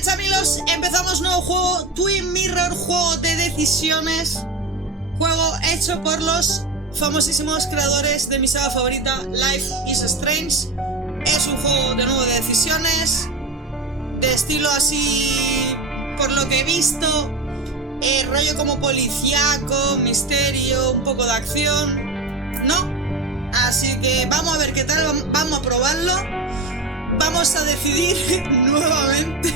Vale, chamilos, empezamos nuevo juego, Twin Mirror, juego de decisiones. Juego hecho por los famosísimos creadores de mi saga favorita, Life is Strange. Es un juego de nuevo de decisiones, de estilo así, por lo que he visto, rollo como policíaco, misterio, un poco de acción, ¿no? Así que vamos a ver qué tal, vamos a probarlo. Vamos a decidir nuevamente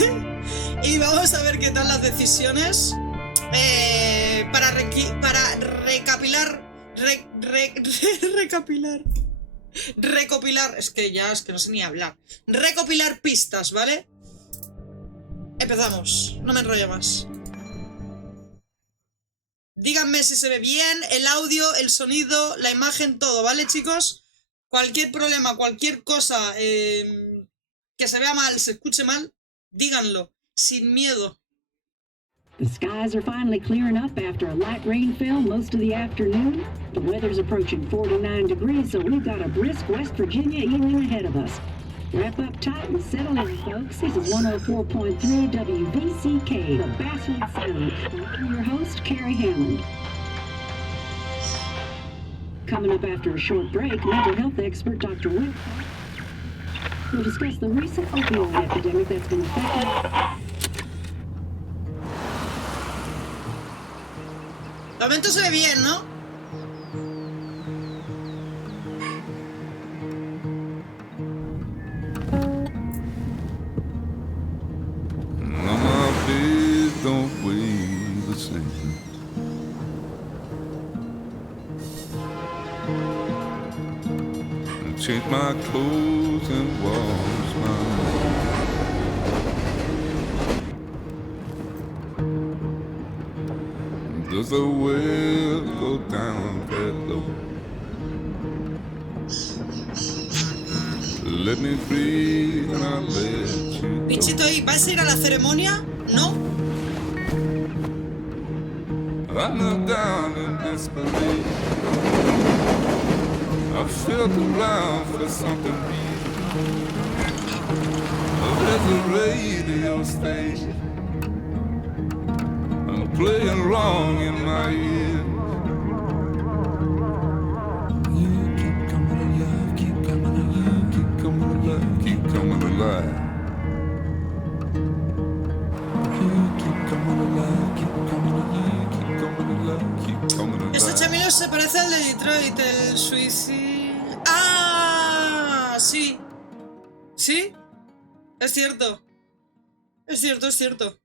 y vamos a ver qué tal las decisiones para recopilar, es que no sé ni hablar, recopilar pistas, ¿vale? Empezamos, no me enrollo más. Díganme si se ve bien, el audio, el sonido, la imagen, todo, ¿vale, chicos? Cualquier problema, cualquier cosa que se vea mal, se escuche mal, díganlo, sin miedo. The skies are finally clearing up after a light rain fell most of the afternoon. The weather's approaching 49 degrees, so we've got a brisk West Virginia evening ahead of us. Wrap up tight and settle in, folks. This is 104.3 WVCK, the Basswood Sound. I'm your host, Carrie Hammond. Coming up after a short break, mental health expert Dr. Will will discuss the recent opioid epidemic that's been affecting. De momento se ve bien, ¿no? Don't weigh the same. Change my clothes and wash my hands. Does the well go down that low? Let me breathe and I'll let you. Pinchito, ¿y vas a ir a la ceremonia? ¿No? I knelt down in disbelief. I felt around for something real. There's a radio station playing wrong in my ear. You keep coming alive, keep coming alive, keep coming alive, keep coming alive. Este chamilo se parece al de Detroit, el suicidio. ¡Ah! Sí. ¿Sí? Es cierto. Es cierto, es cierto.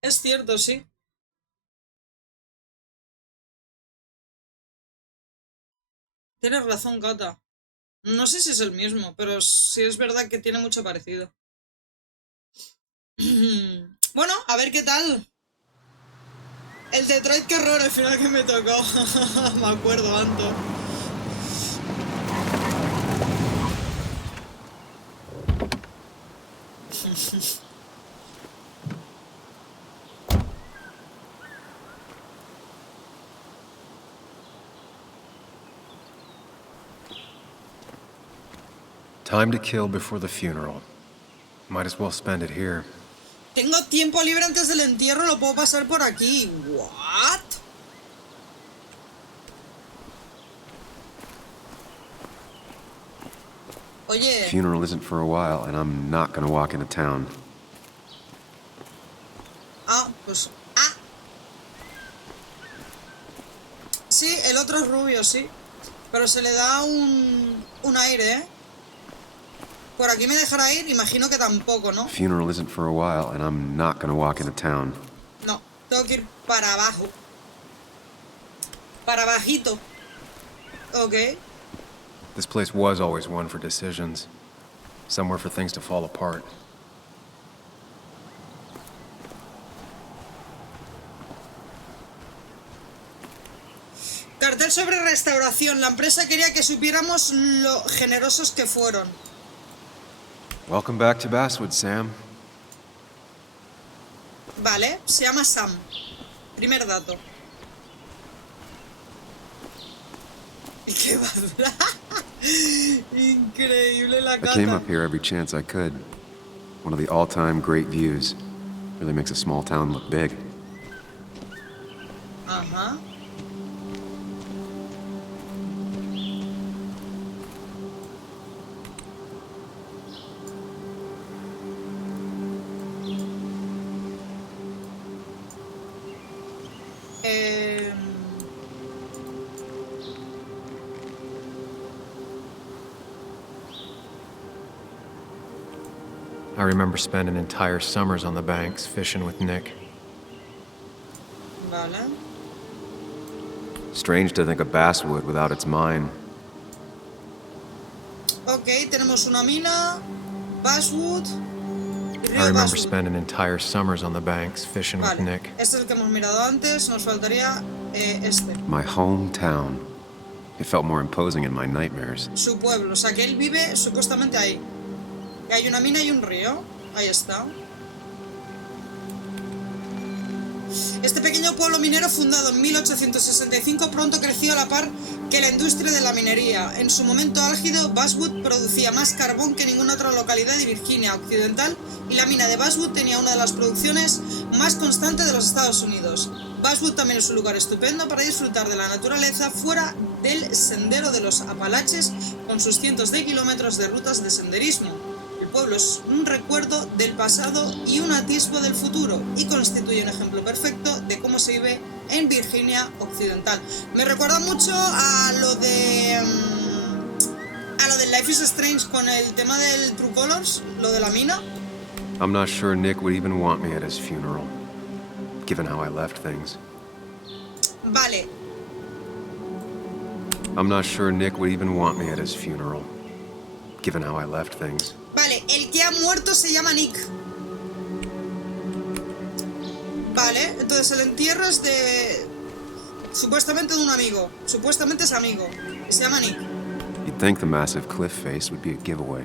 Es cierto, sí. Tienes razón, Gata. No sé si es el mismo, pero sí es verdad que tiene mucho parecido. Bueno, a ver qué tal. El Detroit, qué horror, el final que me tocó. Me acuerdo, Anto. Time to kill before the funeral. Might as well spend it here. Tengo tiempo libre antes del entierro, lo puedo pasar por aquí. ¿What? Oye. Funeral isn't for a while, and I'm not gonna walk into town. Ah, pues. Ah. Sí, el otro es rubio, sí. Pero se le da un aire, ¿eh? Por aquí me dejará ir, imagino que tampoco, ¿no? Funeral isn't for a while, and I'm not gonna walk into town. No, tengo que ir para abajo. Para bajito. Ok. This place was always one for decisions. Somewhere for things to fall apart. Cartel sobre restauración. La empresa quería que supiéramos lo generosos que fueron. Welcome back to Basswood, Sam. Vale, se llama Sam. Primer dato. ¿Y qué va a hablar? Increíble la I cata. came up here every chance I could. One of the all-time great views. Really makes a small town look big. Ajá. I remember spending entire summers on the banks fishing with Nick. Vale. Strange to think of basswood without its mine. Ok, tenemos una mina, Basswood, I río remember Basswood. spending entire summers on the banks fishing with Vale, Nick. este es el que hemos mirado antes, nos faltaría este, My hometown. It felt more imposing in my nightmares. su pueblo, o sea que él vive supuestamente ahí. Y hay una mina y un río, ahí está. Este pequeño pueblo minero fundado en 1865 pronto creció a la par que la industria de la minería. En su momento álgido, Basswood producía más carbón que ninguna otra localidad de Virginia Occidental y la mina de Basswood tenía una de las producciones más constantes de los Estados Unidos. Basswood también es un lugar estupendo para disfrutar de la naturaleza fuera del sendero de los Apalaches con sus cientos de kilómetros de rutas de senderismo. El pueblo es un recuerdo del pasado y un atisbo del futuro y constituye un ejemplo perfecto de cómo se vive en Virginia Occidental. Me recuerda mucho a lo de Life is Strange con el tema del True Colors, lo de la mina. I'm not sure Nick would even want me at his funeral, given how I left things. Vale, I'm not sure Nick would even want me at his funeral, given how I left things. vale, el que ha muerto se llama Nick. Vale, entonces el entierro es de... supuestamente de un amigo. Supuestamente es amigo. Y se llama Nick. You'd think the massive cliff face would be a giveaway.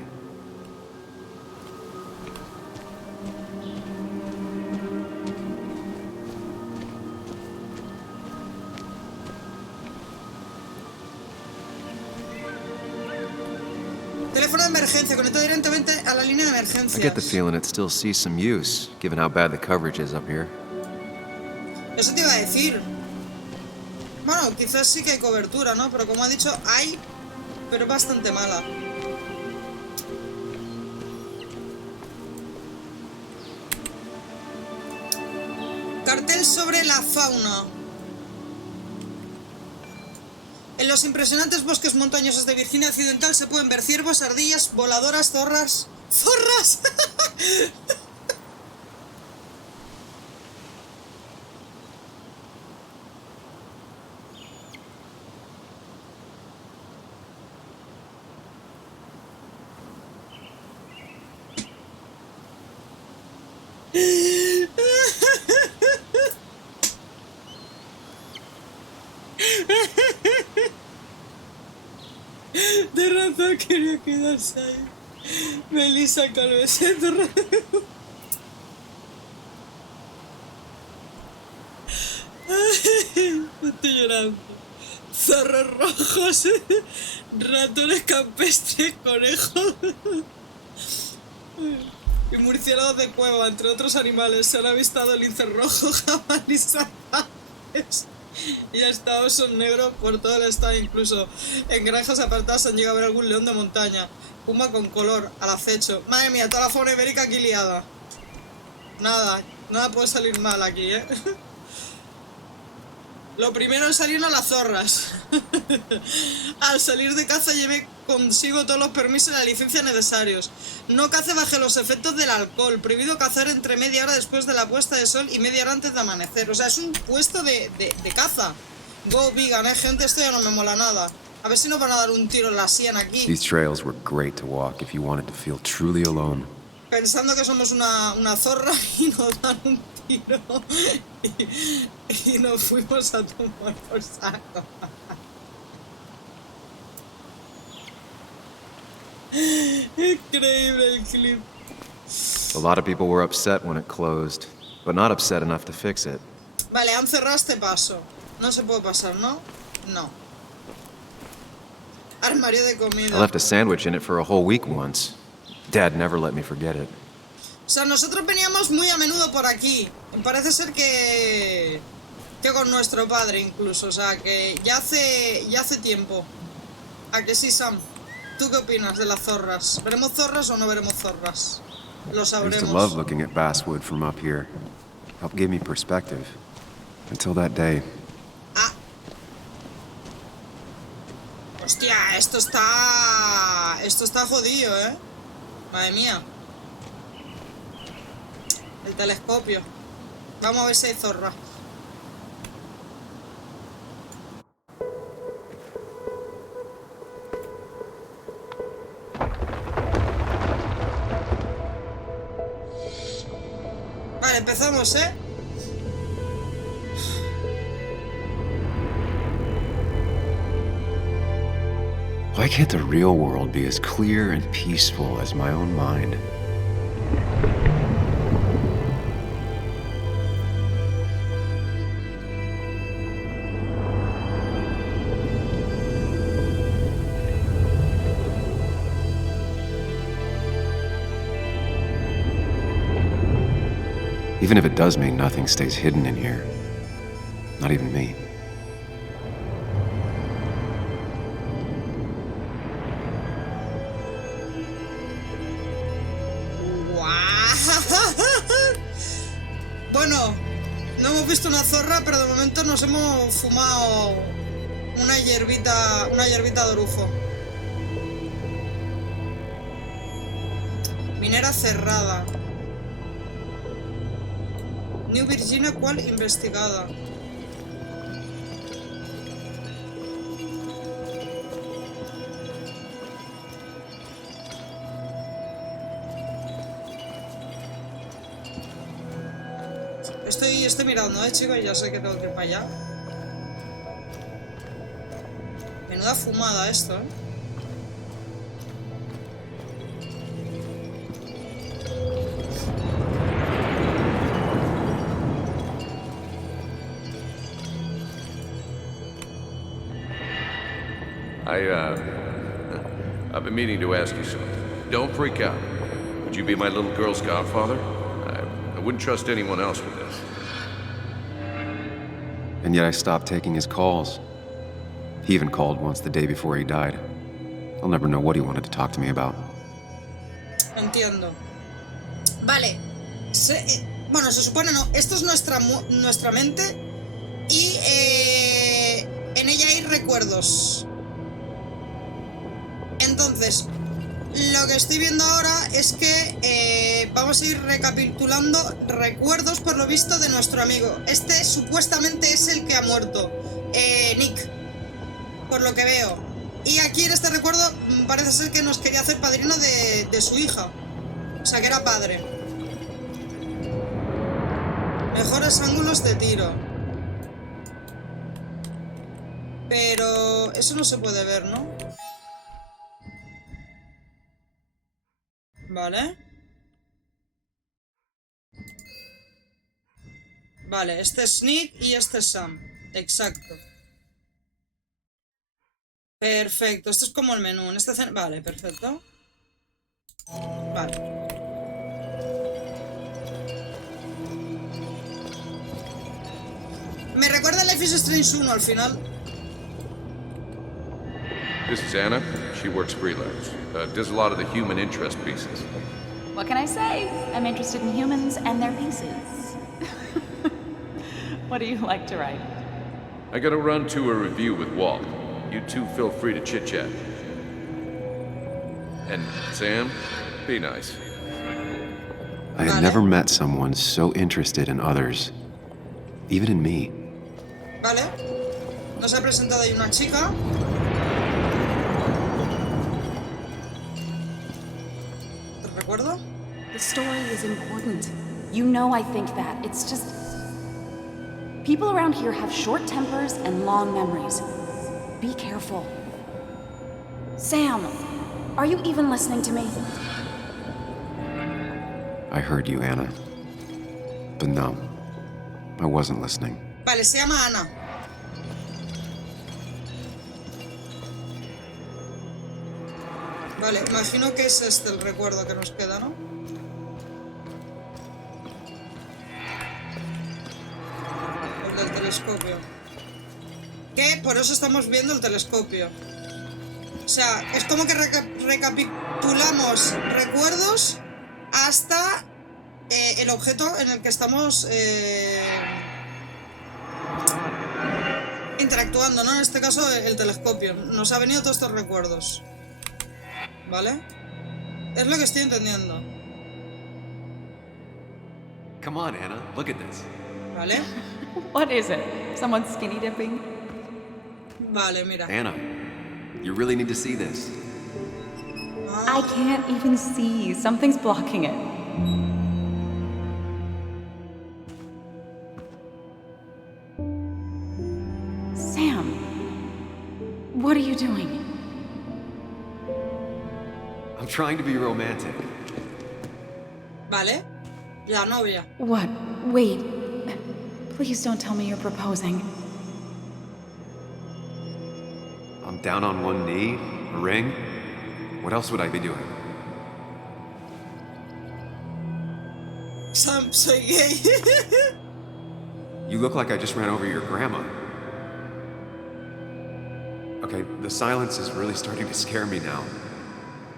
Teléfono de emergencia, conectado directamente a la línea de I get the emergencias. feeling it still sees some use, given how bad the coverage is up here. Eso te iba a decir. Bueno, quizás sí que hay cobertura, ¿no? Pero como ha dicho, hay, pero es bastante mala. Cartel sobre la fauna. En los impresionantes bosques montañosos de Virginia Occidental se pueden ver ciervos, ardillas, voladoras, zorras... ¡Zorras! De razón quería quedarse ahí. Melissa Calveset. Estoy llorando. Zorros rojos, ratones campestres, conejos y murciélagos de cueva, entre otros animales. Se han avistado lince rojo, jabalíes salvajes y hasta osos negros por todo el estado. Incluso en granjas apartadas se han llegado a ver algún león de montaña, puma con color, al acecho. Madre mía, toda la fauna ibérica aquí liada. Nada puede salir mal aquí, ¿eh? Lo primero es salir a las zorras. Al salir de caza lleve consigo todos los permisos y las licencias necesarios. No cace bajo los efectos del alcohol. Prohibido cazar entre media hora después de la puesta de sol y media hora antes de amanecer. O sea, es un puesto de caza. Go vegan, gente, esto ya no me mola nada. A ver si nos van a dar un tiro en la sien aquí. These trails were great to walk if you wanted to feel truly alone. Pensando que somos una zorra y nos dan un tiro y nos fuimos a tomar por saco. Increíble el clip. A lot of people were upset when it closed, but not upset enough to fix it. Vale, han cerrado este paso. No se puede pasar, ¿no? No. Armario de I comida. left a sandwich in it for a whole week once. Dad never let me forget it. O sea, nosotros veníamos muy a menudo por aquí. Parece ser que con nuestro padre incluso. O sea, que ya hace tiempo. ¿A que sí, Sam? ¿Tú qué opinas de las zorras? ¿Veremos zorras o no veremos zorras? Lo I used to love sabremos. looking at basswood from up here. Helped give me perspective. Until that day. Ah. Hostia, esto está jodido, ¿eh? Madre mía. El telescopio. Vamos a ver si hay zorra. Vale, empezamos, ¿eh? Why can't the real world be as clear and peaceful as my own mind? Even if it does mean nothing stays hidden in here. Not even me. Bueno, no hemos visto una zorra, pero de momento nos hemos fumado una hierbita de orufo. Minera cerrada. New Virginia, ¿cuál? Investigada. Estoy mirando, chicos, ya sé que tengo que ir para allá. Menuda fumada esto, I've been meaning to ask you something. Don't freak out. Would you be my little girl's godfather? I wouldn't trust anyone else with this. And yet I stopped taking his calls. He even called once the day before he died. I'll never know what he wanted to talk to me about. Entiendo. Vale. Bueno, se supone no. Esto es nuestra mente. Y en ella hay recuerdos. Entonces, lo que estoy viendo ahora es que vamos a ir recapitulando recuerdos, por lo visto, de nuestro amigo. Este supuestamente es el que ha muerto, Nick, por lo que veo. Y aquí en este recuerdo parece ser que nos quería hacer padrino de su hija. O sea, que era padre. Mejores ángulos de tiro. Pero eso no se puede ver, ¿no? Vale. Vale, este es Nick y este es Sam. Exacto. Perfecto, esto es como el menú. En este vale, perfecto. Vale. Me recuerda a Life is Strange 1 al final. This is Anna. She works freelance. Does a lot of the human interest pieces. What can I say? I'm interested in humans and their pieces. What do you like to write? I gotta run to a review with Walt. You two feel free to chit-chat. And Sam, be nice. I had never met someone so interested in others. Even in me. Vale. Nos ha presentado ahí una chica. ¿Te recuerdo? The story is important. You know I think that. It's just... people around here have short tempers and long memories. Be careful. Sam, are you even listening to me? I heard you, Anna. But no, I wasn't listening. Vale, se llama Ana. Vale, imagino que es este el recuerdo que nos queda, ¿no? telescopio. Que por eso estamos viendo el telescopio. O sea, es como que recapitulamos recuerdos hasta el objeto en el que estamos interactuando, ¿no? En este caso, el telescopio. Nos ha venido todos estos recuerdos. ¿Vale? Es lo que estoy entendiendo. Come on, Anna, look at this. ¿Vale? What is it? Someone skinny dipping? Vale, mira. Anna, you really need to see this. I can't even see. Something's blocking it. Sam, what are you doing? I'm trying to be romantic. Vale. La novia. What? Wait. Please don't tell me you're proposing. I'm down on one knee, a ring. What else would I be doing? Sam, soy gay. You look like I just ran over your grandma. Okay, the silence is really starting to scare me now.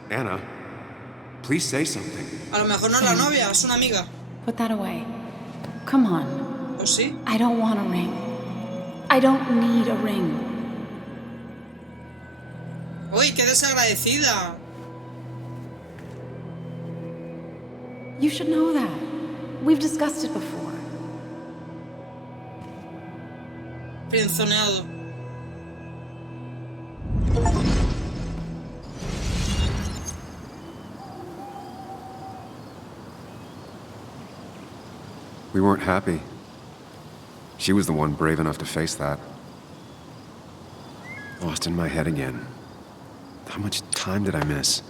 Anna, please say something. A lo mejor no es la novia, es una amiga. Put that away. Come on. ¿O sí? I don't want a ring. I don't need a ring. Uy, qué desagradecida. You should know that. We've discussed it before. Frenzoneado. We weren't happy. She was the one brave enough to face that. Lost in my head again. How much time did I miss?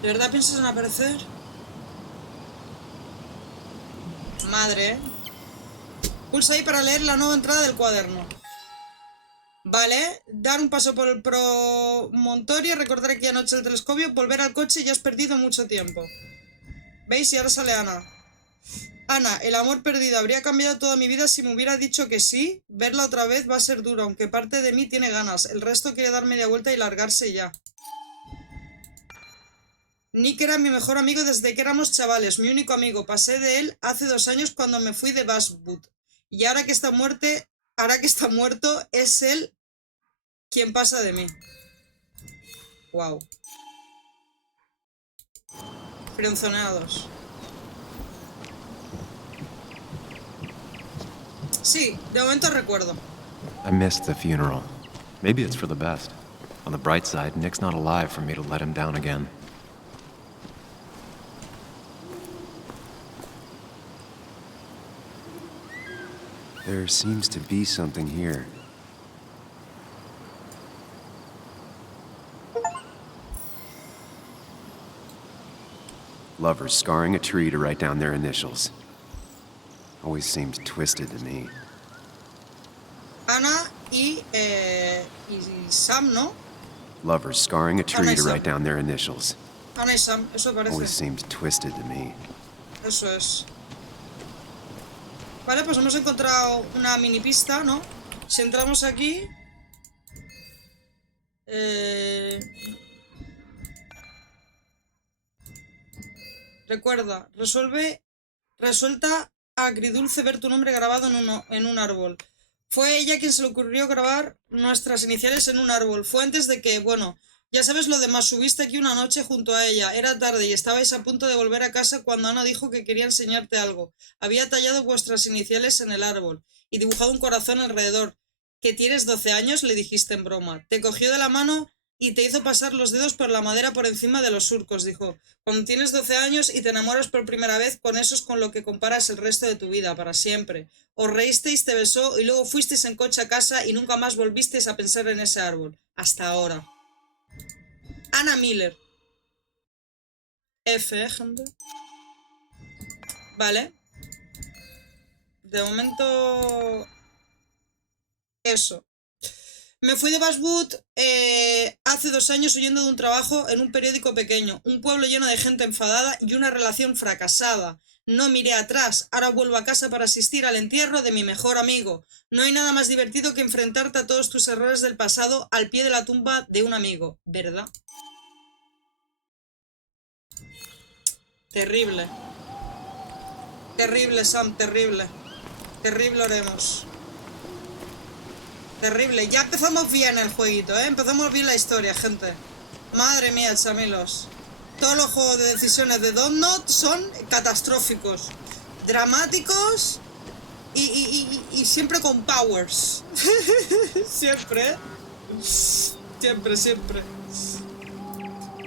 ¿De verdad piensas en aparecer? Madre, ¿eh? Pulsa ahí para leer la nueva entrada del cuaderno. Vale, dar un paso por el promontorio, recordar aquí anoche el telescopio, volver al coche y ya has perdido mucho tiempo. ¿Veis? Y ahora sale Ana. Ana, el amor perdido habría cambiado toda mi vida si me hubiera dicho que sí. Verla otra vez va a ser duro, aunque parte de mí tiene ganas. El resto quiere dar media vuelta y largarse ya. Nick era mi mejor amigo desde que éramos chavales, mi único amigo. Pasé de él hace 2 años cuando me fui de Basswood. Y ahora que está muerto, es él quien pasa de mí. Wow. Frenzoneados. Sí, de momento recuerdo. I missed the funeral. Maybe it's for the best. On the bright side, Nick's not alive for me to let him down again. There seems to be something here. Lovers scarring a tree to write down their initials. Always seems twisted to me. Ana y Sam, ¿no? Lovers scarring a tree to write down their initials. Ana y Sam, eso Always parece. seems twisted to me. Eso es. Vale, pues hemos encontrado una mini pista, ¿no? Si entramos aquí... Recuerda, resulta agridulce ver tu nombre grabado en un árbol. Fue ella quien se le ocurrió grabar nuestras iniciales en un árbol. Fue antes de que, bueno, ya sabes lo demás, subiste aquí una noche junto a ella. Era tarde y estabais a punto de volver a casa cuando Ana dijo que quería enseñarte algo. Había tallado vuestras iniciales en el árbol y dibujado un corazón alrededor. ¿Que tienes 12 años? Le dijiste en broma. Te cogió de la mano y te hizo pasar los dedos por la madera por encima de los surcos, dijo. Cuando tienes 12 años y te enamoras por primera vez, con eso es con lo que comparas el resto de tu vida, para siempre. Os reísteis, te besó y luego fuisteis en coche a casa y nunca más volvisteis a pensar en ese árbol. Hasta ahora. Anna Miller. F, gente. Vale. De momento... Eso. Me fui de Basswood hace 2 años huyendo de un trabajo en un periódico pequeño, un pueblo lleno de gente enfadada y una relación fracasada. No miré atrás, ahora vuelvo a casa para asistir al entierro de mi mejor amigo. No hay nada más divertido que enfrentarte a todos tus errores del pasado al pie de la tumba de un amigo, ¿verdad? Terrible. Terrible, Sam, terrible. Terrible haremos. Terrible. Ya empezamos bien el jueguito, ¿eh? Empezamos bien la historia, gente. Madre mía, chamilos. Todos los juegos de decisiones de Donut son catastróficos. Dramáticos y siempre con powers. Siempre, ¿eh? Siempre, siempre.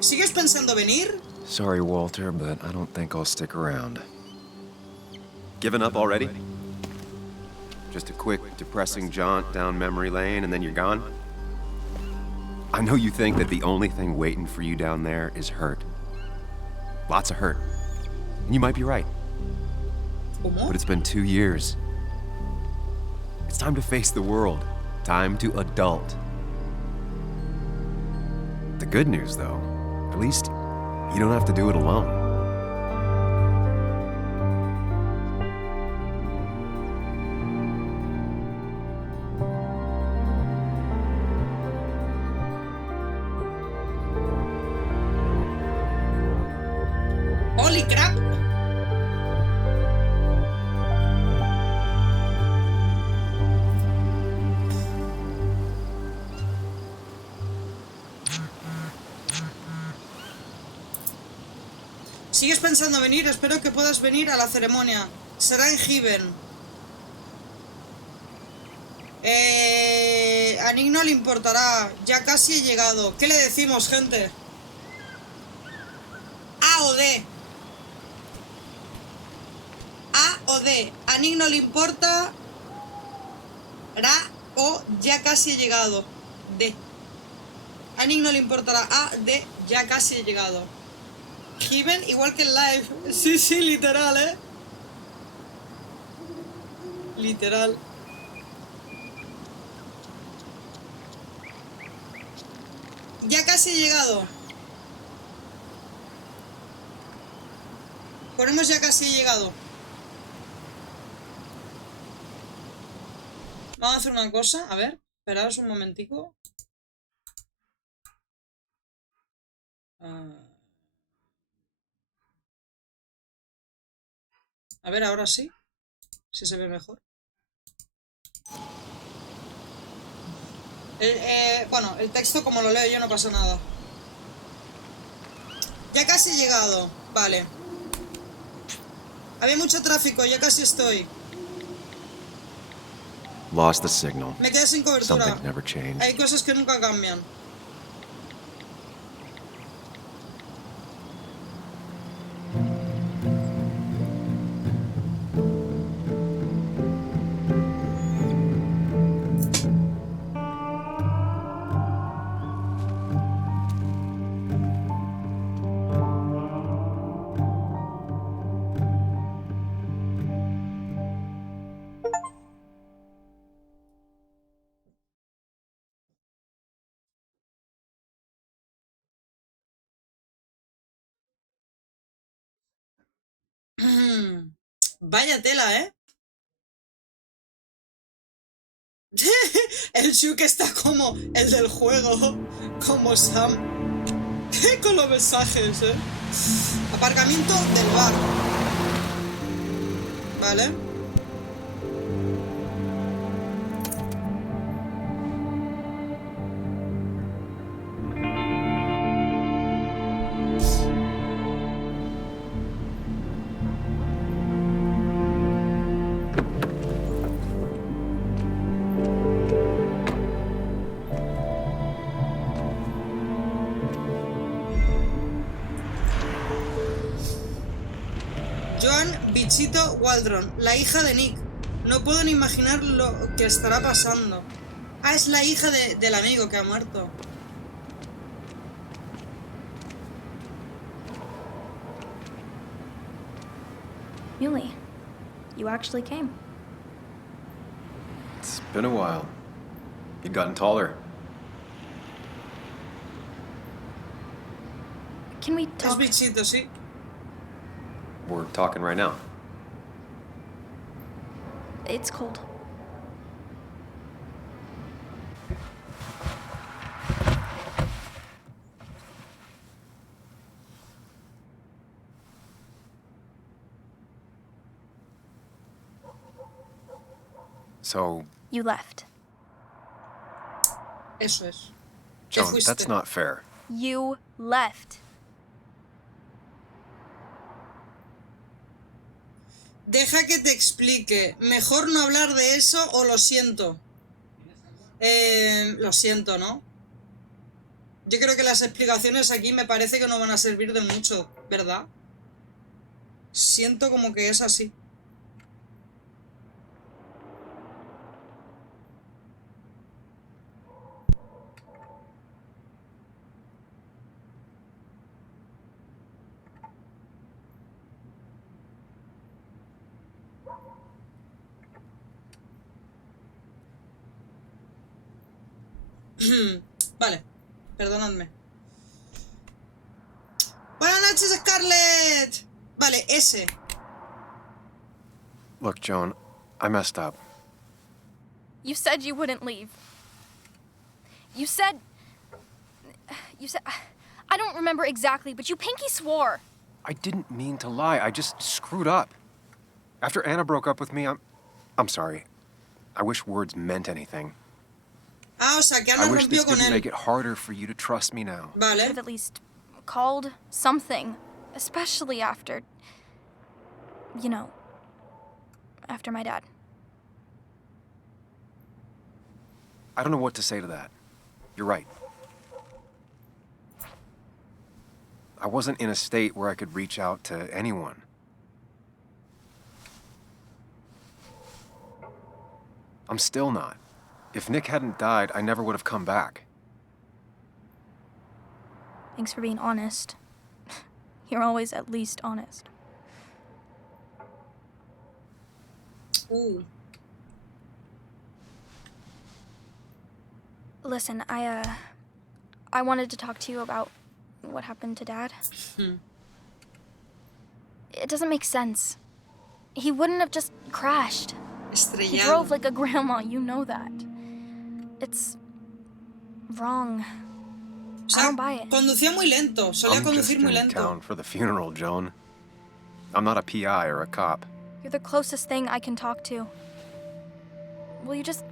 ¿Sigues pensando venir? Sorry, Walter, but I don't think I'll stick around. Given up already? Just a quick, depressing jaunt down memory lane and then you're gone? I know you think that the only thing waiting for you down there is hurt. Lots of hurt. And you might be right. But it's been 2 years. It's time to face the world. Time to adult. The good news, though, at least you don't have to do it alone. Holy crap! ¿Sigues pensando venir? Espero que puedas venir a la ceremonia. Será en Given. A Nick no le importará. Ya casi he llegado. ¿Qué le decimos, gente? A o D. A o D. A Nick no le importa. Ra o ya casi he llegado. D. A Nick no le importará. A, D, ya casi he llegado. Given igual que en live. Sí, sí, literal, ¿eh? Literal. Ya casi he llegado. Ponemos ya casi he llegado. Vamos a hacer una cosa. A ver, esperaos un momentico. A ver, ahora sí. Si se ve mejor. Bueno, el texto como lo leo yo no pasa nada. Ya casi he llegado. Vale. Había mucho tráfico, ya casi estoy. Lost the signal. Me quedé sin cobertura. Something never changed. Hay cosas que nunca cambian. Vaya tela, ¿eh? El Shuke está como el del juego, como Sam. Con los mensajes, ¿eh? Aparcamiento del bar. Vale. Bichito Waldron, la hija de Nick. No puedo ni imaginar lo que estará pasando. Ah, es la hija del amigo que ha muerto. Yuli, you actually came. It's been a while. You've gotten taller. Can we Es talk? bichito, sí. We're talking right now. It's cold. So, You left. Eso es. Te Joan, fuiste. that's not fair. You left. Deja que te explique. Mejor no hablar de eso o lo siento. Lo siento, ¿no? Yo creo que las explicaciones aquí me parece que no van a servir de mucho, ¿verdad? Siento como que es así. Vale, perdonadme. Buenas noches, Scarlett. Vale, ese. Look, Joan, I messed up. You said you wouldn't leave. You said... I don't remember exactly, but you pinky swore. I didn't mean to lie. I just screwed up. After Anna broke up with me, I'm sorry. I wish words meant anything. Ah, o sea, que Ana I wish rompió this con didn't él. make it harder for you to trust me now. Could Vale. have at least called something. Especially after... You know... After my dad. I don't know what to say to that. You're right. I wasn't in a state where I could reach out to anyone. I'm still not. If Nick hadn't died, I never would have come back. Thanks for being honest. You're always at least honest. Listen, I wanted to talk to you about what happened to Dad. It doesn't make sense. He wouldn't have just crashed. He Estrellado. drove like a grandma, you know that. It's wrong. O I sea, don't buy it. conducía muy lento. Solía I'm just conducir muy in lento. town for the funeral, Joan. I'm not a PI or a cop. You're the closest thing I can talk to. Will you just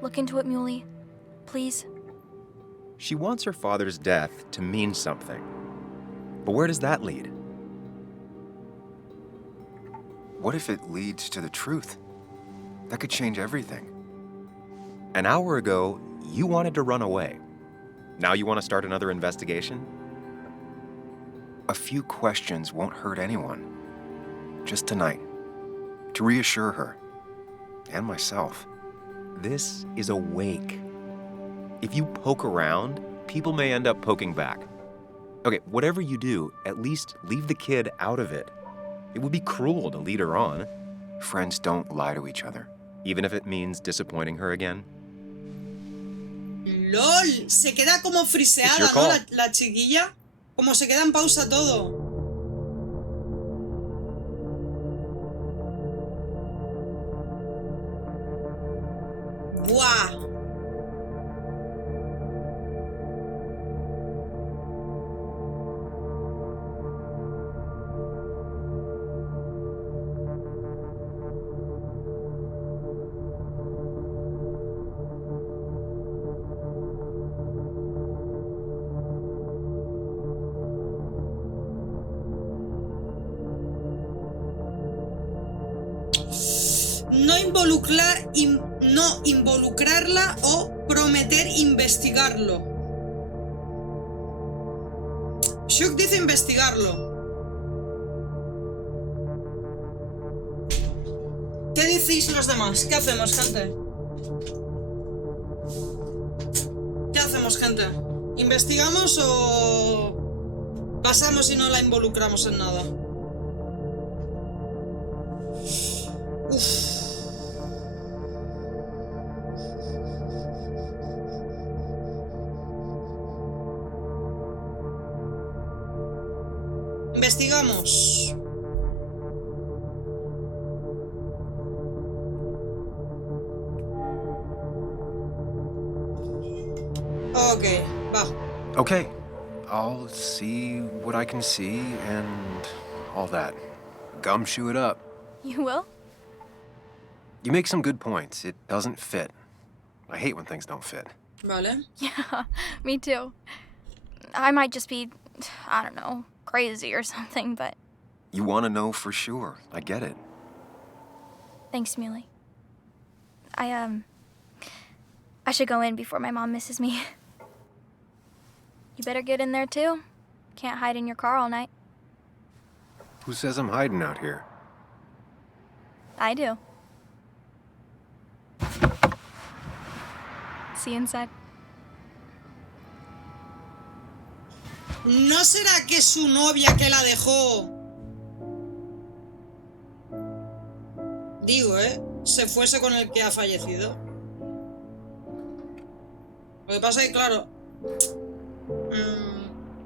look into it, Muley? Please? She wants her father's death to mean something. But where does that lead? What if it leads to the truth? That could change everything. An hour ago, you wanted to run away. Now you want to start another investigation? A few questions won't hurt anyone. Just tonight. To reassure her. And myself. This is a wake. If you poke around, people may end up poking back. Okay, whatever you do, at least leave the kid out of it. It would be cruel to lead her on, Friends don't lie to each other. even if it means disappointing her again. LOL, se queda como friseada, your ¿no? call. La chiquilla. Como se queda en pausa todo. ¡Buah! No involucrarla o prometer investigarlo. Shuk dice investigarlo. ¿Qué decís los demás? ¿Qué hacemos, gente? ¿Qué hacemos, gente? ¿Investigamos o pasamos y no la involucramos en nada? Uf. Investigamos. Ok, va. Okay, I'll see what I can see and all that. Gumshoe it up. You will? You make some good points. It doesn't fit. I hate when things don't fit. Vale. Yeah, me too. I might just be, I don't know, crazy or something, but You want to know for sure. I get it. thanks, Muley. I should go in before my mom misses me. You better get in there too. Can't hide in your car all night. Who says I'm hiding out here? I do. See you inside. ¿No será que es su novia que la dejó? Digo, se fuese con el que ha fallecido. Lo que pasa es que, claro,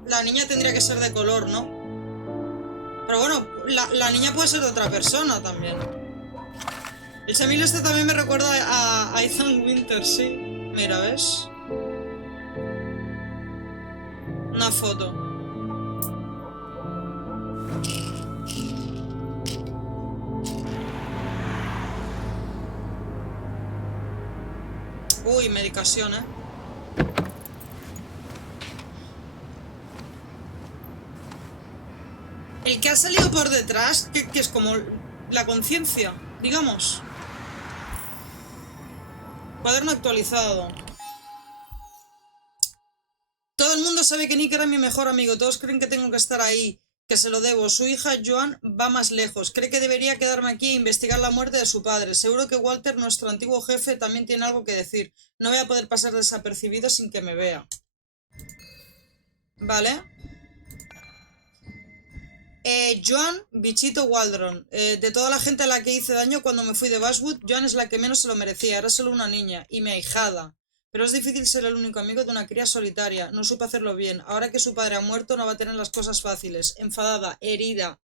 la niña tendría que ser de color, ¿no? Pero bueno, la niña puede ser de otra persona también. El Semil este también me recuerda a Ethan Winters, sí. Mira, ¿ves? Una foto. Uy, medicación, El que ha salido por detrás, que es como la conciencia, digamos. Cuaderno actualizado. Todo el mundo sabe que Nick era mi mejor amigo. Todos creen que tengo que estar ahí, que se lo debo. Su hija, Joan, va más lejos. Cree que debería quedarme aquí e investigar la muerte de su padre. Seguro que Walter, nuestro antiguo jefe, también tiene algo que decir. No voy a poder pasar desapercibido sin que me vea. Vale. Joan, bichito Waldron. De toda la gente a la que hice daño cuando me fui de Basswood, Joan es la que menos se lo merecía. Era solo una niña. Y mi ahijada. Pero es difícil ser el único amigo de una cría solitaria. No supe hacerlo bien. Ahora que su padre ha muerto, no va a tener las cosas fáciles. Enfadada, herida,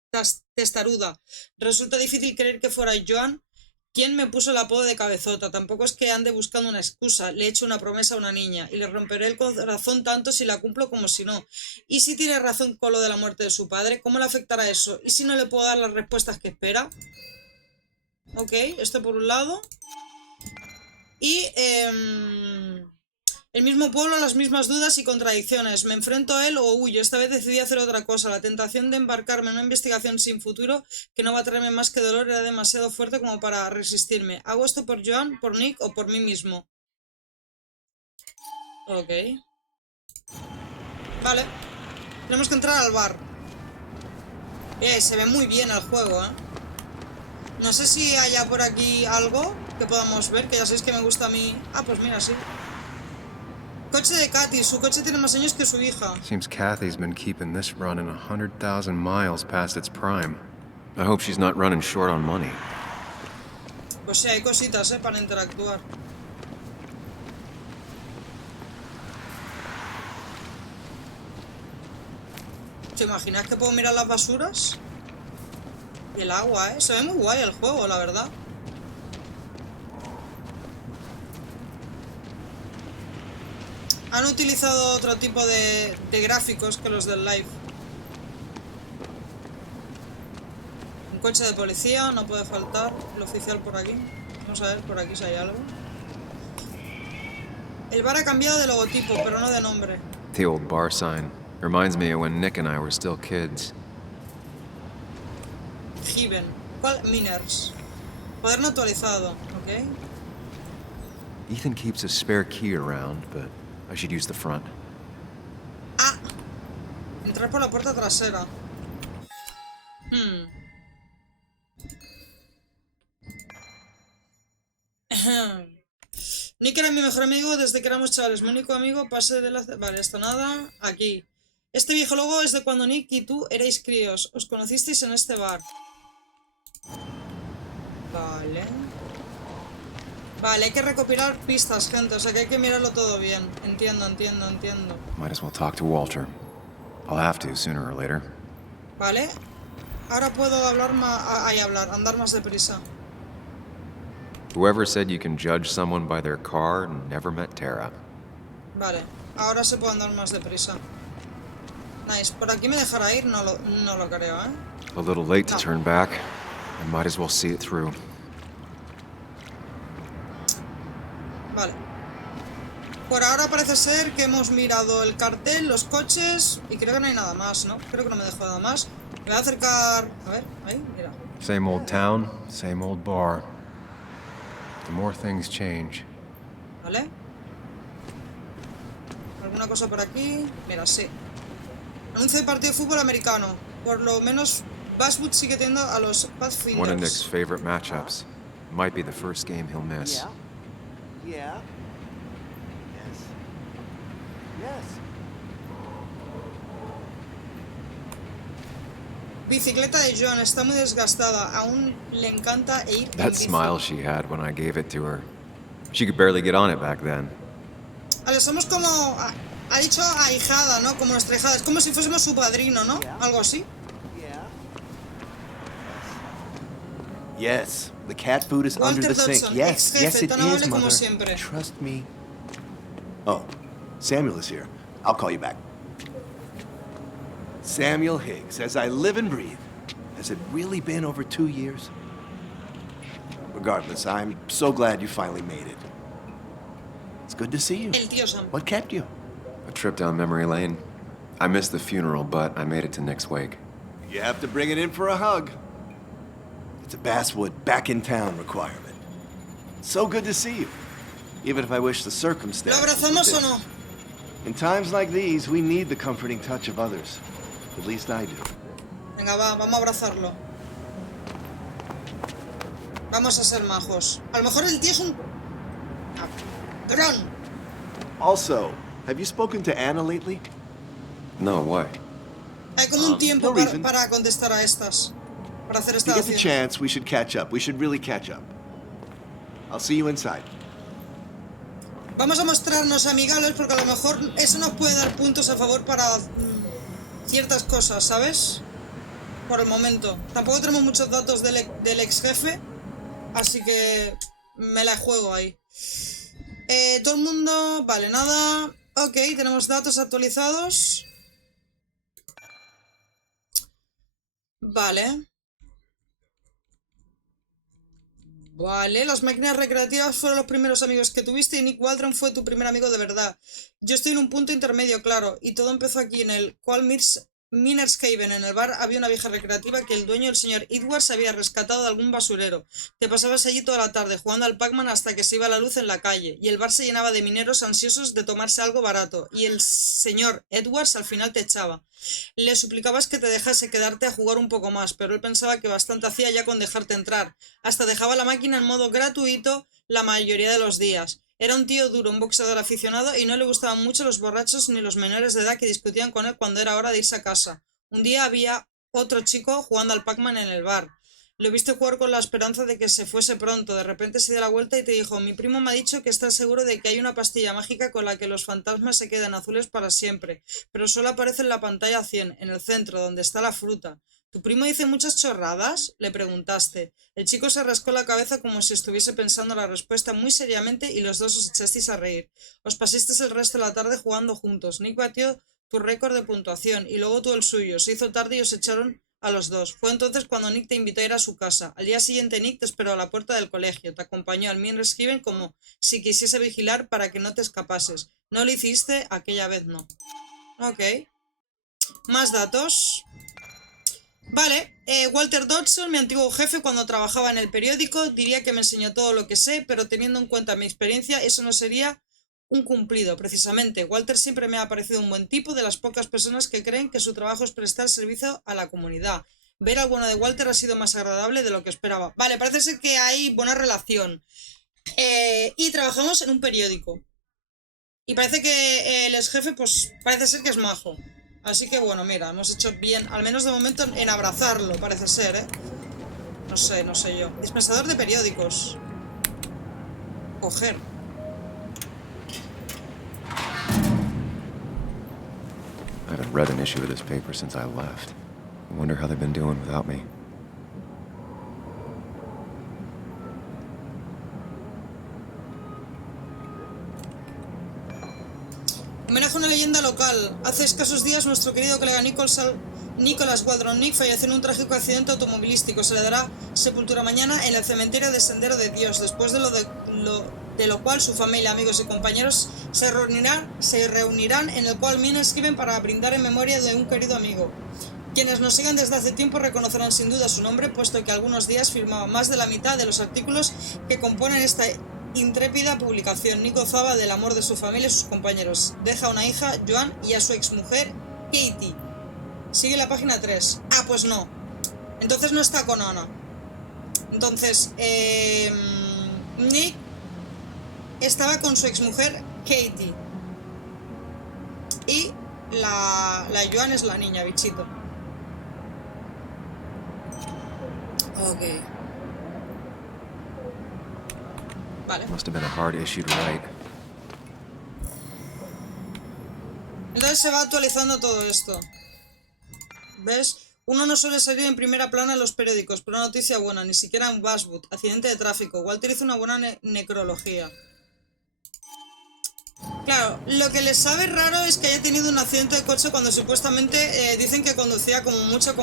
testaruda. Resulta difícil creer que fuera Joan quien me puso el apodo de cabezota. Tampoco es que ande buscando una excusa. Le he hecho una promesa a una niña. Y le romperé el corazón tanto si la cumplo como si no. ¿Y si tiene razón con lo de la muerte de su padre? ¿Cómo le afectará eso? ¿Y si no le puedo dar las respuestas que espera? Ok, esto por un lado. Y el mismo pueblo, las mismas dudas y contradicciones. ¿Me enfrento a él o huyo? Esta vez decidí hacer otra cosa. La tentación de embarcarme en una investigación sin futuro que no va a traerme más que dolor era demasiado fuerte como para resistirme. ¿Hago esto por Joan, por Nick o por mí mismo? Ok. Vale. Tenemos que entrar al bar. Se ve muy bien el juego, No sé si haya por aquí algo que podamos ver, que ya sabéis que me gusta a mí. Ah, pues mira, sí. Coche de Katy. Su coche tiene más años que su hija. Seems Kathy's been keeping this running 100,000 miles past its prime. I hope she's not running short on money. Pues sí, hay cositas, para interactuar. ¿Te imaginas que puedo mirar las basuras? Y el agua, Se ve muy guay el juego, la verdad. Han utilizado otro tipo de gráficos que los del live. Un coche de policía, no puede faltar. El oficial por aquí. Vamos a ver por aquí si hay algo. El bar ha cambiado de logotipo, pero no de nombre. The old bar sign. Reminds me of when Nick and I were still kids. Given. ¿Cuál? Miners. Cuaderno actualizado, ok. Ethan keeps a spare key around, but I should use the front. Ah. Entrar por la puerta trasera. Nick era mi mejor amigo desde que éramos chavales. Mi único amigo, pase de la... Vale, esto nada. Aquí. Este viejo logo es de cuando Nick y tú erais críos. Os conocisteis en este bar. Vale. Vale, hay que recopilar pistas, gente. O sea que hay que mirarlo todo bien. Entiendo. Might as well talk to Walter. I'll have to sooner or later. Vale. Ahora puedo hablar andar más deprisa. Whoever said you can judge someone by their car never met Tara. Vale. Ahora se puede andar más deprisa. Nice. ¿Por aquí me dejará ir? No lo creo, ¿eh? A little late to No. turn back. I might as well see it through. Vale. Por ahora parece ser que hemos mirado el cartel, los coches y creo que no hay nada más, ¿no? Creo que no me dejo nada más. Me voy a acercar... A ver, ahí, mira. Same old town, same old bar. The more things change. ¿Vale? ¿Alguna cosa por aquí? Mira, sí. Anuncio de partido de fútbol americano. Por lo menos Basswood sigue teniendo a los Pathfinders. One of Nick's favorite matchups. Might be the first game he'll miss. Yeah. Yes. Bicicleta de John está muy desgastada. Aún le encanta ir en That bici. smile she had when I gave it to her. She could barely get on it back then. Vale, somos como... Ha dicho ahijada, ¿no? Como nuestra hijada. Es como si fuésemos su padrino, ¿no? Algo así. Yes, the cat food is Walter under the sink. Dodson, Yes, ex-jefe, yes it tan amable is, como Mother. siempre. Trust me. Oh, Samuel is here. I'll call you back. Samuel Higgs, as I live and breathe. Has it really been over 2 years? Regardless, I'm so glad you finally made it. It's good to see you. El tío Sam. What kept you? A trip down memory lane. I missed the funeral, but I made it to Nick's wake. You have to bring it in for a hug. It's a Basswood back in town requirement. So good to see you. Even if I wish the ¿Lo circumstances were abrazamos o different. no? In times like these, we need the comforting touch of others. At least I do. Venga, vamos a abrazarlo. Vamos a ser majos. A lo mejor el tío es un... ¡Cabrón! Also, have you spoken to Anna lately? No, why? Hay como un tiempo no reason. para contestar a estas. Para hacer If you esta get the acción. chance, we should catch up. We should really catch up. I'll see you inside. Vamos a mostrarnos amigables porque a lo mejor eso nos puede dar puntos a favor para ciertas cosas, ¿sabes? Por el momento. Tampoco tenemos muchos datos del ex jefe, así que me la juego ahí. Todo el mundo... Vale, nada. Ok, tenemos datos actualizados. Vale. Vale, las máquinas recreativas fueron los primeros amigos que tuviste y Nick Waldron fue tu primer amigo de verdad. Yo estoy en un punto intermedio, claro, y todo empezó aquí en el cual Miners Haven. En el bar había una vieja recreativa que el dueño, el señor Edwards, había rescatado de algún basurero. Te pasabas allí toda la tarde jugando al Pac-Man hasta que se iba la luz en la calle, y el bar se llenaba de mineros ansiosos de tomarse algo barato, y el señor Edwards al final te echaba. Le suplicabas que te dejase quedarte a jugar un poco más, pero él pensaba que bastante hacía ya con dejarte entrar. Hasta dejaba la máquina en modo gratuito la mayoría de los días. Era un tío duro, un boxeador aficionado, y no le gustaban mucho los borrachos ni los menores de edad que discutían con él cuando era hora de irse a casa. Un día había otro chico jugando al Pac-Man en el bar. Lo viste jugar con la esperanza de que se fuese pronto. De repente se dio la vuelta y te dijo: mi primo me ha dicho que está seguro de que hay una pastilla mágica con la que los fantasmas se quedan azules para siempre, pero solo aparece en la pantalla 100, en el centro, donde está la fruta. ¿Tu primo dice muchas chorradas?, le preguntaste. El chico se rascó la cabeza como si estuviese pensando la respuesta muy seriamente y los dos os echasteis a reír. Os pasasteis el resto de la tarde jugando juntos. Nick batió tu récord de puntuación y luego tú el suyo. Se hizo tarde y os echaron a los dos. Fue entonces cuando Nick te invitó a ir a su casa. Al día siguiente Nick te esperó a la puerta del colegio. Te acompañó al Miners Haven como si quisiese vigilar para que no te escapases. No lo hiciste, aquella vez no. Ok. Más datos. Vale, Walter Dodson, mi antiguo jefe cuando trabajaba en el periódico, diría que me enseñó todo lo que sé, pero teniendo en cuenta mi experiencia, eso no sería un cumplido. Precisamente, Walter siempre me ha parecido un buen tipo, de las pocas personas que creen que su trabajo es prestar servicio a la comunidad. Ver al bueno de Walter ha sido más agradable de lo que esperaba. Vale, parece ser que hay buena relación. Y trabajamos en un periódico. Y parece que el ex jefe, pues, parece ser que es majo. Así que bueno, mira, hemos hecho bien, al menos de momento, en abrazarlo, parece ser, ¿eh? No sé yo. Dispensador de periódicos. Coger. I haven't read an issue of this paper since I left. I wonder how they've been doing without me. Homenaje a una leyenda local. Hace escasos días nuestro querido colega Nicholas Waldron-Nick falleció en un trágico accidente automovilístico. Se le dará sepultura mañana en el cementerio de Sendero de Dios, después de lo cual su familia, amigos y compañeros se reunirán en el cual Mina escriben para brindar en memoria de un querido amigo. Quienes nos sigan desde hace tiempo reconocerán sin duda su nombre, puesto que algunos días firmaba más de la mitad de los artículos que componen esta intrépida publicación. Nick gozaba del amor de su familia y sus compañeros. Deja una hija, Joan, y a su exmujer, Katie. Sigue la página 3. Ah, pues no. Entonces no está con Ana. Entonces, Nick estaba con su exmujer, Katie. Y la Joan es la niña, bichito. Ok. Vale. Must have been a hard issue to write. Entonces se va actualizando todo esto. ¿Ves? Uno no suele salir en primera plana en los periódicos, pero una noticia buena, ni siquiera en Westwood. Accidente de tráfico. Walter hizo una buena necrología. Claro, lo que les sabe raro es que haya tenido un accidente de coche cuando supuestamente dicen que conducía con mucha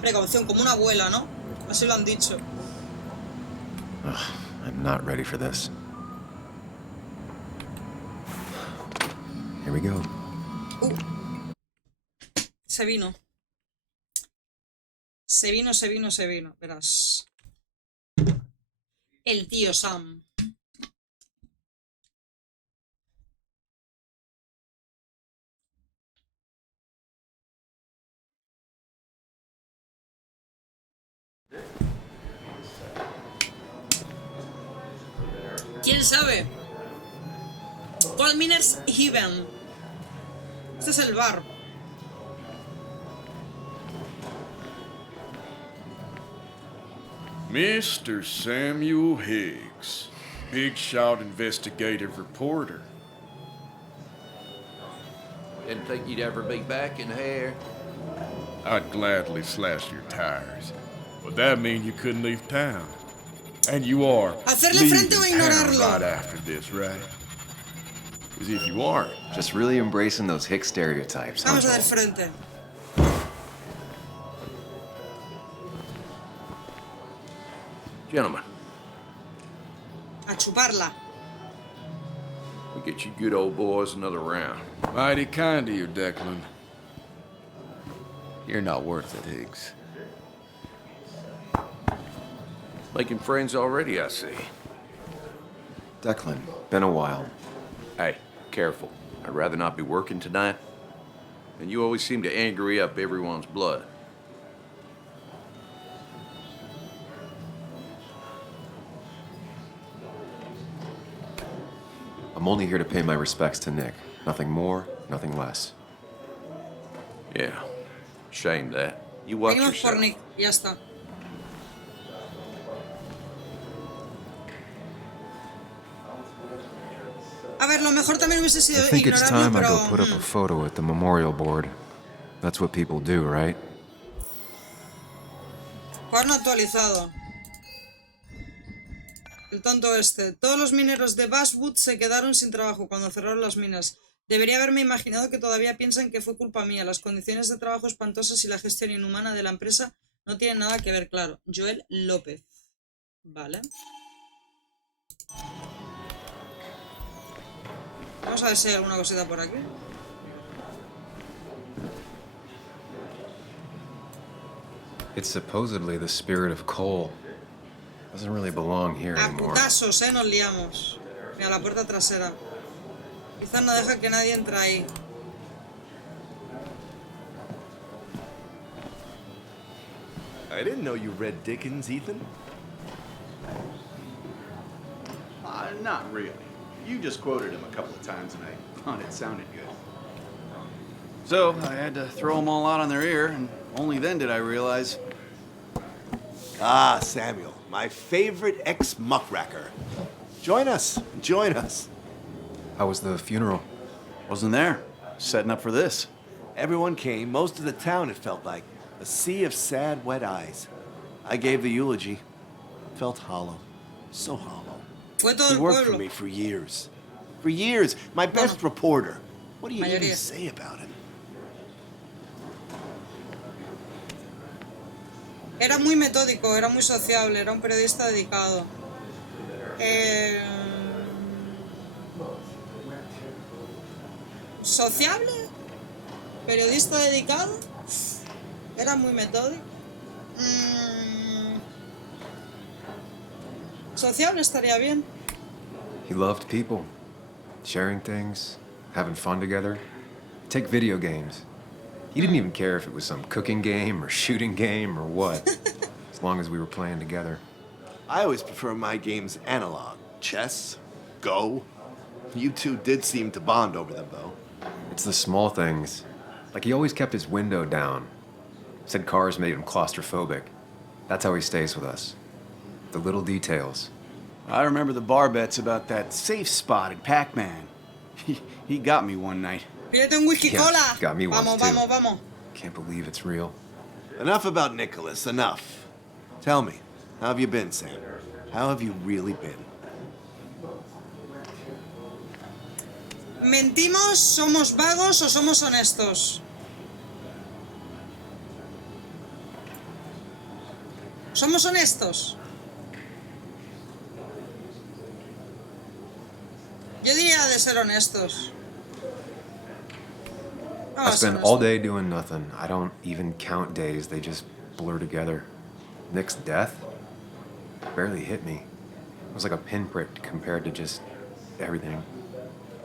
precaución, como una abuela, ¿no? Así lo han dicho. I'm not ready for this. Here we go. Se vino. Verás. El tío Sam. ¿Quién sabe? Colminer's Heaven. Este es el bar. Mr. Samuel Higgs, Big Shot investigative reporter. Didn't think you'd ever be back in here. I'd gladly slash your tires, but that mean you couldn't leave town. And you are Hacerle leaving frente o town ignorarlo. right after this, right? Because if you aren't, Just really embracing those hick stereotypes. Vamos a huh? dar frente. Gentlemen, A chuparla. we get you good old boys another round. mighty kind of you, Declan. You're not worth it, Higgs. Making friends already, I see. Declan, been a while. Hey, careful. I'd rather not be working tonight. And you always seem to angry up everyone's blood. I'm only here to pay my respects to Nick. Nothing more, nothing less. Yeah, shame that. You watch Venimos por yourself. Nick. Ya está. A ver, lo mejor también hubiese I sido think it's ignorarlo, time I pero... go put up a photo at the memorial board. That's what people do, right? Cuaderno actualizado. El tonto este. Todos los mineros de Basswood se quedaron sin trabajo cuando cerraron las minas. Debería haberme imaginado que todavía piensan que fue culpa mía. Las condiciones de trabajo espantosas y la gestión inhumana de la empresa no tienen nada que ver, claro. Joel López. Vale. Vamos a ver si hay alguna cosita por aquí. It's supposedly the spirit of coal. Doesn't really belong here A anymore. putazos, nos liamos. Mira, la puerta trasera. Quizás no deja que nadie entre ahí. I didn't know you read Dickens, Ethan. Not really. You just quoted him a couple of times and I thought it sounded good. So I had to throw them all out on their ear, and only then did I realize. Ah, Samuel, my favorite ex-muckracker. Join us, join us. How was the funeral? Wasn't there. Setting up for this. Everyone came, most of the town, it felt like. A sea of sad, wet eyes. I gave the eulogy. Felt hollow. So hollow. Fue todo He el worked for pueblo. me for years. For years. My best reporter. What do you even Mayoría. say about him? Era muy metódico, era muy sociable, era un periodista dedicado. ¿Sociable? ¿Periodista dedicado? Era muy metódico. Sociable estaría bien. He loved people, sharing things, having fun together. Take video games. He didn't even care if it was some cooking game or shooting game or what, as long as we were playing together. I always prefer my games analog. Chess, Go. You two did seem to bond over them, though. It's the small things. Like he always kept his window down. Said cars made him claustrophobic. That's how he stays with us. The little details. I remember the bar bets about that safe spot at Pac-Man. He got me one night. Pídete un whisky Yeah, cola. got me once, Vamos, too. vamos, vamos. Can't believe it's real. Enough about Nicholas, enough. Tell me, how have you been, Sam? How have you really been? ¿Mentimos, somos vagos o somos honestos? ¿Somos honestos? Yo diría de ser honestos. I Vamos a ser spend all honestos. day doing nothing. I don't even count days. They just blur together. Nick's death barely hit me. It was like a pinprick compared to just everything.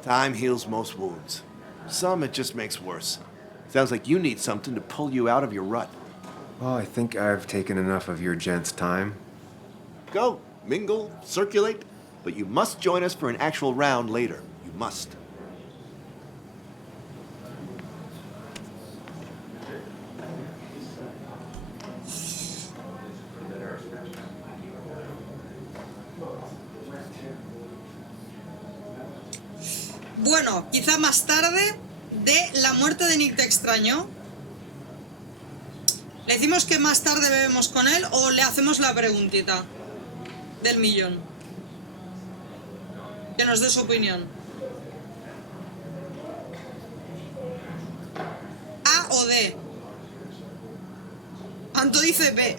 Time heals most wounds. Some it just makes worse. Sounds like you need something to pull you out of your rut. Well, I think I've taken enough of your gents' time. Go, mingle, circulate, but you must join us for an actual round later. You must. Bueno, quizá más tarde de la muerte de Nick te extrañó. ¿Le decimos que más tarde bebemos con él o le hacemos la preguntita del millón? Que nos dé su opinión. A o D. Anto dice B.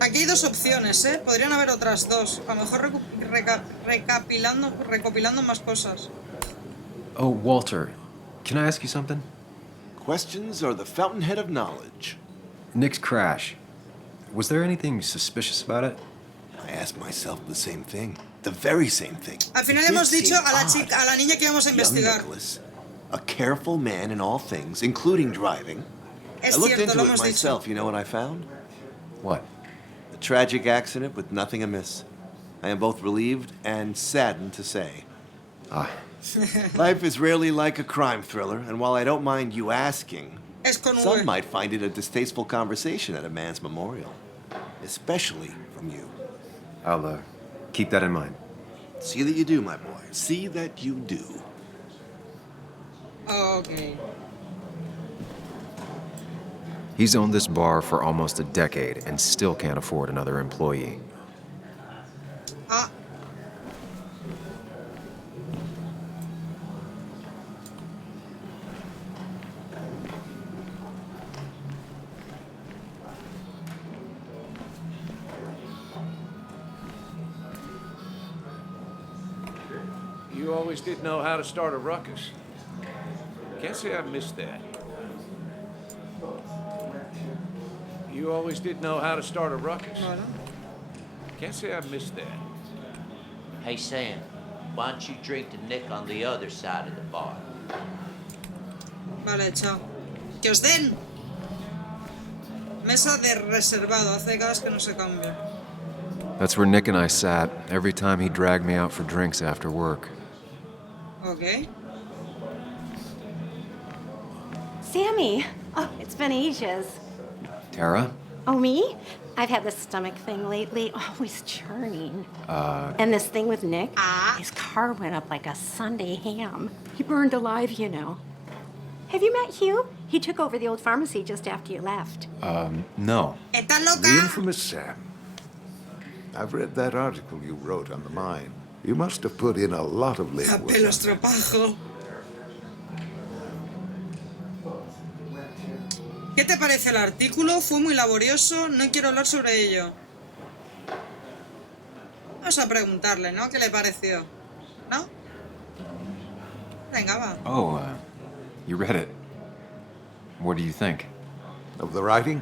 Aquí hay dos opciones, ¿eh? Podrían haber otras dos. A lo mejor recopilando más cosas. Oh, Walter, can I ask you something? Questions are the fountainhead of knowledge. Nick's crash. Was there anything suspicious about it? I asked myself the same thing. The very same thing. Al final It did hemos dicho seem a la odd. chica, a la niña que íbamos a Young investigar. Nicholas, a careful man in all things, including driving. Es I looked cierto, into lo it hemos dicho. myself. You know what I found? What? A tragic accident with nothing amiss. I am both relieved and saddened to say. Ah, Life is rarely like a crime thriller, and while I don't mind you asking, Es con V. some might find it a distasteful conversation at a man's memorial. Especially from you. I'll keep that in mind. See that you do, my boy. See that you do. Ok. He's owned this bar for almost a decade and still can't afford another employee. Ah. You always did know how to start a ruckus. Can't say I've missed that. You always did know how to start a ruckus. Bueno. Can't say I've missed that. Hey, Sam, why don't you drink to Nick on the other side of the bar? Vale, chao. Que os den. Mesa de reservado. Hace décadas que no se cambia. That's where Nick and I sat every time he dragged me out for drinks after work. Ok. Sammy! Oh, it's been ages. Tara? Oh, me? I've had this stomach thing lately, always churning. And this thing with Nick, his car went up like a Sunday ham. He burned alive, you know. Have you met Hugh? He took over the old pharmacy just after you left. No. ¿Estás loca? The infamous Sam. I've read that article you wrote on the mine. You must have put in a lot of legwork. Pelos tropajo. ¿Qué te parece el artículo? Fue muy laborioso, no quiero hablar sobre ello. Vamos a preguntarle, ¿no? ¿Qué le pareció? ¿No? Venga, va. Oh, you read it. What do you think? Of the writing?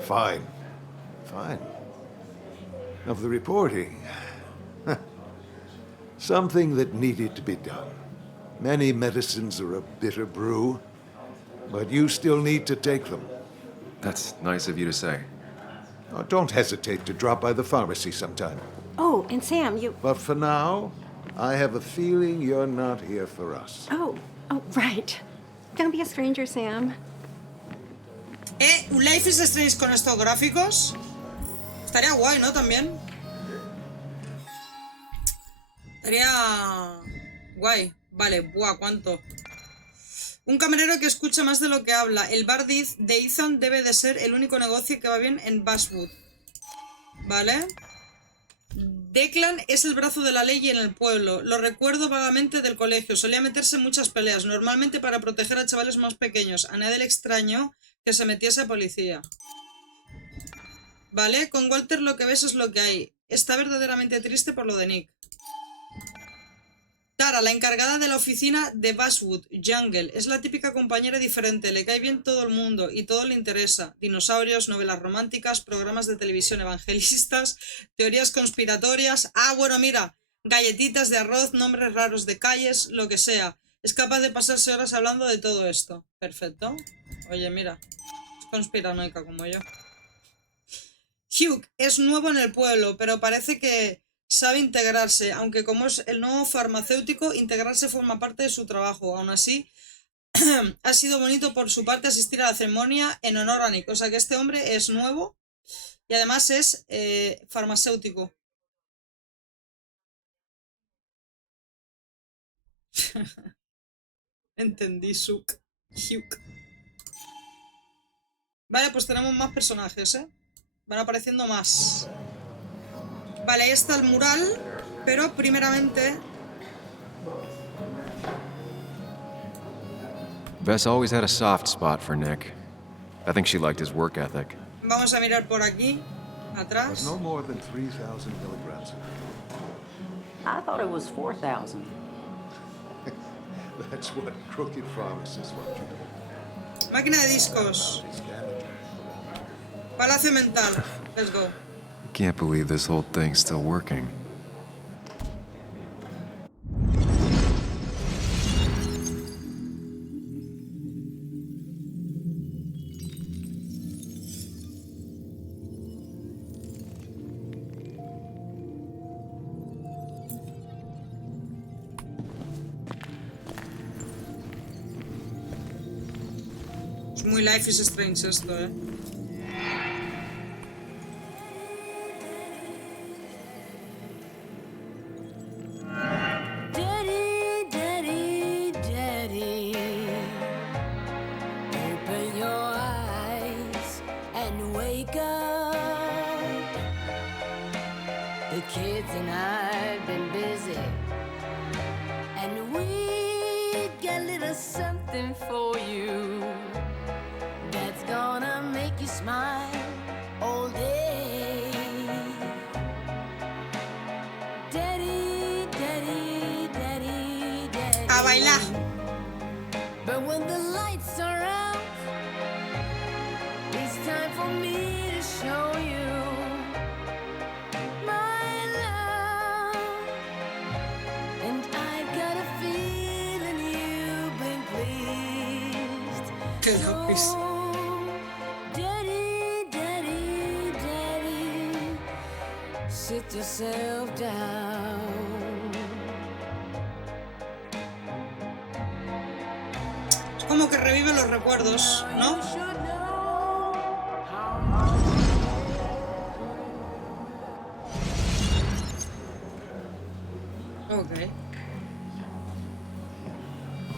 Fine. Fine. Of the reporting? Something that needed to be done. Many medicines are a bitter brew, but you still need to take them. That's nice of you to say. Oh, don't hesitate to drop by the pharmacy sometime. Oh, and Sam, you... But for now, I have a feeling you're not here for us. Oh, right. Don't be a stranger, Sam. ¿Un Life is Strange con estos gráficos? Estaría guay, ¿no? También. Estaría guay. Vale, buah, ¿cuánto? Un camarero que escucha más de lo que habla. El bar de Ethan debe de ser el único negocio que va bien en Basswood. Vale. Declan es el brazo de la ley en el pueblo. Lo recuerdo vagamente del colegio. Solía meterse en muchas peleas, normalmente para proteger a chavales más pequeños. A nadie le extrañó que se metiese a policía. Vale, con Walter lo que ves es lo que hay. Está verdaderamente triste por lo de Nick. Tara, la encargada de la oficina de Basswood, Jungle, es la típica compañera diferente, le cae bien todo el mundo y todo le interesa. Dinosaurios, novelas románticas, programas de televisión evangelistas, teorías conspiratorias... Ah, bueno, mira, galletitas de arroz, nombres raros de calles, lo que sea. Es capaz de pasarse horas hablando de todo esto. Perfecto. Oye, mira, es conspiranoica como yo. Hugh es nuevo en el pueblo, pero parece que sabe integrarse, aunque como es el nuevo farmacéutico, integrarse forma parte de su trabajo. Aún así, ha sido bonito por su parte asistir a la ceremonia en honor a Nick. O sea que este hombre es nuevo y además es farmacéutico. Entendí, Hugh. Vale, pues tenemos más personajes, ¿eh? Van apareciendo más. Vale, ahí está el mural, pero primeramente... Bess always had a soft spot for Nick. I think she liked his work ethic. Vamos a mirar por aquí, atrás. But no more than 3,000 milligrams. I thought it was 4,000. That's what crooked pharmacists want you to do. Máquina de discos. Palacio mental. Let's go. Can't believe this whole thing's still working. Es muy Life is Strange esto, ¿eh? A bailar. But when the lights are out, it's time for me to show you my love. And I've got a feeling you've been pleased. Qué locos. Daddy, daddy, daddy, sit yourself down. Como que revive los recuerdos, ¿no? Ok.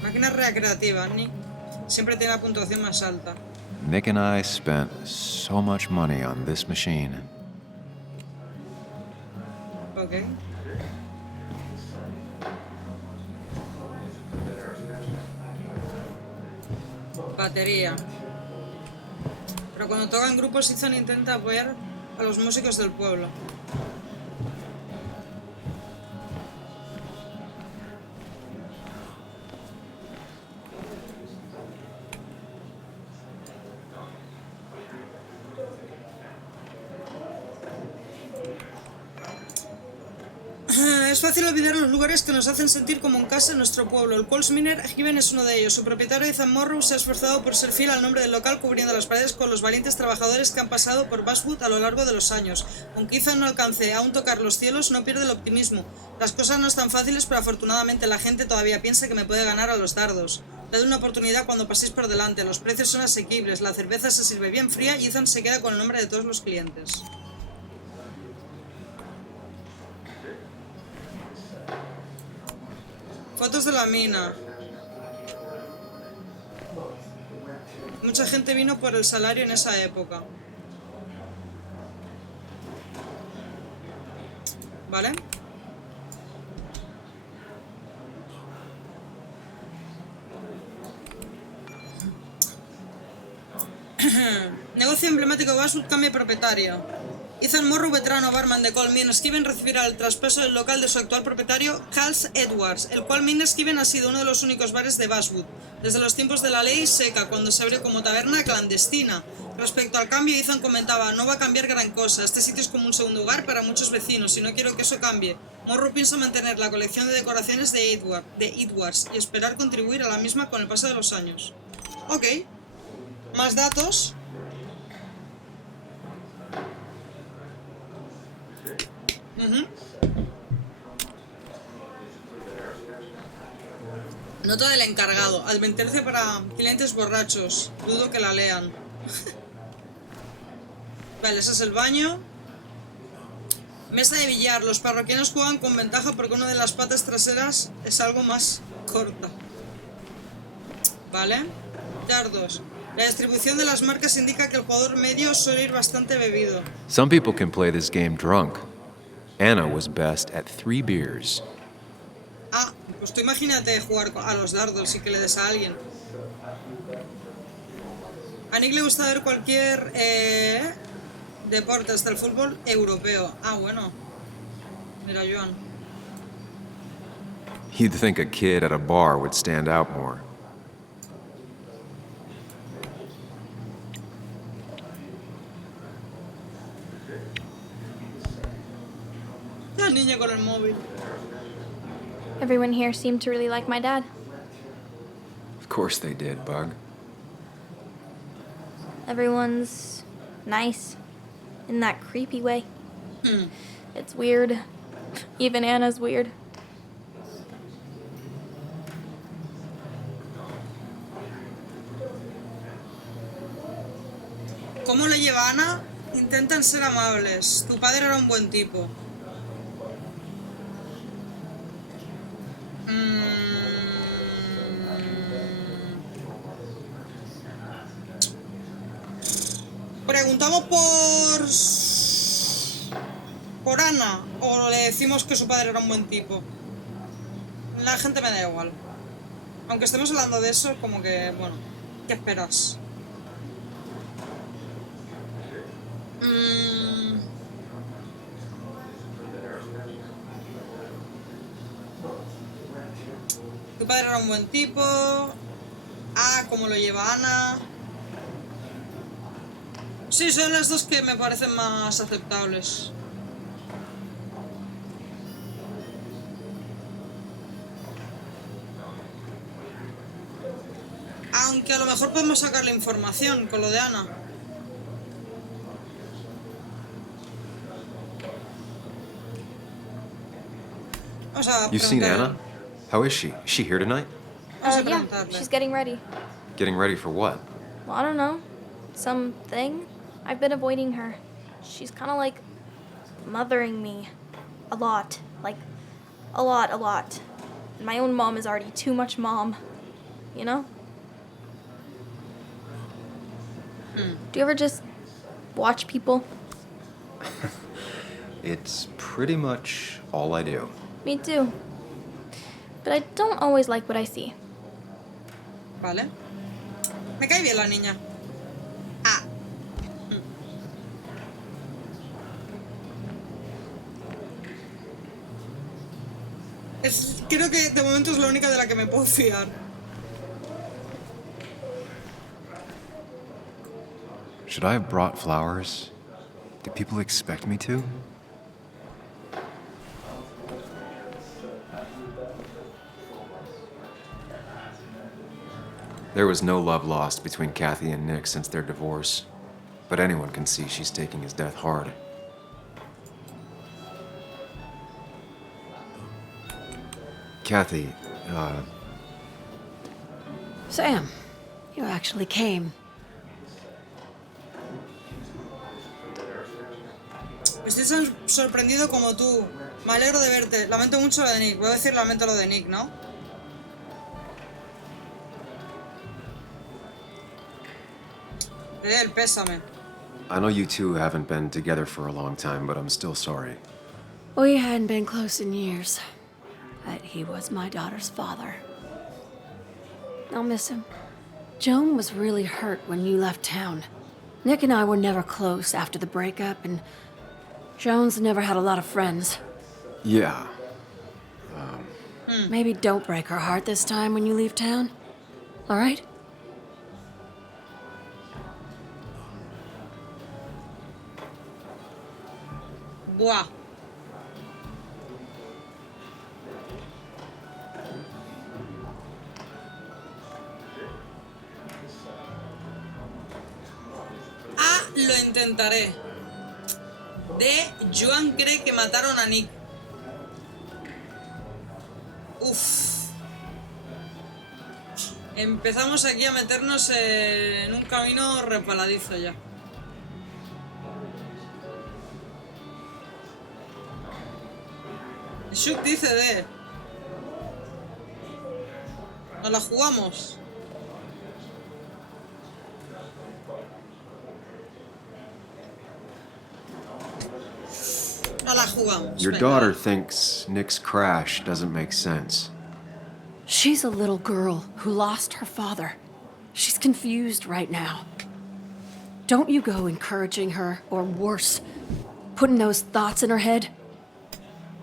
Máquinas recreativas, Nick. Siempre tiene la puntuación más alta. Nick and I spent so much money on this machine. Ok. Batería. Pero cuando toca en grupos, Ethan intenta apoyar a los músicos del pueblo. Es fácil olvidar los lugares que nos hacen sentir como en casa en nuestro pueblo. El Coles Miner Given es uno de ellos. Su propietario, Ethan Morrow, se ha esforzado por ser fiel al nombre del local, cubriendo las paredes con los valientes trabajadores que han pasado por Basswood a lo largo de los años. Aunque Ethan no alcance aún tocar los cielos, no pierde el optimismo. Las cosas no están fáciles, pero afortunadamente la gente todavía piensa que me puede ganar a los dardos. Dad una oportunidad cuando paséis por delante. Los precios son asequibles, la cerveza se sirve bien fría y Ethan se queda con el nombre de todos los clientes. Fotos de la mina. Mucha gente vino por el salario en esa época. ¿Vale? Negocio emblemático de Basswood cambia de propietario. Ethan Morrow, veterano barman de Cold Mineskiven, recibirá el traspaso del local de su actual propietario, Hals Edwards, el cual Mineskiven ha sido uno de los únicos bares de Basswood, desde los tiempos de la ley seca, cuando se abrió como taberna clandestina. Respecto al cambio, Ethan comentaba, no va a cambiar gran cosa, este sitio es como un segundo hogar para muchos vecinos y no quiero que eso cambie. Morrow piensa mantener la colección de decoraciones de Edwards y esperar contribuir a la misma con el paso de los años. Ok, más datos. Nota del encargado. Advertencia para clientes borrachos. Dudo que la lean. Vale, ese es el baño. Mesa de billar. Los parroquianos juegan con ventaja porque una de las patas traseras es algo más corta. Vale. Dardos. La distribución de las marcas indica que el jugador medio suele ir bastante bebido. Some people can play this game drunk. Anna was best at 3 beers. Ah, pues tú imagínate jugar a los dardos y que le des a alguien. A Nick le gusta ver cualquier deporte, hasta el fútbol europeo. Ah, bueno. Mira, Joan. You'd think a kid at a bar would stand out more. La niña con el móvil. Everyone here seemed to really like my dad. Of course they did, Bug. Everyone's nice in that creepy way. It's weird. Even Anna's weird. ¿Cómo lo lleva Ana? Intentan ser amables. Tu padre era un buen tipo. ¿Preguntamos por Ana o le decimos que su padre era un buen tipo? La gente me da igual. Aunque estemos hablando de eso, como que, bueno, ¿qué esperas? Tu padre era un buen tipo. Ah, ¿cómo lo lleva Ana? Sí, son las dos que me parecen más aceptables. Aunque a lo mejor podemos sacarle información con lo de Ana. Vamos a You've seen preguntar. Anna? How is she? Is she here tonight? Yeah, she's getting ready. Getting ready for what? Well, I don't know. Something? I've been avoiding her. She's kind of like mothering me. A lot. Like, a lot. And my own mom is already too much mom. You know? Do you ever just watch people? It's pretty much all I do. Me too. But I don't always like what I see. Vale. Me cae bien la niña. Ah. Creo que de momento es la única de la que me puedo fiar. Should I have brought flowers? Do people expect me to? There was no love lost between Kathy and Nick since their divorce, but anyone can see she's taking his death hard. Kathy, Sam, you actually came. Estoy tan sorprendido como tú. Me alegro de verte. Lamento mucho lo de Nick. Voy a decir lamento lo de Nick, ¿no? El pésame. I know you two haven't been together for a long time, but I'm still sorry. We hadn't been close in years, but he was my daughter's father. I'll miss him. Joan was really hurt when you left town. Nick and I were never close after the breakup, and Joan's never had a lot of friends. Yeah. Maybe don't break her heart this time when you leave town. All right? Buah. Lo intentaré. Joan cree que mataron a Nick. Uf. Empezamos aquí a meternos en un camino resbaladizo ya. Shuk dice ¿nos la jugamos? No la jugamos. Your daughter thinks Nick's crash doesn't make sense. She's a little girl who lost her father. She's confused right now. Don't you go encouraging her, or worse, putting those thoughts in her head.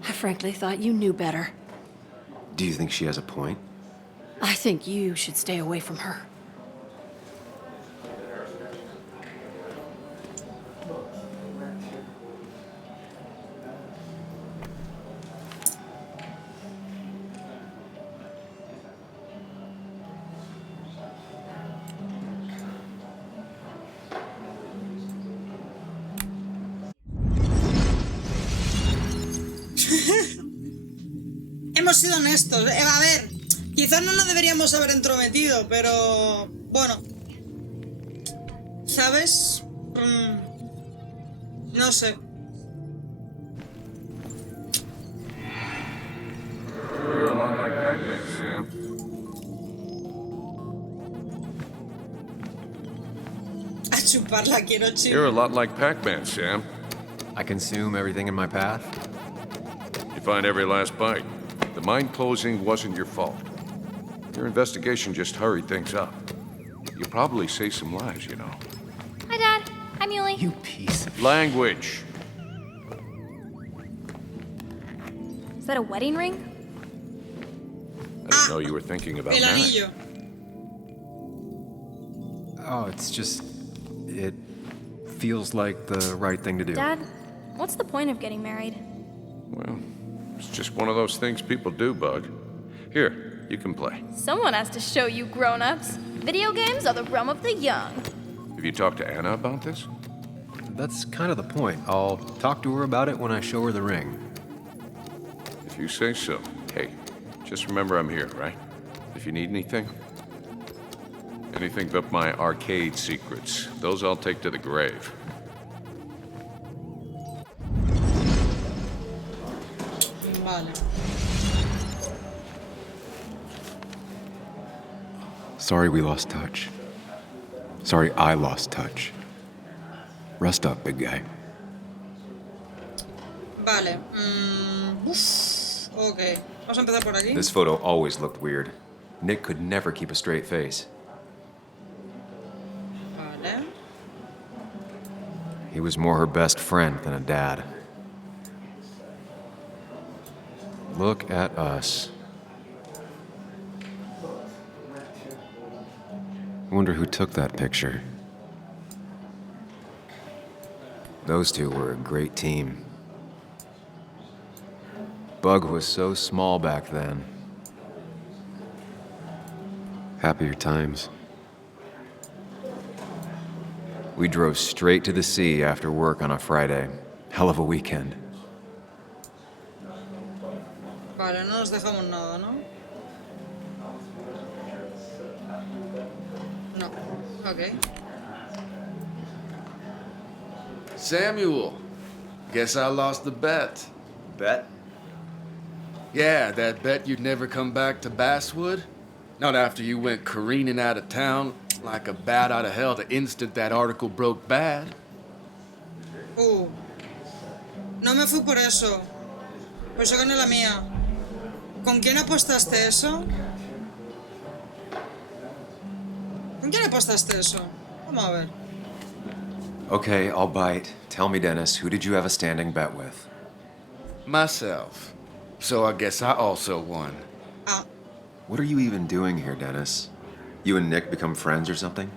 I frankly thought you knew better. Do you think she has a point? I think you should stay away from her. Hemos sido honestos. A ver, quizás no nos deberíamos haber entrometido, pero bueno, ¿sabes? No sé. A chuparla quiero, chico. You're a lot like Pac-Man, Sam. I consume everything in my path. You find every last bite. The mine closing wasn't your fault. Your investigation just hurried things up. You probably saved some lives, you know. Hi, Dad. Hi, Muley. You piece of... Language. Is that a wedding ring? I didn't know you were thinking about El marriage. anillo. Oh, it's just... It feels like the right thing to do. Dad, what's the point of getting married? Well, it's just one of those things people do, Bug. Here, you can play. Someone has to show you grown-ups. Video games are the realm of the young. Have you talked to Anna about this? That's kind of the point. I'll talk to her about it when I show her the ring. If you say so. Hey, just remember I'm here, right? If you need anything. Anything but my arcade secrets. Those I'll take to the grave. Vale. Sorry we lost touch. Sorry, I lost touch. Rest up, big guy. Vale. Ok. Vamos a empezar por aquí. This photo always looked weird. Nick could never keep a straight face. Vale. He was more her best friend than a dad. Look at us. I wonder who took that picture. Those two were a great team. Bug was so small back then. Happier times. We drove straight to the sea after work on a Friday. Hell of a weekend. Vale, no nos dejamos nada, ¿no? No. Ok. Samuel, guess I lost the bet. Bet? Yeah, that bet you'd never come back to Basswood. Not after you went careening out of town like a bat out of hell the instant that article broke bad. No me fui por eso. Pues yo gané la mía. ¿Con quién apostaste eso? ¿Con quién apostaste eso? Vamos a ver. Okay, I'll bite. Tell me, Dennis, who did you have a standing bet with? Myself. So I guess I also won. What are you even doing here, Dennis? You and Nick become friends or something?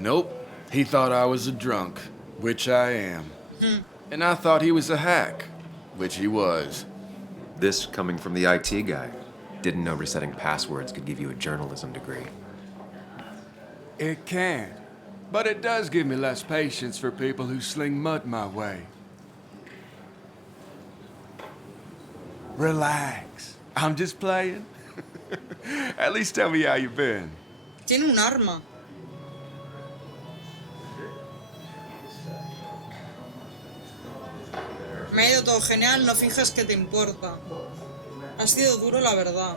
Nope. He thought I was a drunk, which I am. And I thought he was a hack, which he was. This coming from the IT guy. Didn't know resetting passwords could give you a journalism degree. It can. But it does give me less patience for people who sling mud my way. Relax. I'm just playing. At least tell me how you've been. Tiene un arma. Me ha ido todo genial, no finjas que te importa. Ha sido duro, la verdad.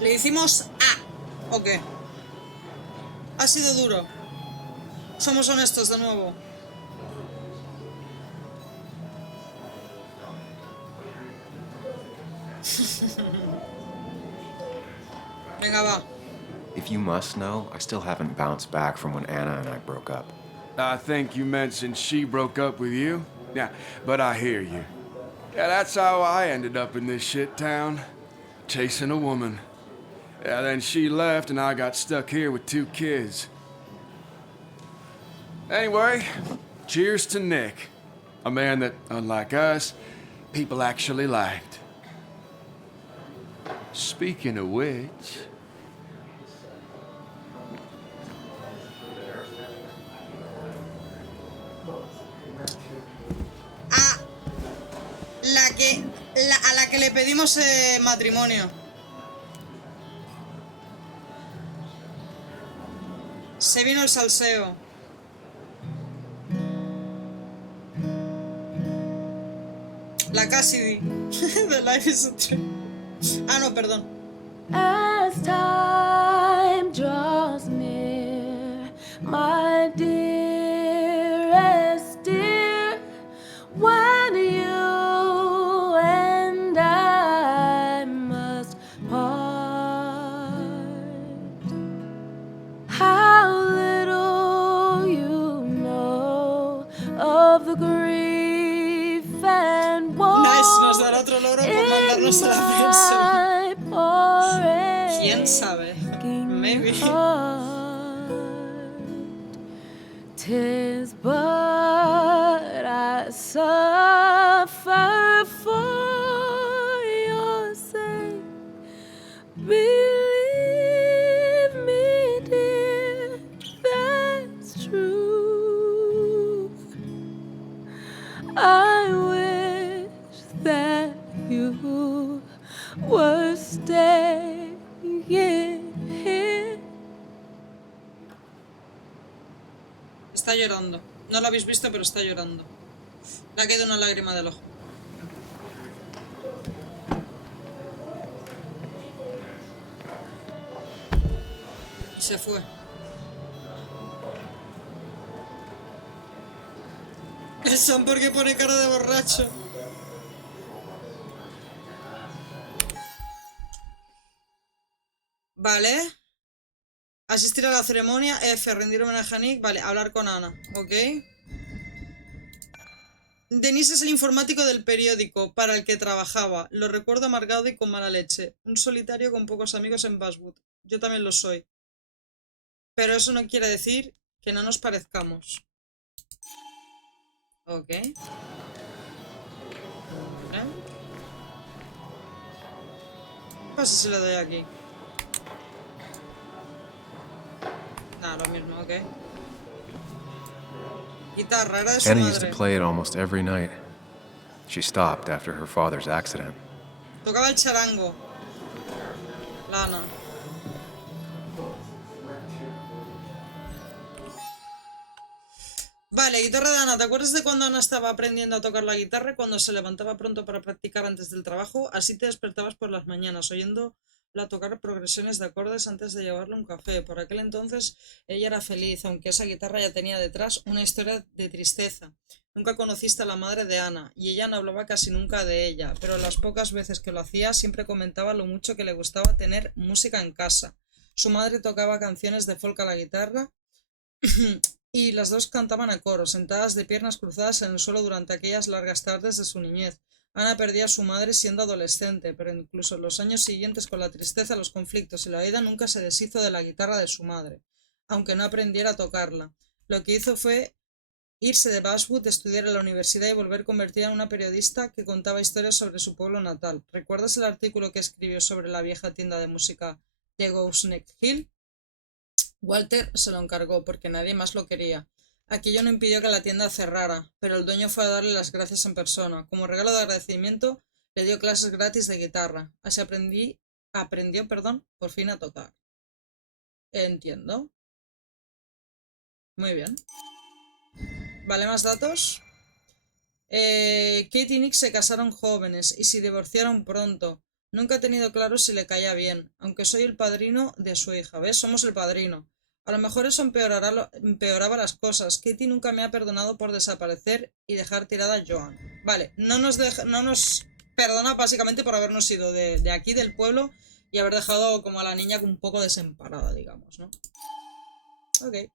Le hicimos A. ¿O qué? Ha sido duro. Somos honestos de nuevo. Venga, va. If you must know, I still haven't bounced back from when Anna and I broke up. I think you mentioned she broke up with you. Yeah, but I hear you. Yeah, that's how I ended up in this shit town. Chasing a woman. Yeah, then she left and I got stuck here with 2 kids. Anyway, cheers to Nick. A man that, unlike us, people actually liked. Speaking of which... A la que le pedimos matrimonio. Se vino el salseo. La Cassidy. The Life is a Dream. Ah, no, perdón. As time draws near, my dearest dear, when you and I must part, how little you know of the grief and woe. Nice, nos dará otro logro por mandarnos a la pensión. ¿Quién sabe? Maybe. 'Tis but I suffer for your sake. Believe me, dear, that's true. I wish that you were staying here. Está llorando. No lo habéis visto, pero está llorando. Le ha caído una lágrima del ojo. Se fue. El Sam porque pone cara de borracho. Vale. Asistir a la ceremonia. F. Rendir homenaje a Nick. Vale, hablar con Ana. Ok. Denis es el informático del periódico para el que trabajaba. Lo recuerdo amargado y con mala leche. Un solitario con pocos amigos en Basswood. Yo también lo soy. Pero eso no quiere decir que no nos parezcamos. Ok. ¿Qué pasa si le doy aquí? Nada, lo mismo, ok. Guitarra, era de su Anna used to madre. play it almost every night. She stopped after her father's accident. Tocaba el charango. Lana. Vale, guitarra de Ana. ¿Te acuerdas de cuando Ana estaba aprendiendo a tocar la guitarra? Cuando se levantaba pronto para practicar antes del trabajo, así te despertabas por las mañanas, oyéndola tocar progresiones de acordes antes de llevarle un café. Por aquel entonces ella era feliz, aunque esa guitarra ya tenía detrás una historia de tristeza. Nunca conociste a la madre de Ana, y ella no hablaba casi nunca de ella, pero las pocas veces que lo hacía siempre comentaba lo mucho que le gustaba tener música en casa. Su madre tocaba canciones de folk a la guitarra y las dos cantaban a coro, sentadas de piernas cruzadas en el suelo durante aquellas largas tardes de su niñez. Ana perdía a su madre siendo adolescente, pero incluso en los años siguientes, con la tristeza, los conflictos y la vida, nunca se deshizo de la guitarra de su madre, aunque no aprendiera a tocarla. Lo que hizo fue irse de Basswood, estudiar en la universidad y volver convertida en una periodista que contaba historias sobre su pueblo natal. ¿Recuerdas el artículo que escribió sobre la vieja tienda de música de Gooseneck Hill? Walter se lo encargó porque nadie más lo quería. Aquello no impidió que la tienda cerrara, pero el dueño fue a darle las gracias en persona. Como regalo de agradecimiento, le dio clases gratis de guitarra. Así aprendió, por fin a tocar. Entiendo. Muy bien. Vale, más datos. Kate y Nick se casaron jóvenes y se divorciaron pronto. Nunca he tenido claro si le caía bien, aunque soy el padrino de su hija. ¿Ves? Somos el padrino. A lo mejor eso empeoraba las cosas. Katie nunca me ha perdonado por desaparecer y dejar tirada a Joan. Vale, no nos perdona básicamente por habernos ido de aquí, del pueblo, y haber dejado como a la niña un poco desamparada, digamos, ¿no? Ok.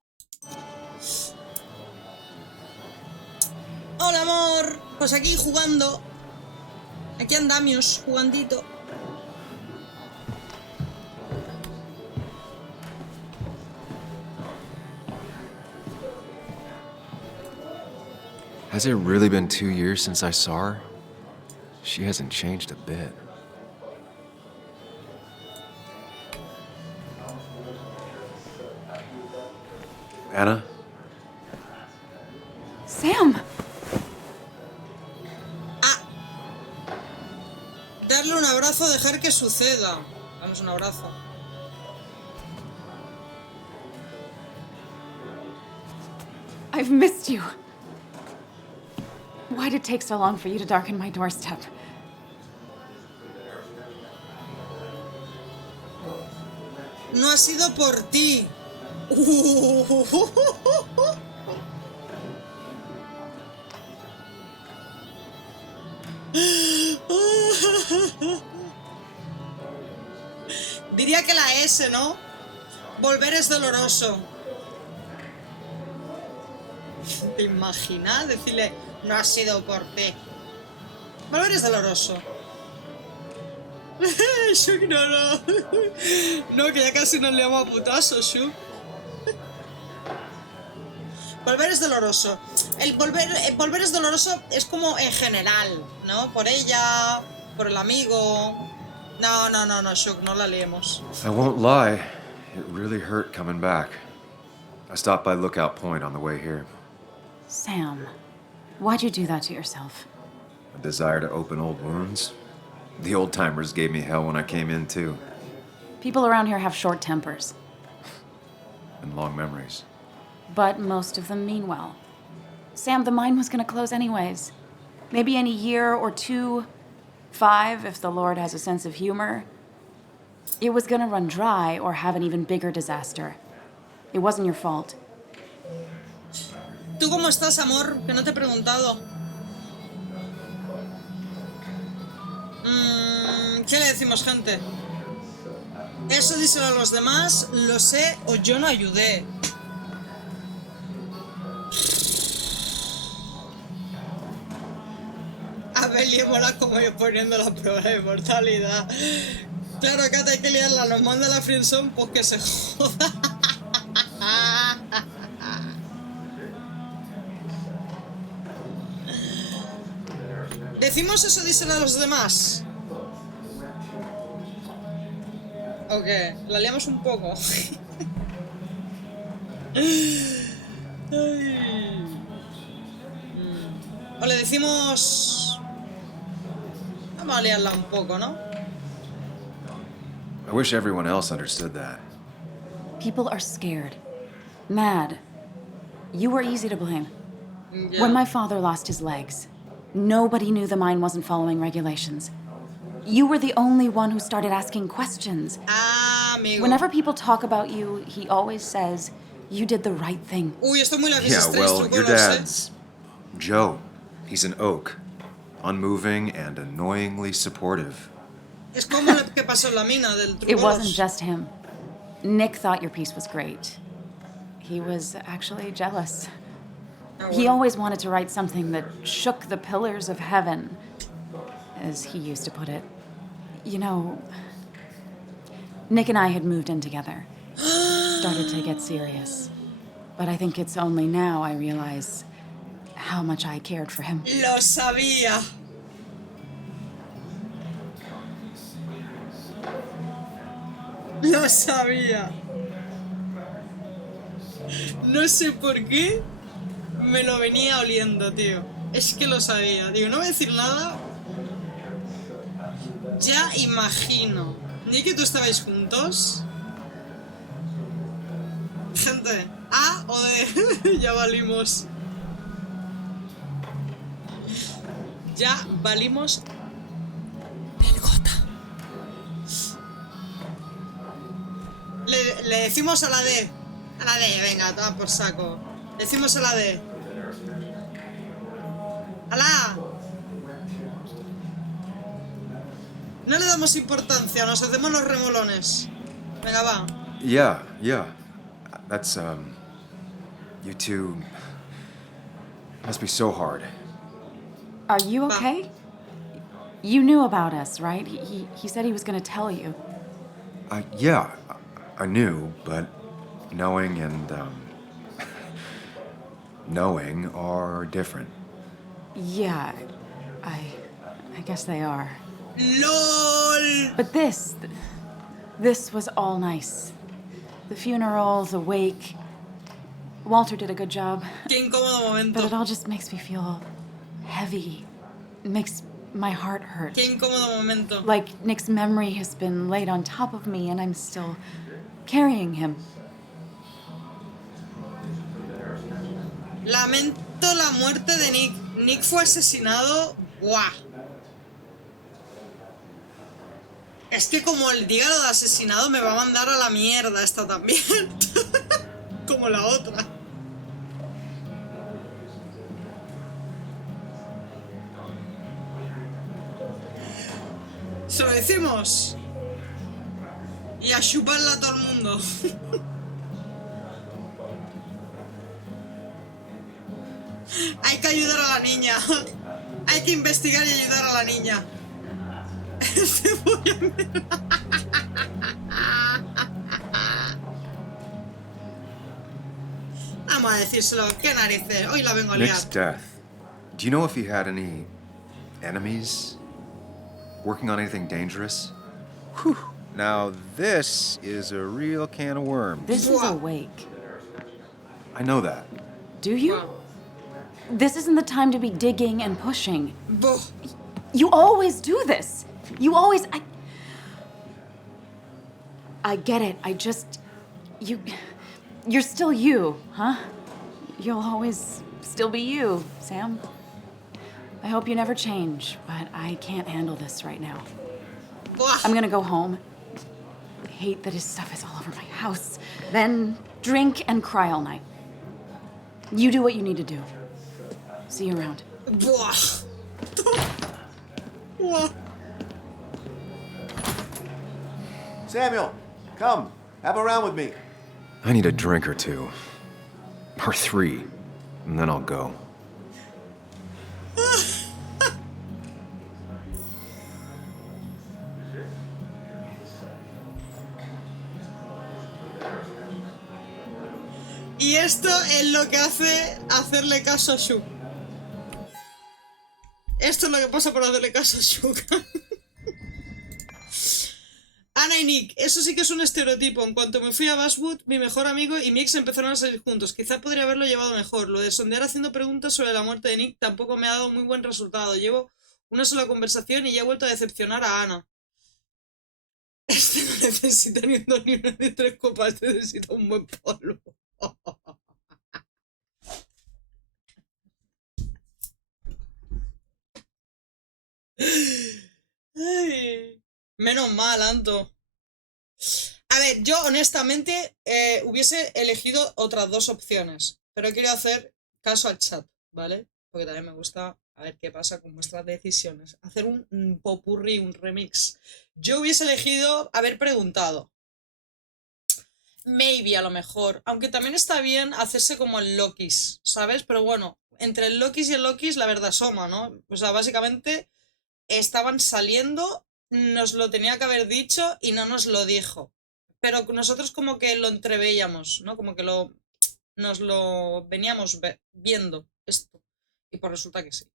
Hola, amor. Pues aquí jugando. Aquí andamios, jugandito. Has it really been 2 years since I saw her? She hasn't changed a bit. Anna? Sam! Darle un abrazo, dejar que suceda. Damos un abrazo. I've missed you. Why'd it take so long for you to darken my doorstep? No ha sido por ti. Diría que la S, ¿no? Volver es doloroso. ¿Te imaginas decirle no ha sido por ti? Volver es doloroso. Shuk, no. No, que ya casi nos liamos a putazos, Shuk. Volver es doloroso. El volver es doloroso es como en general, ¿no? Por ella, por el amigo. No, Shuk, no la liemos. I won't lie, it really hurt coming back. I stopped by Lookout Point on the way here. Sam, why'd you do that to yourself? A desire to open old wounds. The old-timers gave me hell when I came in, too. People around here have short tempers. And long memories. But most of them mean well. Sam, the mine was gonna close anyways. Maybe in a year or 2, 5, if the Lord has a sense of humor. It was gonna run dry or have an even bigger disaster. It wasn't your fault. ¿Tú cómo estás, amor? Que no te he preguntado. ¿Qué le decimos, gente? Eso díselo a los demás, lo sé o yo no ayudé. A Beli mola como yo poniendo la prueba de mortalidad. Claro, Cata, hay que liarla, nos manda la friendzone, pues que se joda. ¿Decimos eso díselo a los demás? Ok, la liamos un poco. O le decimos... Vamos a liarla un poco, ¿no? I wish everyone else understood that. People are scared. Mad. You were easy to blame. Yeah. When my father lost his legs, nobody knew the mine wasn't following regulations. You were the only one who started asking questions. Amigo. Whenever people talk about you, he always says, you did the right thing. Uy, esto es muy la Yeah, well, your dad's Joe. He's an oak. Unmoving and annoyingly supportive. Es como lo que pasó en la mina del It Trugolos. wasn't just him. Nick thought your piece was great. He was actually jealous. He always wanted to write something that shook the pillars of heaven, as he used to put it. You know, Nick and I had moved in together, started to get serious. But I think it's only now I realize how much I cared for him. Lo sabía. Lo sabía. No sé por qué me lo venía oliendo, tío. Es que lo sabía. Digo, no voy a decir nada. Ya imagino. Ni que tú estabais juntos. Gente, A o D. Ya valimos. Ya valimos. Le decimos a la D. A la D, venga, toma por saco. Decimos a la D. A la A. No le damos importancia, nos hacemos los remolones. Venga, va. Yeah. That's, you two... must be so hard. Are you okay? You knew about us, right? He said he was going to tell you. Yeah, I knew, but knowing and, knowing are different. Yeah, I guess they are. LOL! But this was all nice. The funeral, the wake. Walter did a good job. Qué incómodo momento. But it all just makes me feel heavy. It makes my heart hurt. Qué incómodo momento. Like Nick's memory has been laid on top of me and I'm still carrying him. Lamento la muerte de Nick. Nick fue asesinado. ¡Buah! Es que como el diga lo de asesinado me va a mandar a la mierda esta también. Como la otra. Se lo decimos. Y a chuparla a todo el mundo. Hay que ayudar a la niña. Hay que investigar y ayudar a la niña. Vamos a decírselo. ¿Qué narices? Hoy la vengo a liar. Nick's death. Do you know if he had any enemies? Working on anything dangerous? Whew. Now this is a real can of worms. This is a wake. I know that. Do you? This isn't the time to be digging and pushing. Buh. You always do this. You always... I get it. I just... You're still you, huh? You'll always still be you, Sam. I hope you never change, but I can't handle this right now. Buah. I'm gonna go home. hate that his stuff is all over my house. Then drink and cry all night. You do what you need to do. See you around. Buah. Buah. Samuel, come. Have a round with me. I need a drink or two. Or 3. And then I'll go. Y esto es lo que hace hacerle caso a Shuk. Esto es lo que pasa por hacerle caso a Shuk. Ana y Nick, eso sí que es un estereotipo. En cuanto me fui a Basswood, mi mejor amigo y Mix empezaron a salir juntos. Quizá podría haberlo llevado mejor. Lo de sondear haciendo preguntas sobre la muerte de Nick tampoco me ha dado muy buen resultado. Llevo una sola conversación y ya he vuelto a decepcionar a Ana. Este no necesita ni un 2 ni una de 3 copas, necesita un buen polvo. Ay, menos mal, Anto. A ver, yo honestamente hubiese elegido otras 2 opciones, pero quiero hacer caso al chat, ¿vale? Porque también me gusta a ver qué pasa con vuestras decisiones. Hacer un popurrí, un remix. Yo hubiese elegido haber preguntado. Maybe a lo mejor, aunque también está bien hacerse como el Lokis, ¿sabes? Pero bueno, entre el Lokis y el Lokis la verdad asoma, ¿no? O sea, básicamente estaban saliendo, nos lo tenía que haber dicho y no nos lo dijo. Pero nosotros como que lo entreveíamos, ¿no? Como que nos lo veníamos viendo esto. Y pues resulta que sí.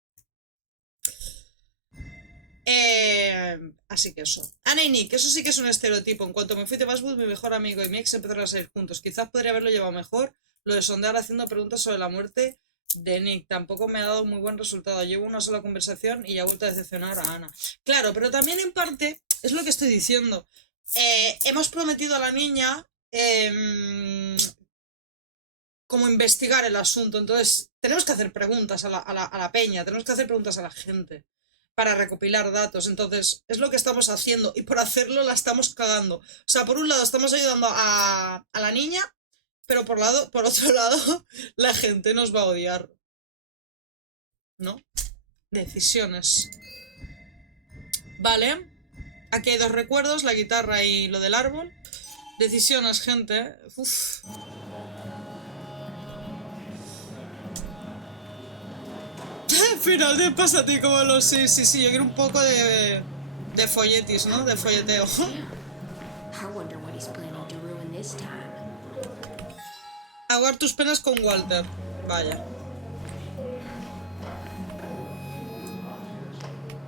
Así que eso. Ana y Nick, eso sí que es un estereotipo. En cuanto me fui de Basswood, mi mejor amigo y mi ex empezaron a salir juntos. Quizás podría haberlo llevado mejor. Lo de sondear haciendo preguntas sobre la muerte de Nick tampoco me ha dado muy buen resultado. Llevo una sola conversación y ya he vuelto a decepcionar a Ana. Claro, pero también en parte es lo que estoy diciendo. Hemos prometido a la niña como investigar el asunto. Entonces tenemos que hacer preguntas a la peña, tenemos que hacer preguntas a la gente para recopilar datos. Entonces es lo que estamos haciendo y por hacerlo la estamos cagando. O sea, por un lado estamos ayudando a la niña, pero por otro lado la gente nos va a odiar, ¿no? Decisiones. Vale. Aquí hay 2 recuerdos, la guitarra y lo del árbol. Decisiones, gente. Uf. Final de Pásate como lo sí, yo quiero un poco de folletis, ¿no? De folleteo. Aguar tus penas con Walter. Vaya.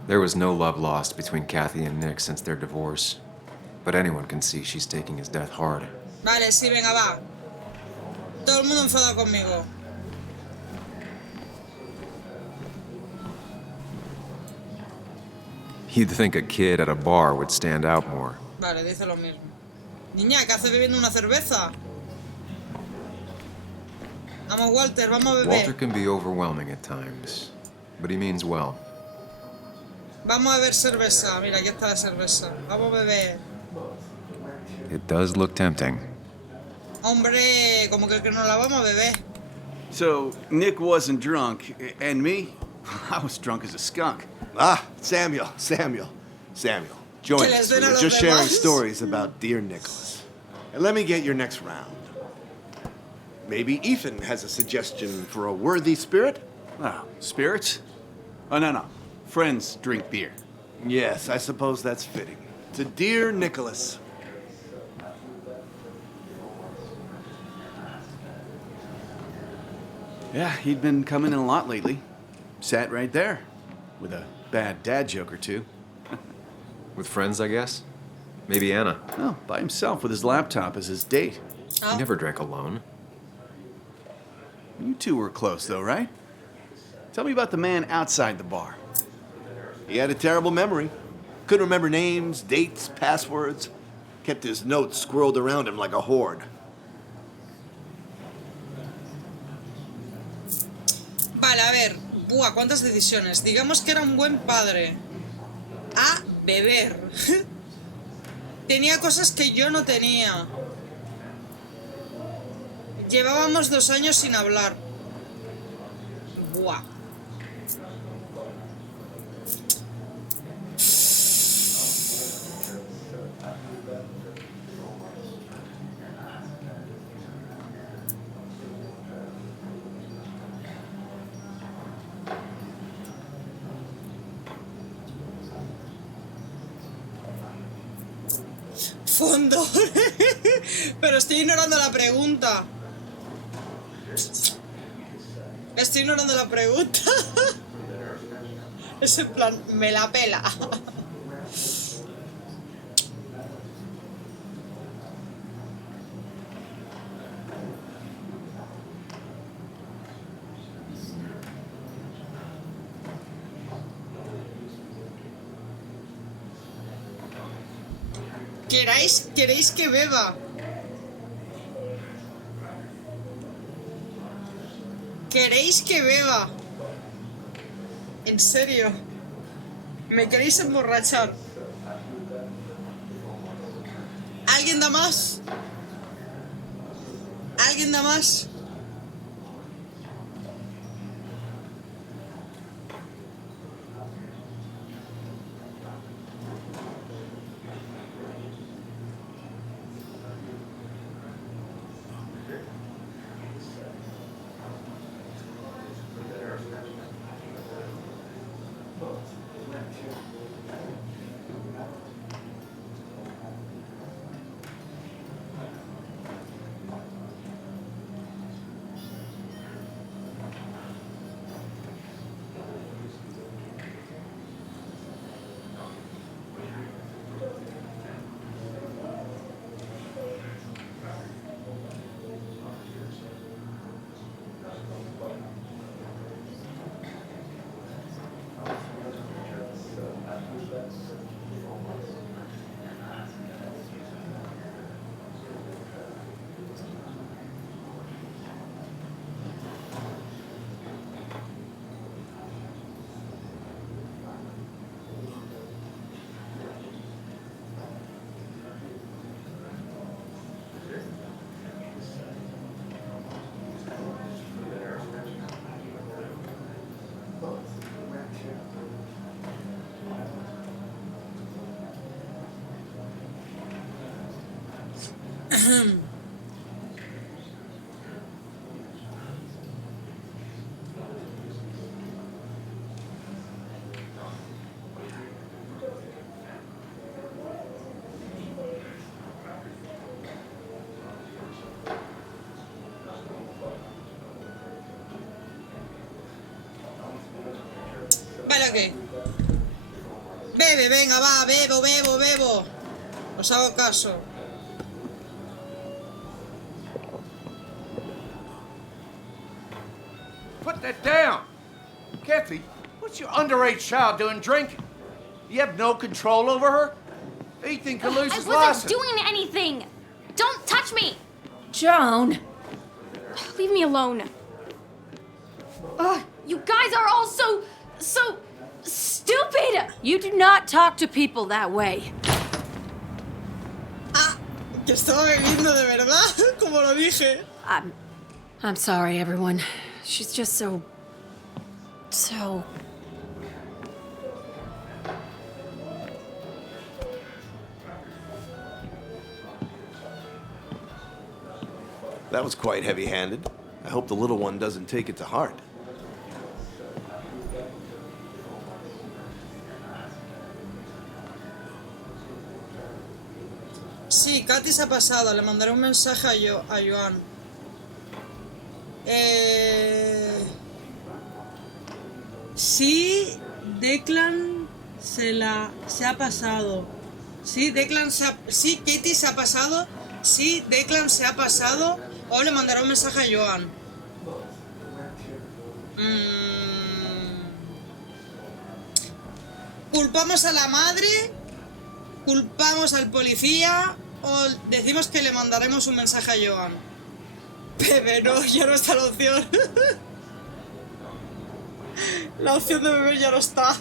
There was no love lost between Kathy and Nick since their divorce. But anyone can see she's taking his death hard. Vale, sí, venga, va. Todo el mundo enfadado conmigo. You'd think a kid at a bar would stand out more. Vale, dice lo mismo. Niña, ¿qué hace bebiendo una cerveza? Vamos, Walter, vamos a beber. Walter can be overwhelming at times, but he means well. Vamos a beber cerveza. Mira, aquí está la cerveza. Vamos a beber. It does look tempting. Hombre, como que no la vamos a beber. So, Nick wasn't drunk, and me? I was drunk as a skunk. Ah, Samuel. Join us. We were just sharing stories about dear Nicholas. And let me get your next round. Maybe Ethan has a suggestion for a worthy spirit? Oh, spirits? Oh, no. Friends drink beer. Yes, I suppose that's fitting. To dear Nicholas. Yeah, he'd been coming in a lot lately. Sat right there, with a bad dad joke or two. With friends, I guess? Maybe Anna. Oh, by himself with his laptop as his date. He never drank alone. You two were close, though, right? Tell me about the man outside the bar. He had a terrible memory. Couldn't remember names, dates, passwords. Kept his notes squirreled around him like a hoard. Vale, a ver. Buah, cuántas decisiones. Digamos que era un buen padre. A beber. tenía cosas que yo no tenía. Llevábamos 2 años sin hablar. Buah. Fondo. Pero estoy ignorando la pregunta. Estoy ignorando la pregunta. Es en plan, me la pela. ¿Queréis que beba? ¿Queréis que beba? ¿En serio? ¿Me queréis emborrachar? ¿Alguien da más? ¿Alguien da más? Vale, ok. Bebe, venga, va, bebo. Os hago caso. Put that down! Kathy, what's your underage child doing drinking? You have no control over her? Ethan could lose his I wasn't license. doing anything! Don't touch me! Joan! Leave me alone. Ugh, you guys are all so stupid! You do not talk to people that way. Ah, que estaba bebiendo de verdad, como lo dije. I'm sorry, everyone. She's just so... That was quite heavy-handed. I hope the little one doesn't take it to heart. Sí, Katy se ha pasado. Le mandaré un mensaje a Joan. Sí, Declan se ha pasado. Sí, sí, Katy se ha pasado. Sí, Declan se ha pasado. O le mandaré un mensaje a Joan. ¿Culpamos a la madre? ¿Culpamos al policía? ¿O decimos que le mandaremos un mensaje a Joan? Bebé, no, ya no está la opción. La opción de bebé ya no está.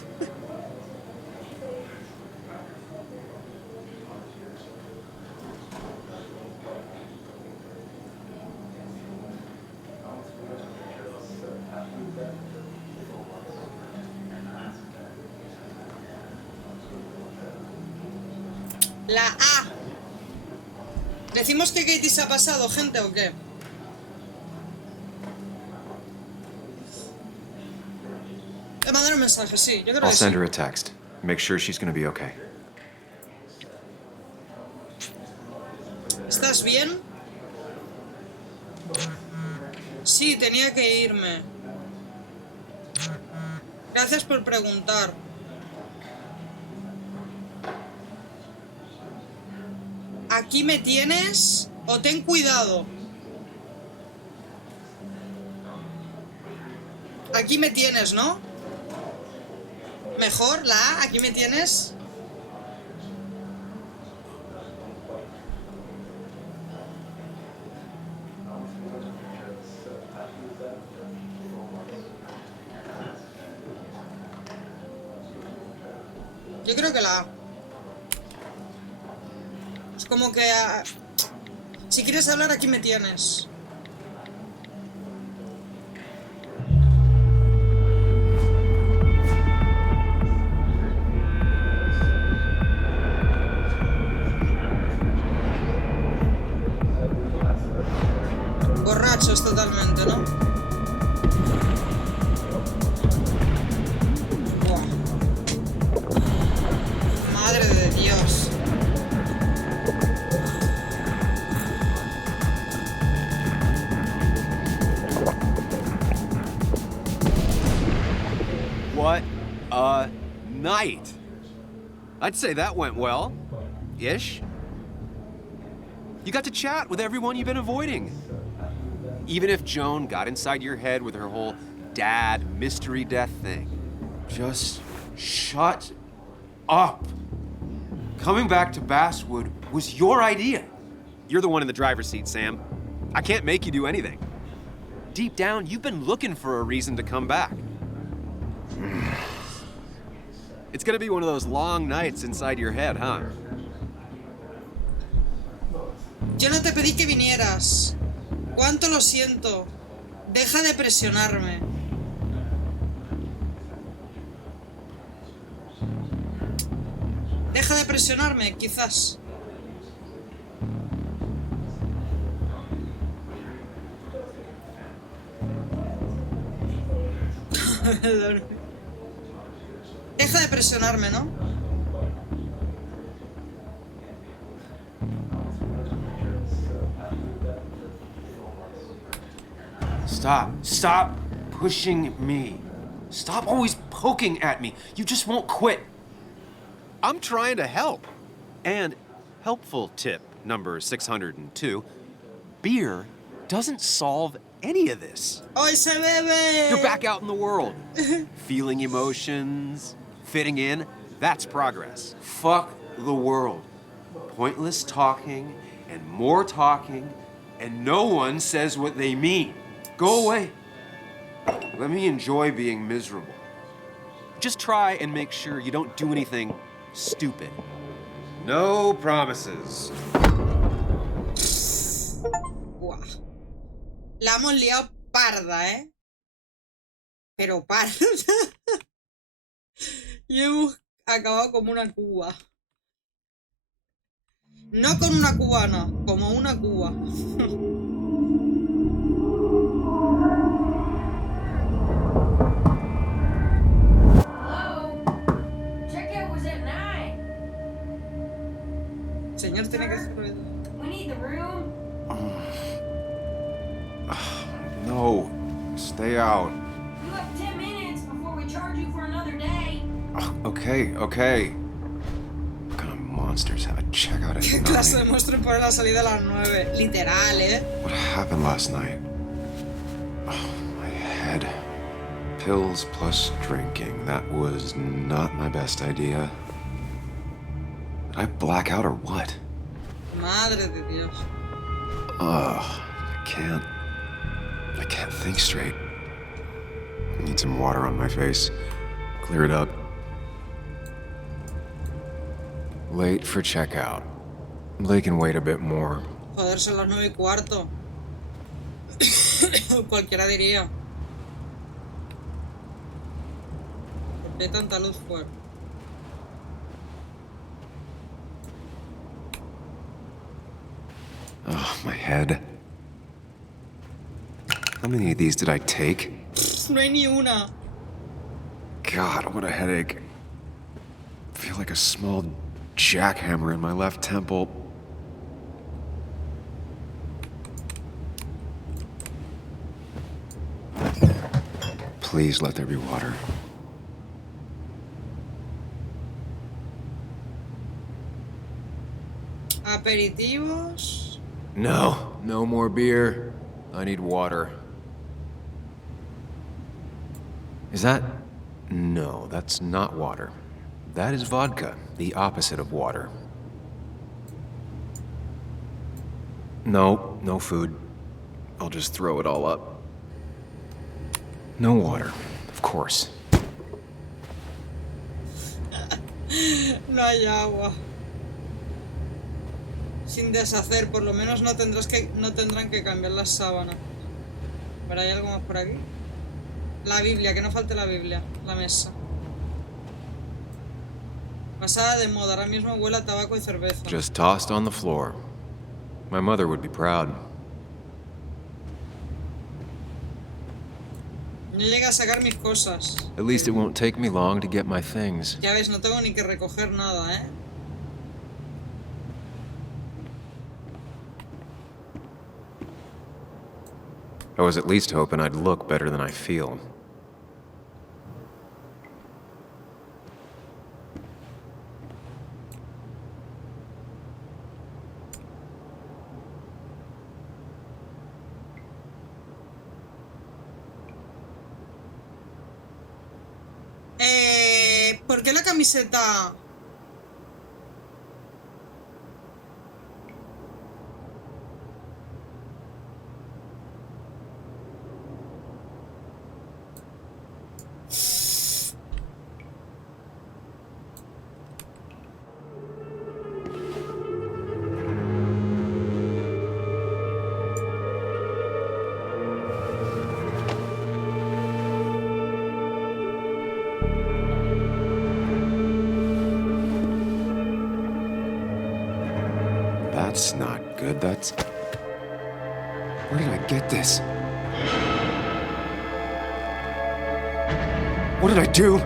La A. ¿Decimos que Katie se ha pasado, gente, o qué? Le mandar un mensaje, sí, yo creo I'll que send sí. her a text. Make sure she's gonna be okay. ¿Estás bien? Sí, tenía que irme. Gracias por preguntar. ¿Aquí me tienes? ¿O ten cuidado? Aquí me tienes, ¿no? Mejor, la A, aquí me tienes. Yo creo que la A. Es como que... si quieres hablar, aquí me tienes. Borrachos totalmente, ¿no? Buah. Madre de Dios. What a night! I'd say that went well. Ish. You got to chat with everyone you've been avoiding. Even if Joan got inside your head with her whole dad mystery death thing. Just shut up. Coming back to Basswood was your idea. You're the one in the driver's seat, Sam. I can't make you do anything. Deep down, you've been looking for a reason to come back. It's gonna be one of those long nights inside your head, huh? Yo no te pedí que vinieras. ¿Cuánto lo siento? Deja de presionarme. Deja de presionarme, quizás. Deja de presionarme, ¿no? Stop pushing me. Stop always poking at me. You just won't quit. I'm trying to help. And helpful tip number 602, beer doesn't solve any of this. ¡Hoy se bebe! You're back out in the world. Feeling emotions, fitting in, that's progress. Fuck the world. Pointless talking and more talking, and no one says what they mean. Go away. Let me enjoy being miserable. Just try and make sure you don't do anything stupid. No promises. Buah. La hemos liado parda, ¿eh? Pero parda. Y hemos acabado como una cuba. No con una cubana, como una cuba. Señor, tiene que hacer ruido. We need the room. No, stay out. You have 10 minutes before we charge you for another day. Okay. What kind of monsters have a checkout at ¿Qué 9? clase de monstruo pone la salida a las 9? Literal, ¿eh? What happened last night? Oh, my head. Pills plus drinking. That was not my best idea. Did I black out or what? Madre de Dios. Ugh, I can't think straight. I need some water on my face. Clear it up. Late for checkout. They can wait a bit more. Joder, son las 9:15. Cualquiera diría. ¿Por qué tanta luz fuera? Oh, my head. How many of these did I take? No hay ni una. God, what a headache. I feel like a small jackhammer in my left temple. Please let there be water. Aperitivos. No, no more beer. I need water. Is that... No, that's not water. That is vodka, the opposite of water. No, no food. I'll just throw it all up. No water, of course. No hay agua. Sin deshacer, por lo menos no tendrán que cambiar las sábanas. ¿Pero hay algo más por aquí? La Biblia, que no falte la Biblia. La mesa. Pasada de moda, ahora mismo huele a tabaco y cerveza. Just tossed on the floor. My mother would be proud. No llega a sacar mis cosas. At least it won't take me long to get my things. Ya ves, no tengo ni que recoger nada, ¿eh? I was at least hoping I'd look better than I feel. ¿Por qué la camiseta? That's not good, that's... Where did I get this? What did I do?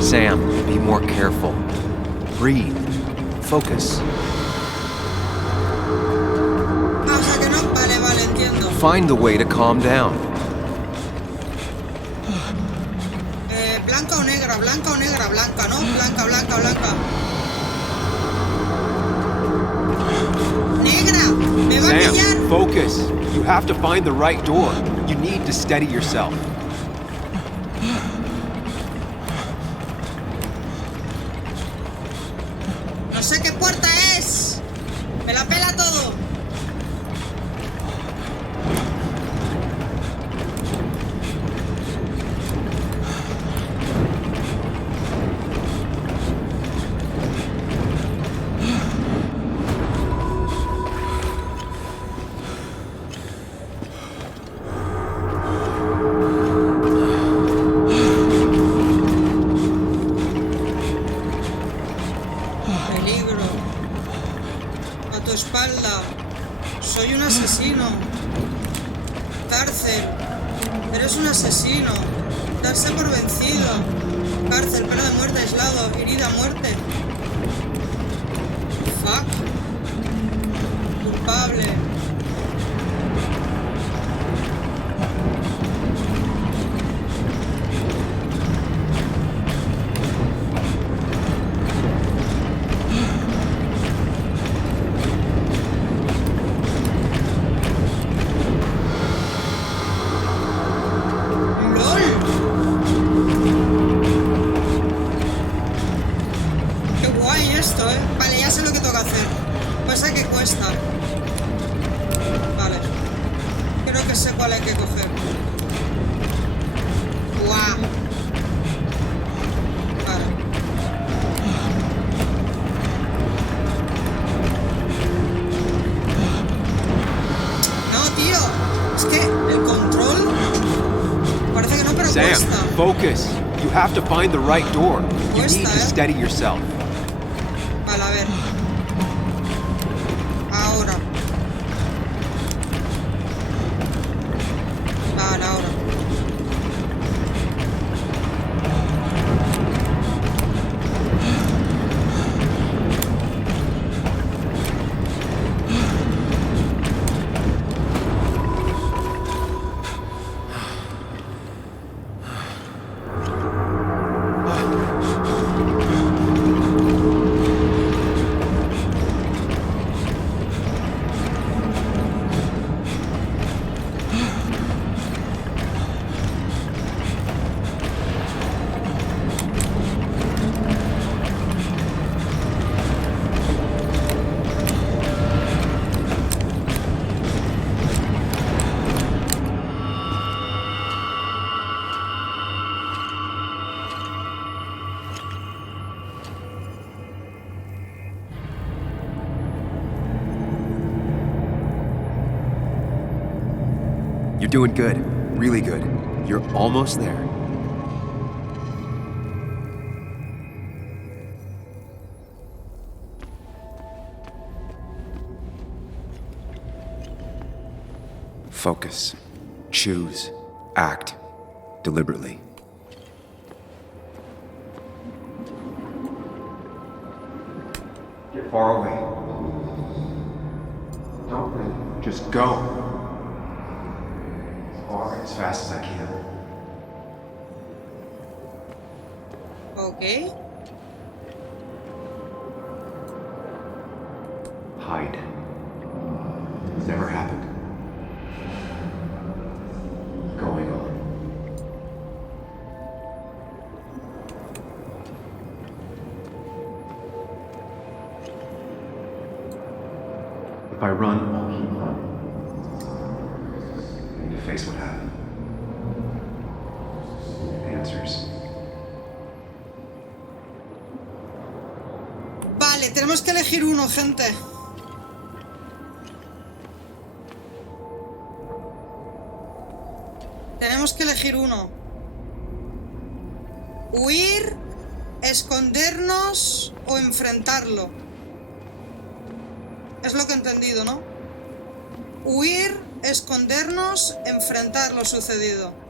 Sam, be more careful. Breathe. Focus. Ah, o sea que no. Vale, entiendo. Find the way to calm down. Blanca o negra, blanca o negra, blanca, ¿no? Blanca. ¡Negra! ¡Me va a pillar! Sam, focus. You have to find the right door. You need to steady yourself. No sé qué puerta es. Me la pela todo. Peligro. A tu espalda. Soy un asesino. Cárcel. Eres un asesino. Darse por vencido. Cárcel, pena de muerte, aislado, herida, muerte. Fuck. Culpable. Focus. You have to find the right door. You need to steady yourself. Vale, a ver. Ahora. Vale, ahora. You're doing good. Really good. You're almost there. Focus. Choose. Act. Deliberately. Get far away. Don't wait. Just go. As fast as I can. Okay. Hide. It's never happened. Going on. If I run, I'll keep running. I need to face what happened. Vale, tenemos que elegir uno, gente. Tenemos que elegir uno. Huir, escondernos o enfrentarlo. Es lo que he entendido, ¿no? Huir, escondernos, enfrentar lo sucedido.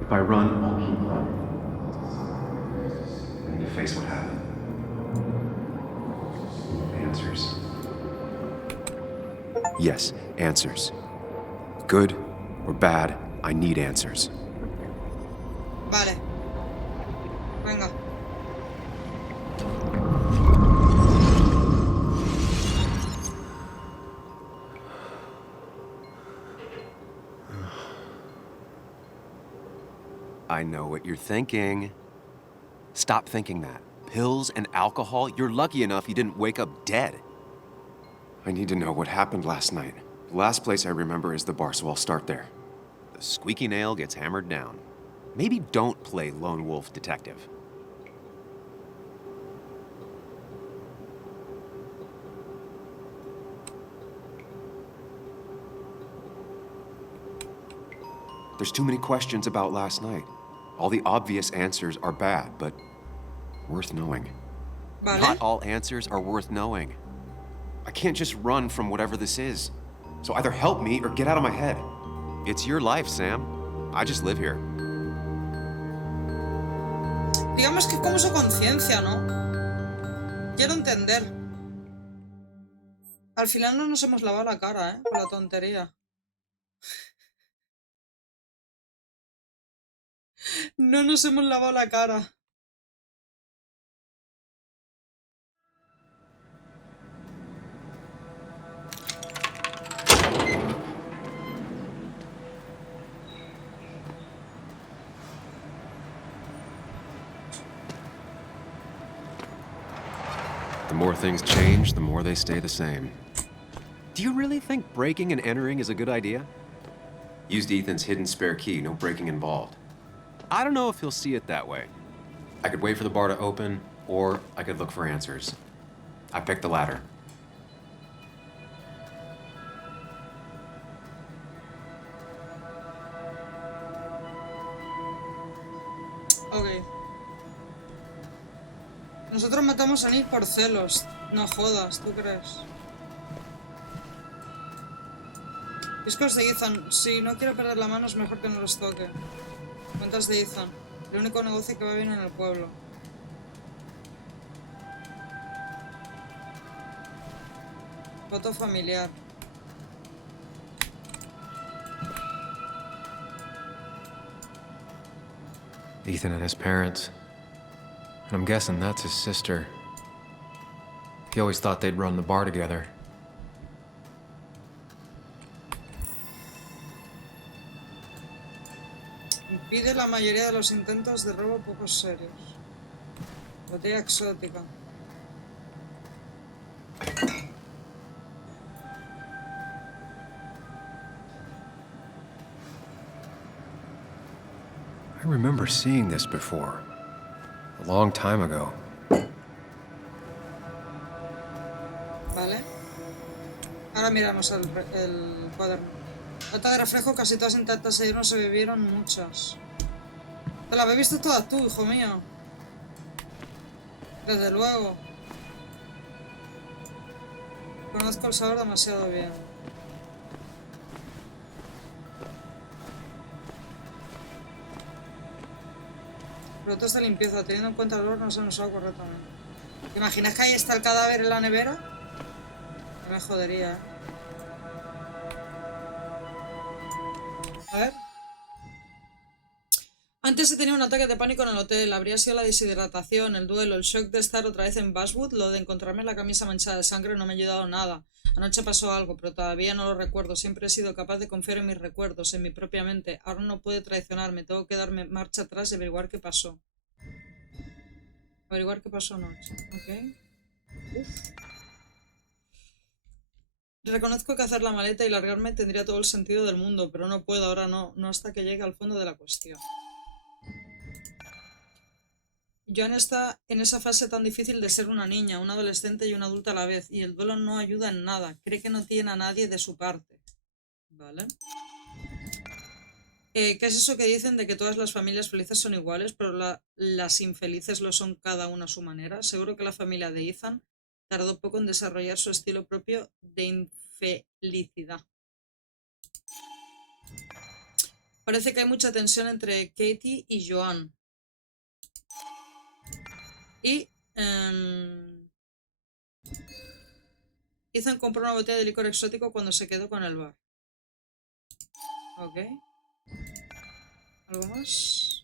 If I run, I'll keep running. I need to face what happened. Answers. Yes, answers. Good or bad, I need answers. Vale. Venga. I know what you're thinking. Stop thinking that. Pills and alcohol, you're lucky enough you didn't wake up dead. I need to know what happened last night. The last place I remember is the bar, so I'll start there. The squeaky nail gets hammered down. Maybe don't play lone wolf detective. There's too many questions about last night. All the obvious answers are bad, but worth knowing. Vale. Not all answers are worth knowing. I can't just run from whatever this is. So either help me or get out of my head. It's your life, Sam. I just live here. Digamos que es como su conciencia, ¿no? Quiero entender. Al final no nos hemos lavado la cara, ¿eh? Con la tontería. No nos hemos lavado la cara. The more things change, the more they stay the same. Do you really think breaking and entering is a good idea? Used Ethan's hidden spare key, no breaking involved. I don't know if he'll see it that way. I could wait for the bar to open, or I could look for answers. I picked the latter. Ok. Nosotros matamos a Nick por celos. No jodas, ¿tú crees? Discos de Ethan. Si no quiero perder la mano es mejor que no los toque. Cuentas de Ethan. El único negocio que va bien en el pueblo. Foto familiar. Ethan and his parents. And I'm guessing that's his sister. He always thought they'd run the bar together. Impide la mayoría de los intentos de robo poco serios. Botella exótica. I remember seeing this before. A long time ago. Vale. Ahora miramos el cuaderno. Lata de refresco, casi todas intactas. Ayer no se bebieron muchas. Te las habéis visto todas tú, hijo mío. Desde luego. Conozco el sabor demasiado bien. Productos de limpieza, teniendo en cuenta el olor no se nos ha correctamente. ¿Te imaginas que ahí está el cadáver en la nevera? No me jodería, ¿eh? A ver. Antes he tenido un ataque de pánico en el hotel. Habría sido la deshidratación, el duelo, el shock de estar otra vez en Basswood. Lo de encontrarme la camisa manchada de sangre no me ha ayudado nada. Anoche pasó algo, pero todavía no lo recuerdo. Siempre he sido capaz de confiar en mis recuerdos, en mi propia mente. Ahora no puede traicionarme. Tengo que darme marcha atrás y averiguar qué pasó. Averiguar qué pasó anoche. Ok. Uf. Reconozco que hacer la maleta y largarme tendría todo el sentido del mundo, pero no puedo, ahora no. No hasta que llegue al fondo de la cuestión. Joan está en esa fase tan difícil de ser una niña, una adolescente y una adulta a la vez, y el duelo no ayuda en nada. Cree que no tiene a nadie de su parte. ¿Vale? ¿Qué es eso que dicen de que todas las familias felices son iguales, pero las infelices lo son cada una a su manera? Seguro que la familia de Ethan tardó poco en desarrollar su estilo propio de infelicidad. Parece que hay mucha tensión entre Katie y Joan. Y Ethan compró una botella de licor exótico cuando se quedó con el bar. Ok. ¿Algo más?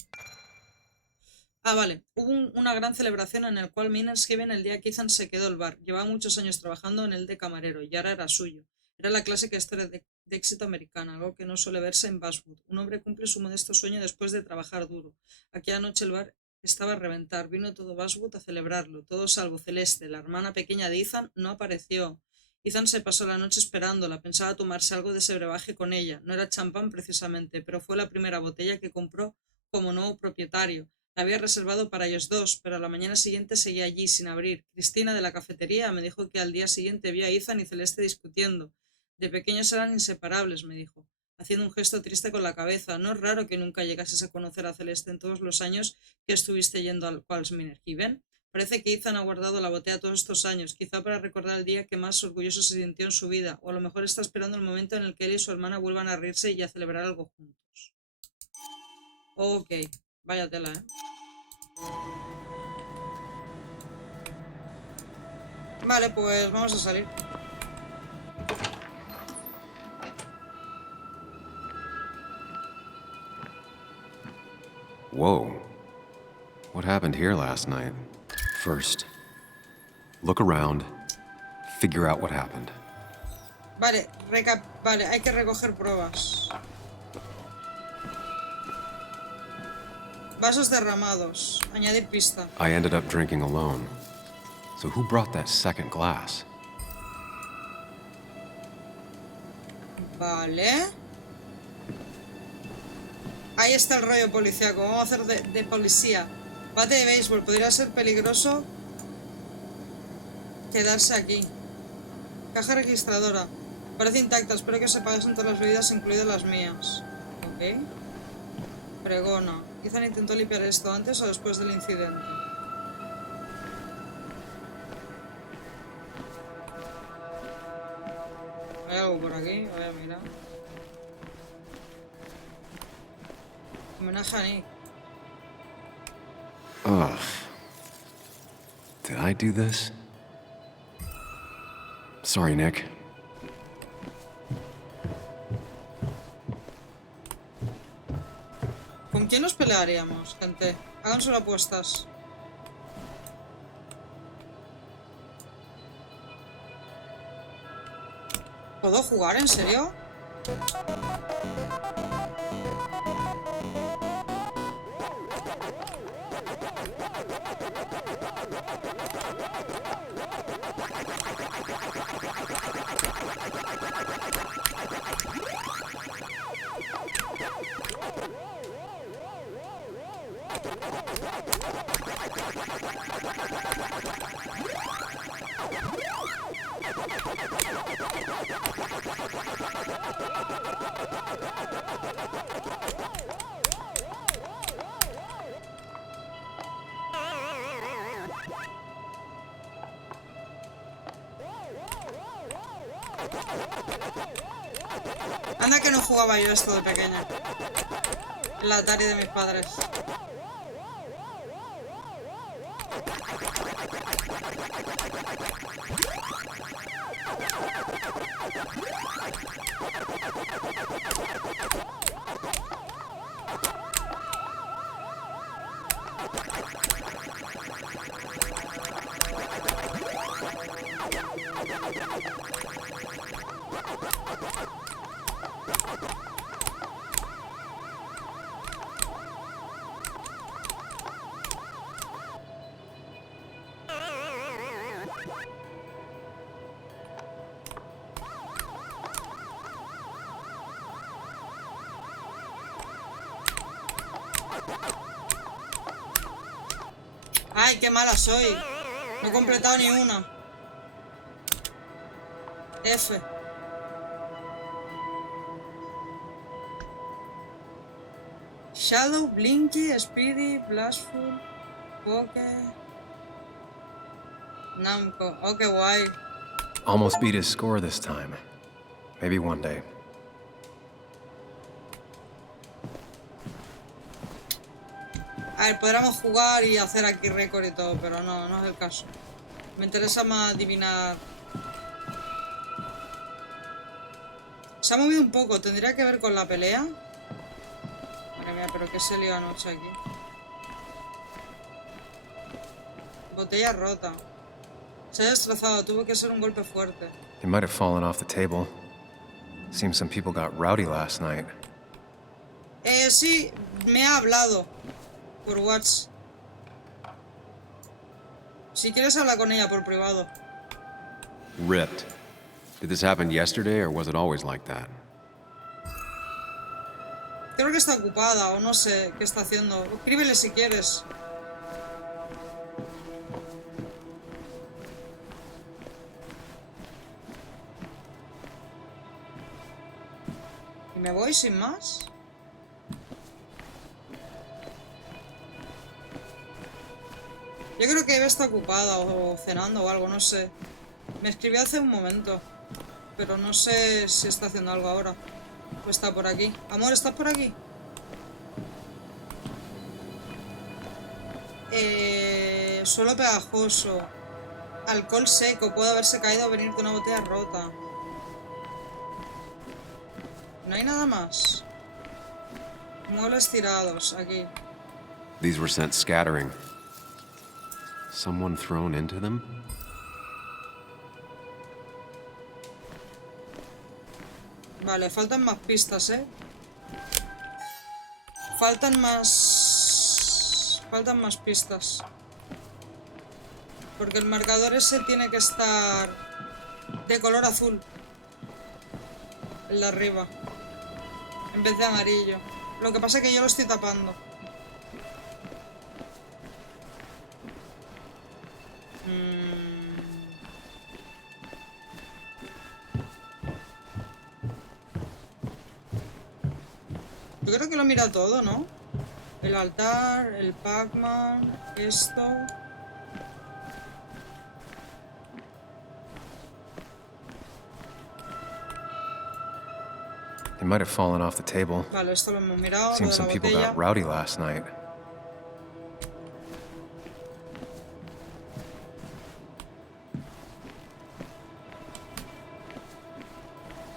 Ah, vale. Hubo una gran celebración en el cual Miners Haven el día que Ethan se quedó el bar. Llevaba muchos años trabajando en el de camarero y ahora era suyo. Era la clásica historia de éxito americana, algo que no suele verse en Basswood. Un hombre cumple su modesto sueño después de trabajar duro. Aquella noche el bar estaba a reventar. Vino todo Basswood a celebrarlo. Todo salvo Celeste, la hermana pequeña de Ethan, no apareció. Ethan se pasó la noche esperándola. Pensaba tomarse algo de ese brebaje con ella. No era champán precisamente, pero fue la primera botella que compró como nuevo propietario. La había reservado para ellos dos, pero a la mañana siguiente seguía allí sin abrir. Cristina de la cafetería me dijo que al día siguiente vio a Ethan y Celeste discutiendo. De pequeños eran inseparables, me dijo. haciendo un gesto triste con la cabeza. No es raro que nunca llegases a conocer a Celeste en todos los años que estuviste yendo al Qualsminer Haven. Parece que Ethan ha guardado la botella todos estos años, quizá para recordar el día que más orgulloso se sintió en su vida, o a lo mejor está esperando el momento en el que él y su hermana vuelvan a reírse y a celebrar algo juntos. Ok, vaya tela, ¿eh? Vale, pues vamos a salir. Whoa. What happened here last night? First, look around, figure out what happened. Vale, vale, hay que recoger pruebas. Vasos derramados. Añadir pista. I ended up drinking alone. So who brought that second glass? Vale. Ahí está el rollo policíaco. Vamos a hacer de policía. Bate de béisbol. Podría ser peligroso quedarse aquí. Caja registradora. Parece intacta. Espero que se paguen todas las bebidas, incluidas las mías. Ok. Pregona. Ethan intentó limpiar esto antes o después del incidente. Hay algo por aquí. Voy a mirar. Homenaje a Nick. Ugh. Did I do this? Sorry, Nick. ¿Con quién nos pelearíamos, gente? Hagan solo apuestas. ¿Puedo jugar? ¿En serio? Anda que no jugaba yo esto de pequeña. En la Atari de mis padres. Ay, qué mala soy. No he completado ni una. F. Shadow, Blinky, Speedy, Blastful, Poke, Namco. Oh, qué guay. Almost beat his score this time. Maybe one day. A ver, podríamos jugar y hacer aquí récord y todo, pero no, no es el caso. Me interesa más adivinar. Se ha movido un poco, ¿tendría que ver con la pelea? Madre mía, pero qué se lió anoche aquí. Botella rota. Se ha destrozado, tuvo que ser un golpe fuerte. It might have fallen off the table. Seems some people got rowdy last night. Sí, me ha hablado. Por WhatsApp. Si quieres habla con ella por privado. Ripped. Did this happen yesterday or was it always like that? Creo que está ocupada o no sé qué está haciendo. Escríbele si quieres. Y me voy sin más. Yo creo que Eve está ocupada o cenando o algo, no sé. Me escribió hace un momento, pero no sé si está haciendo algo ahora. O está por aquí. Amor, ¿estás por aquí? Suelo pegajoso. Alcohol seco. Puede haberse caído o venir de una botella rota. No hay nada más. Muebles tirados, aquí. These were sent scattering. Someone thrown into them? Vale, faltan más pistas, ¿eh? Faltan más pistas. Porque el marcador ese tiene que estar de color azul. El de arriba. En vez de amarillo. Lo que pasa es que yo lo estoy tapando. Yo creo que lo mira todo, ¿no? El altar, el Pac-Man, esto... They might have fallen off the table. Vale, esto lo hemos mirado, lo de Seems la some people botella. got rowdy last night.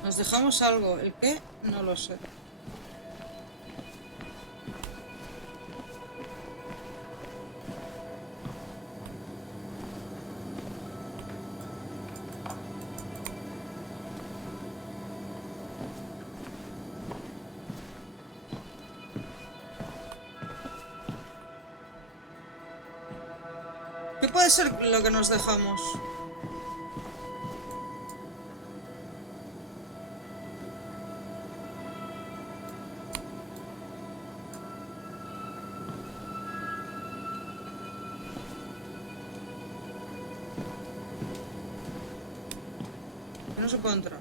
Nos dejamos algo. ¿El qué? No lo sé. ¿Qué puede ser lo que nos dejamos? Que no se puede entrar.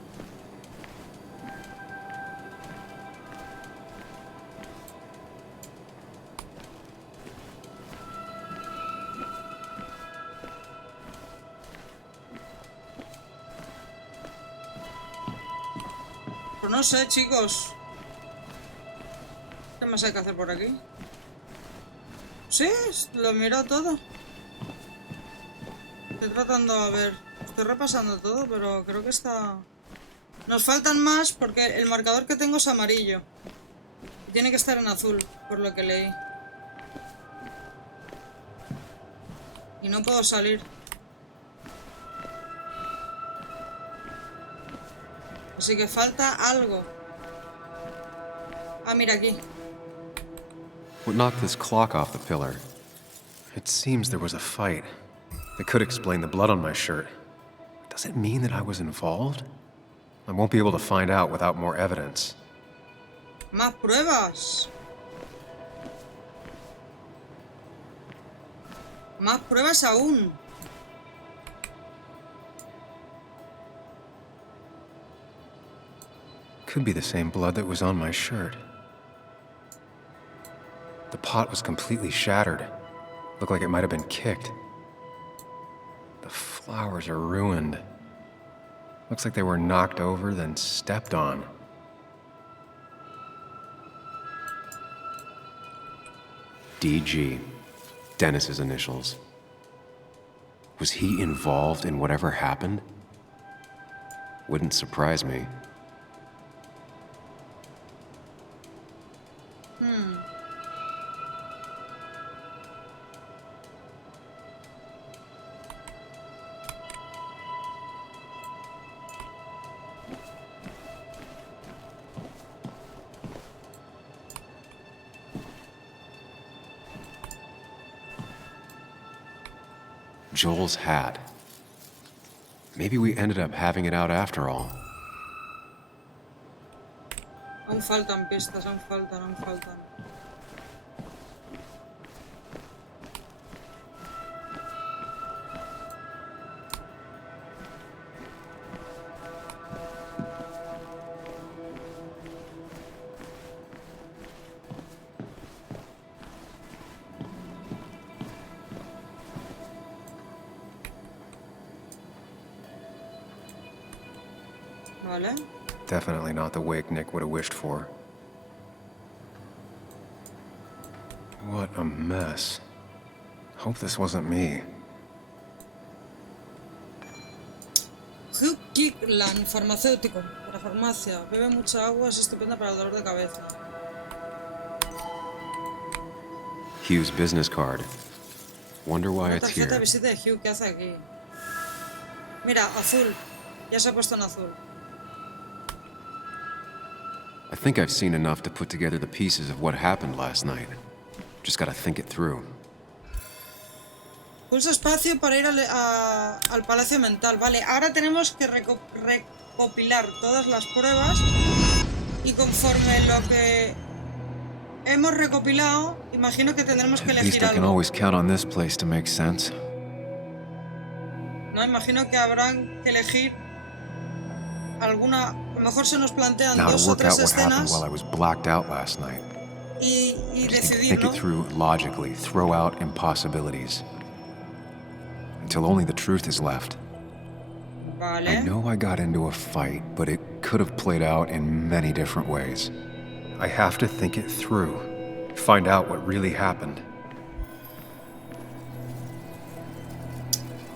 Pues no sé, chicos. ¿Qué más hay que hacer por aquí? Sí, lo miro todo. Estoy tratando a ver. Estoy repasando todo, pero creo que está... Nos faltan más porque el marcador que tengo es amarillo. Y tiene que estar en azul, por lo que leí. Y no puedo salir. Así que falta algo. Ah, mira aquí. What knocked this clock off the pillar? It seems there was a fight. That could explain the blood on my shirt. Does it mean that I was involved? I won't be able to find out without more evidence. Más pruebas. Más pruebas aún. Could be the same blood that was on my shirt. The pot was completely shattered. Looked like it might have been kicked. The flowers are ruined. Looks like they were knocked over, then stepped on. DG. Dennis's initials. Was he involved in whatever happened? Wouldn't surprise me. Joel's hat. Maybe we ended up having it out after all. Aún faltan pistas, aún faltan. Vale. Definitely not the wake Nick would have wished for. What a mess. Hope this wasn't me. Hugh Kirkland, farmacéutico. Para farmacia. Bebe mucha agua, es estupenda para el dolor de cabeza. Hugh's business card. Wonder why Una it's tarjeta de here. visita de Hugh, ¿qué hace aquí? Mira, azul. Ya se ha puesto en azul. I think I've seen enough to put together the pieces of what happened last night. Just gotta think it through. Pulsa espacio para ir al palacio mental. Vale, ahora tenemos que recopilar todas las pruebas y conforme lo que hemos recopilado, imagino que tendremos que At least elegir I can algo. always count on this place to make sense. No, imagino que habrán que elegir alguna. A lo mejor se nos plantean Now to 2 o work out 3 what happened escenas while I was blacked out last night. y decidir, Think ¿no? it through logically, throw out impossibilities. Until only the truth is left. I Vale. know I got into a fight, but it could have played out in many different ways. I have to think it through. Find out what really happened.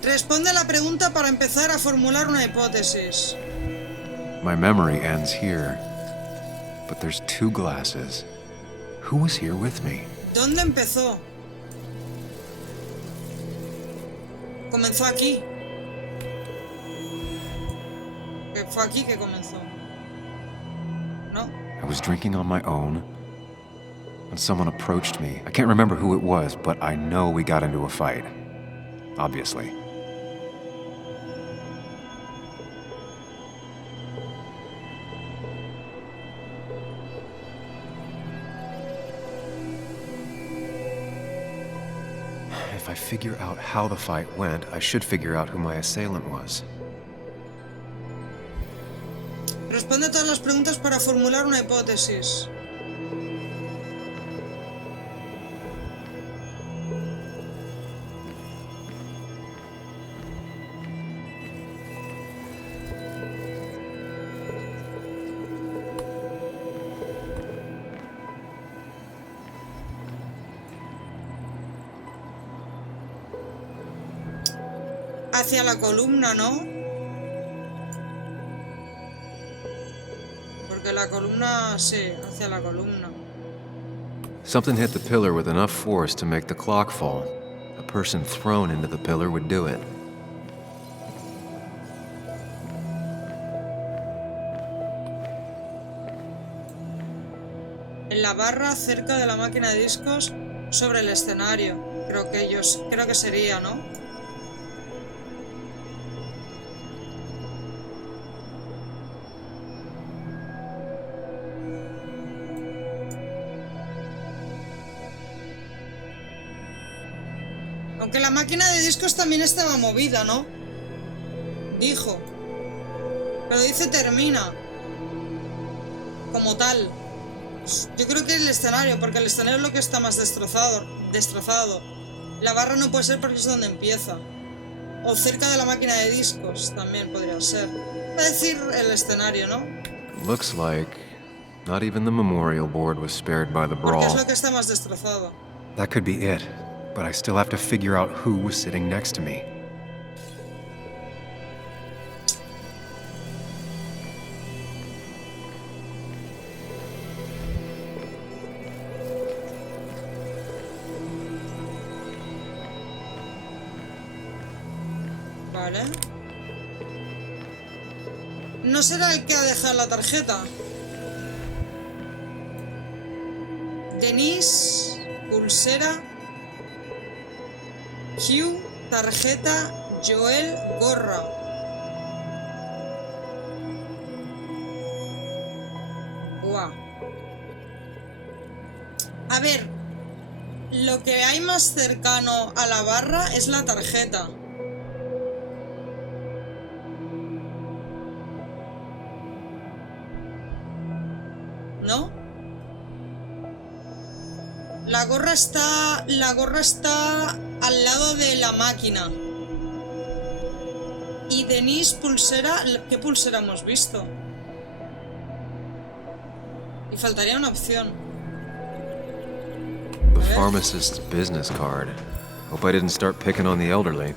Responde a la pregunta para empezar a formular una hipótesis. My memory ends here. But there's 2 glasses. Who was here with me? ¿Dónde empezó? Comenzó aquí. Que fue aquí que comenzó. ¿No? I was drinking on my own when someone approached me. I can't remember who it was, but I know we got into a fight. Obviously. If I figure out how the fight went, I should figure out who my assailant was. Responde todas las preguntas para formular una hipótesis. Hacia la columna, ¿no? Porque la columna, sí, hacia la columna. Something hit the pillar with enough force to make the clock fall. A person thrown into the pillar would do it. En la barra cerca de la máquina de discos sobre el escenario. Creo que sería, ¿no? Aunque la máquina de discos también estaba movida, ¿no? Dijo. Pero dice termina. Como tal. Yo creo que el escenario, porque el escenario es lo que está más destrozado. La barra no puede ser porque es donde empieza. O cerca de la máquina de discos también podría ser. Voy a decir el escenario, ¿no? Looks like not even the memorial board was spared by the Porque es brawl. lo que está más destrozado. That could be it, but I still have to figure out who was sitting next to me. Vale. ¿No será el que ha dejado la tarjeta? Denise, pulsera, Hugh, tarjeta, Joel, gorra. Guau. A ver, lo que hay más cercano a la barra es la tarjeta. ¿No? La gorra está al lado de la máquina. Y Denise, pulsera, ¿qué pulsera hemos visto? Y faltaría una opción. The pharmacist's business card. Hope I didn't start picking on the elderly.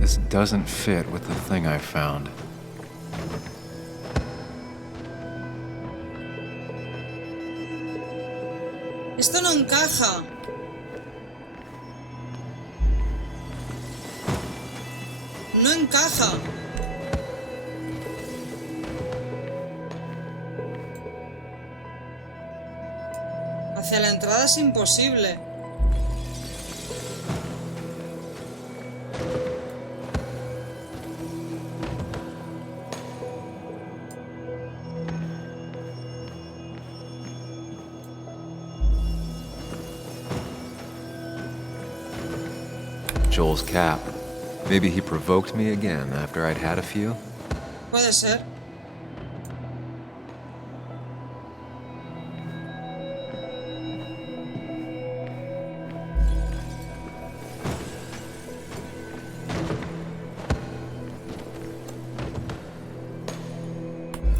This doesn't fit with the thing I found. Esto no encaja. No encaja. Hacia la entrada es imposible. Joel's cap. Maybe he provoked me again after I'd had a few? Puede ser.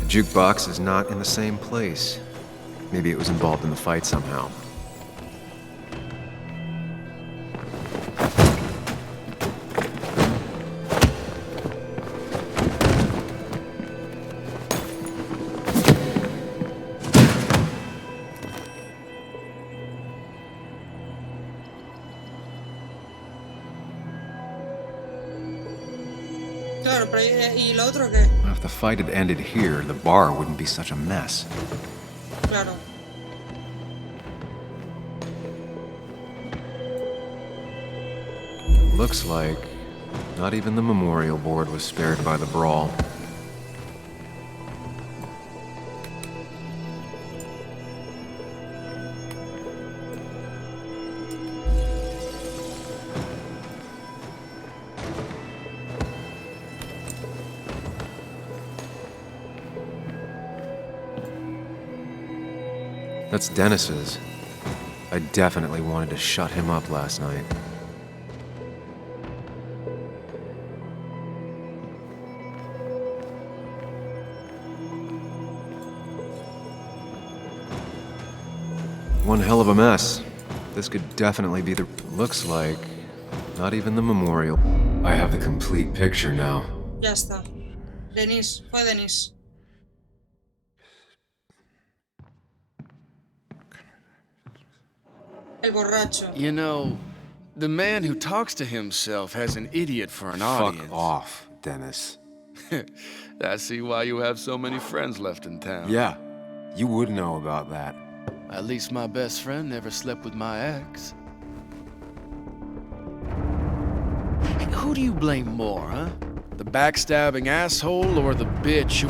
The jukebox is not in the same place. Maybe it was involved in the fight somehow. Claro, pero ¿y lo otro qué? If the fight had ended here, the bar wouldn't be such a mess. Claro. Looks like not even the memorial board was spared by the brawl. That's Dennis's. I definitely wanted to shut him up last night. One hell of a mess. This could definitely be the... Looks like not even the memorial. I have the complete picture now. Ya está. Denis, fue Denis. El borracho. You know, the man who talks to himself has an idiot for an audience. Fuck off, Dennis. I see why you have so many friends left in town. Yeah, you would know about that. At least my best friend never slept with my ex. Who do you blame more, huh? The backstabbing asshole or the bitch who...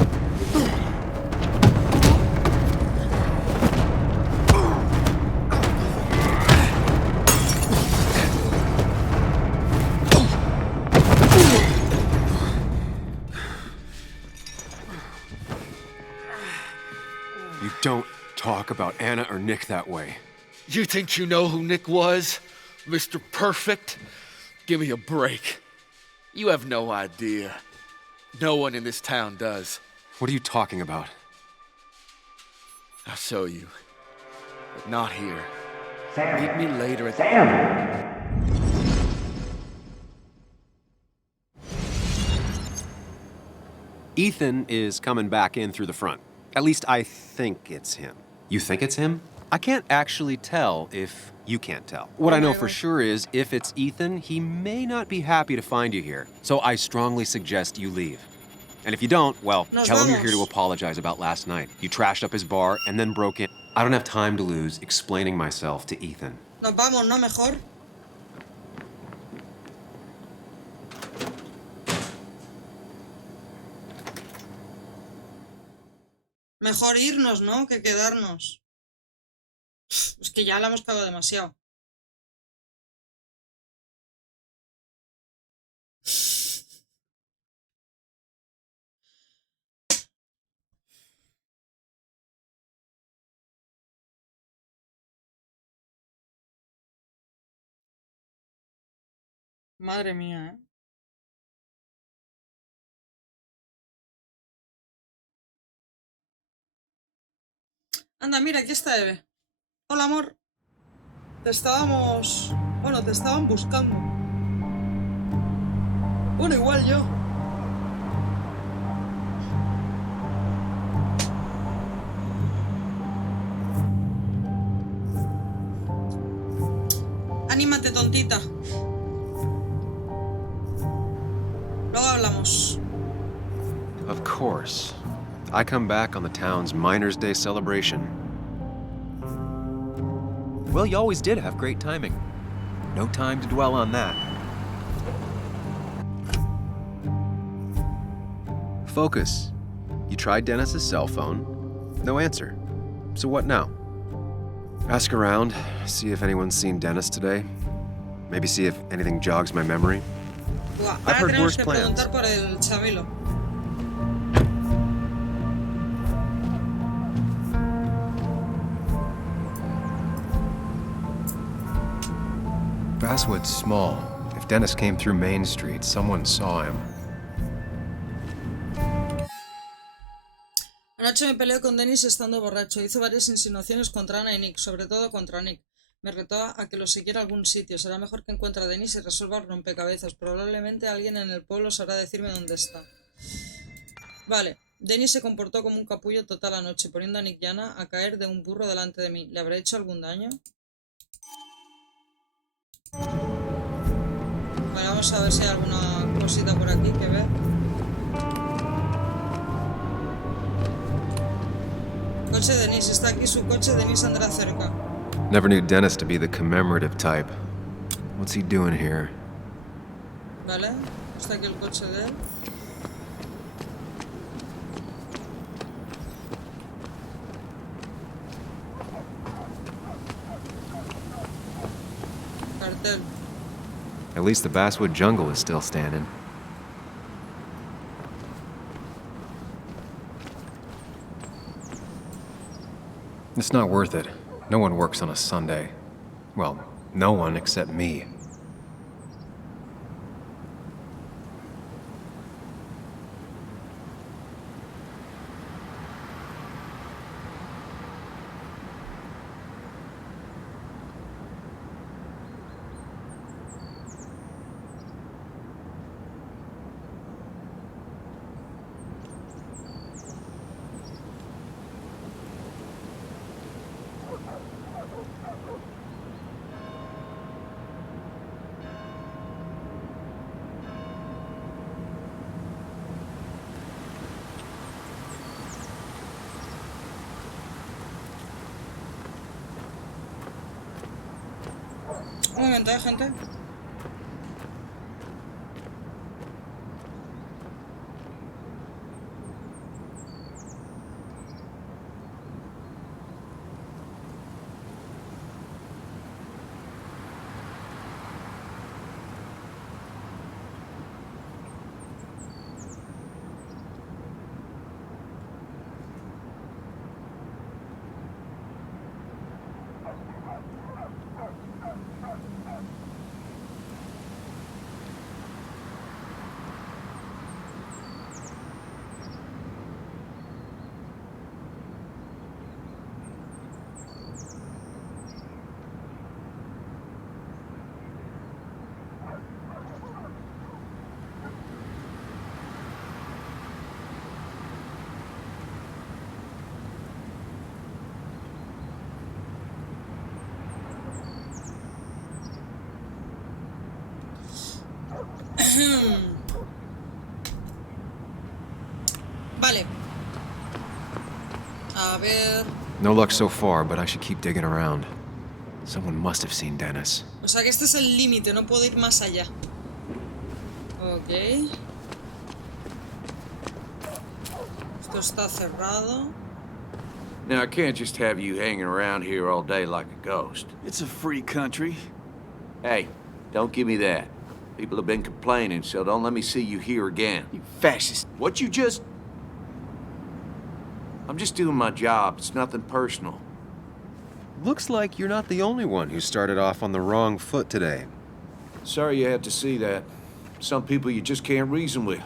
You don't talk about Anna or Nick that way. You think you know who Nick was? Mr. Perfect? Give me a break. You have no idea. No one in this town does. What are you talking about? I'll show you. But not here. Sam. Meet me later at... Sam! Ethan is coming back in through the front. At least I think it's him. You think it's him? I can't actually tell if you can't tell. What I know for sure is if it's Ethan, he may not be happy to find you here. So I strongly suggest you leave. And if you don't, well, Nos tell him you're here to vamos. apologize about last night. You trashed up his bar and then broke in. I don't have time to lose explaining myself to Ethan. Nos vamos, ¿no? Mejor. Mejor irnos, ¿no? Que quedarnos. Es que ya la hemos cagado demasiado. Madre mía, ¿eh? Anda, mira, aquí está Eve. Hola, amor. Te estábamos... Bueno, te estaban buscando. Bueno, igual yo. Anímate, tontita. Luego hablamos. Of course. I come back on the town's Miners' Day celebration. Well, you always did have great timing. No time to dwell on that. Focus. You tried Dennis's cell phone. No answer. So what now? Ask around, see if anyone's seen Dennis today. Maybe see if anything jogs my memory. Buah, I've heard ahora worse tenemos que plans. preguntar por el Chabelo. Basswood's small. If Dennis came through Main Street, someone saw him. Anoche me peleé con Dennis estando borracho. Hizo varias insinuaciones contra Ana y Nick, sobre todo contra Nick. Me retó a que lo siguiera a algún sitio. Será mejor que encuentre a Dennis y resuelva el rompecabezas. Probablemente alguien en el pueblo sabrá decirme dónde está. Vale. Dennis se comportó como un capullo total anoche, poniendo a Nick y Ana a caer de un burro delante de mí. ¿Le habré hecho algún daño? Vale, vamos a ver si hay alguna cosita por aquí que ver. Coche de Dennis, está aquí su coche. Dennis andará cerca. Never knew Dennis to be the commemorative type. What's he doing here? Vale, está aquí el coche de él. Cartel. At least the Basswood jungle is still standing. It's not worth it. No one works on a Sunday. Well, no one except me. Un momento, gente. ver... No luck so far, but I should keep digging around. Someone must have seen Dennis. O sea que este es el límite, no puedo ir más allá. Ok. Esto está cerrado. Now, I can't just have you hanging around here all day like a ghost. It's a free country. Hey, don't give me that. People have been complaining, so don't let me see you here again. You fascist. What you just... I'm just doing my job. It's nothing personal. Looks like you're not the only one who started off on the wrong foot today. Sorry you had to see that. Some people you just can't reason with.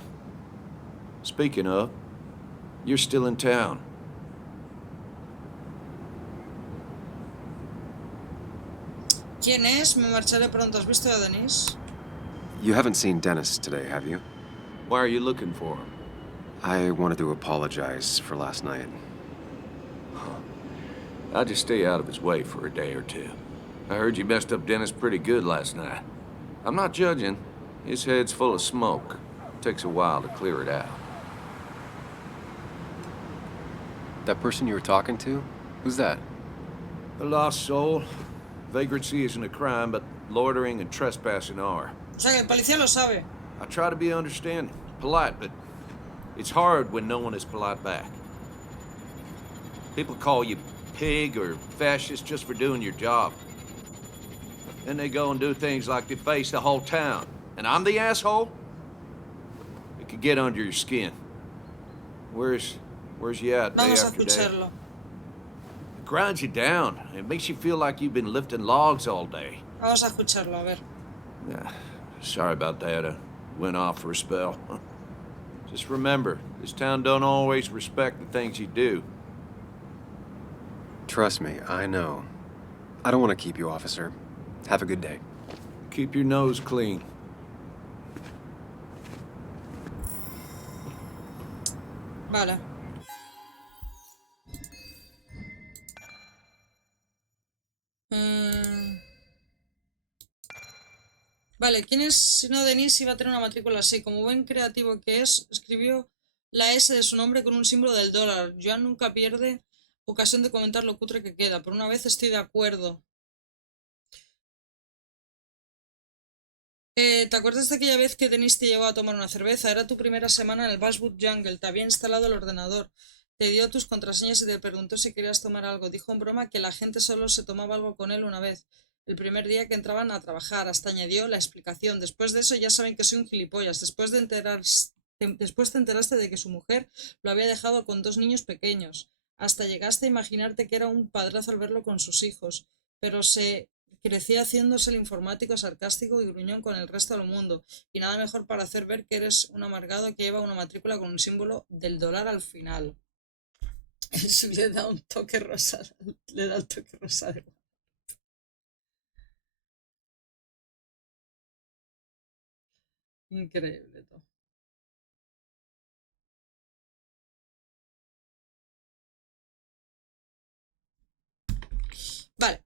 Speaking of, you're still in town. ¿Quién es? Me marcharé pronto. ¿Has visto a Denise? You haven't seen Dennis today, have you? Why are you looking for him? I wanted to apologize for last night. I'll just stay out of his way for a day or two. I heard you messed up Dennis pretty good last night. I'm not judging. His head's full of smoke. Takes a while to clear it out. That person you were talking to? Who's that? A lost soul. Vagrancy isn't a crime, but loitering and trespassing are. O sea que el policía lo sabe. I try to be understanding, polite, but it's hard when no one is polite back. People call you pig or fascist just for doing your job. Then they go and do things like deface the whole town. And I'm the asshole? It could get under your skin. Where's you at day Vamos a after day? escucharlo. It grinds you down. It makes you feel like you've been lifting logs all day. Vamos a escucharlo, a ver. Yeah, sorry about that. I went off for a spell. Just remember, this town don't always respect the things you do. Trust me, I know. I don't want to keep you, officer. Have a good day. Keep your nose clean. Vale. Vale, ¿quién es? Si no, Denise iba a tener una matrícula así. Como buen creativo que es, escribió la S de su nombre con un símbolo del dólar. Joan nunca pierde ocasión de comentar lo cutre que queda. Por una vez estoy de acuerdo. ¿Te acuerdas de aquella vez que Denise te llevó a tomar una cerveza? Era tu primera semana en el Basswood Jungle. Te había instalado el ordenador. Te dio tus contraseñas y te preguntó si querías tomar algo. Dijo en broma que la gente solo se tomaba algo con él una vez. El primer día que entraban a trabajar. Hasta añadió la explicación. Después de eso ya saben que soy un gilipollas. Después te enteraste de que su mujer lo había dejado con 2 niños pequeños. Hasta llegaste a imaginarte que era un padrazo al verlo con sus hijos. Pero se crecía haciéndose el informático sarcástico y gruñón con el resto del mundo. Y nada mejor para hacer ver que eres un amargado que lleva una matrícula con un símbolo del dólar al final. Eso le da un toque rosa. Le da el toque rosa de... Increíble todo. Vale.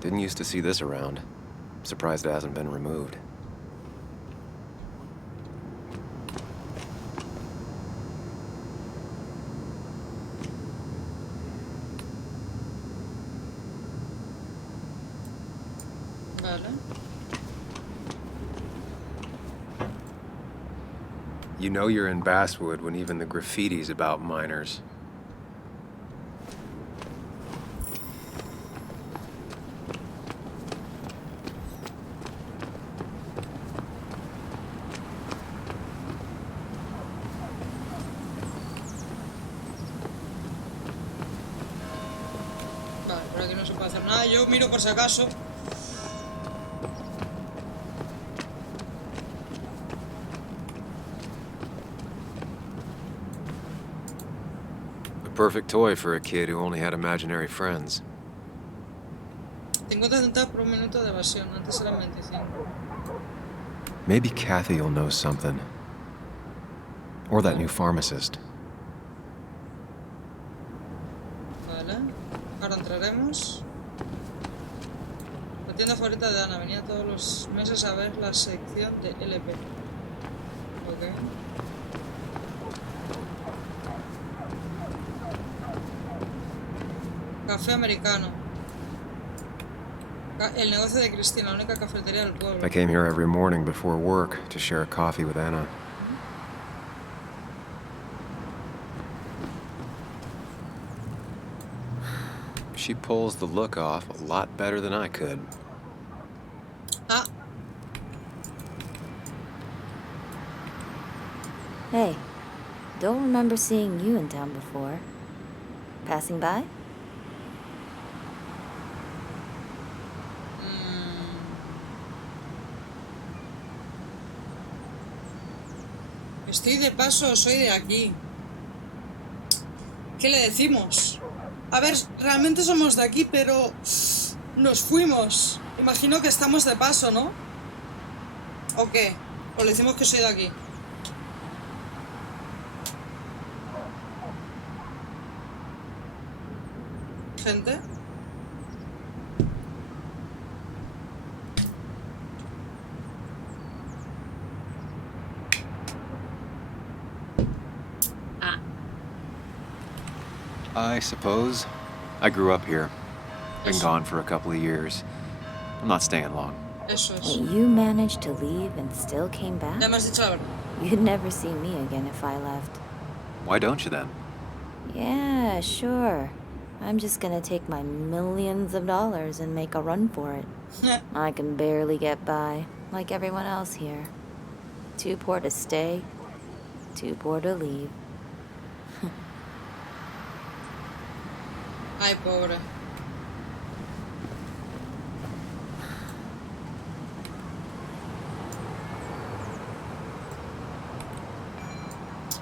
Didn't used to see this around. Surprised it hasn't been removed. Vale. You know you're in Basswood when even the graffiti's about minors. Vale, por aquí no se puede hacer nada. Yo miro por si acaso. A perfect toy for a kid who only had imaginary friends. 50 centavos por un minuto de evasión. Antes eran 25. Maybe Kathy will know something. Or that new pharmacist. Vale, ahora entraremos. La tienda favorita de Ana, venía todos los meses a ver la sección de LP. Ok. Café americano. El negocio de Cristina, la única cafetería del pueblo. I came here every morning before work to share a coffee with Anna. She pulls the look off a lot better than I could. Ah. Hey, don't remember seeing you in town before. Passing by? Estoy de paso, soy de aquí. ¿Qué le decimos? A ver, realmente somos de aquí, pero nos fuimos. Imagino que estamos de paso, ¿no? ¿O qué? ¿O le decimos que soy de aquí? Gente. I suppose. I grew up here. Been gone for a couple of years. I'm not staying long. Eso es. You managed to leave and still came back? Ya me has dicho la verdad. You'd never see me again if I left. Why don't you then? Yeah, sure. I'm just gonna take my millions of dollars and make a run for it. I can barely get by, like everyone else here. Too poor to stay, too poor to leave. Ay, pobre.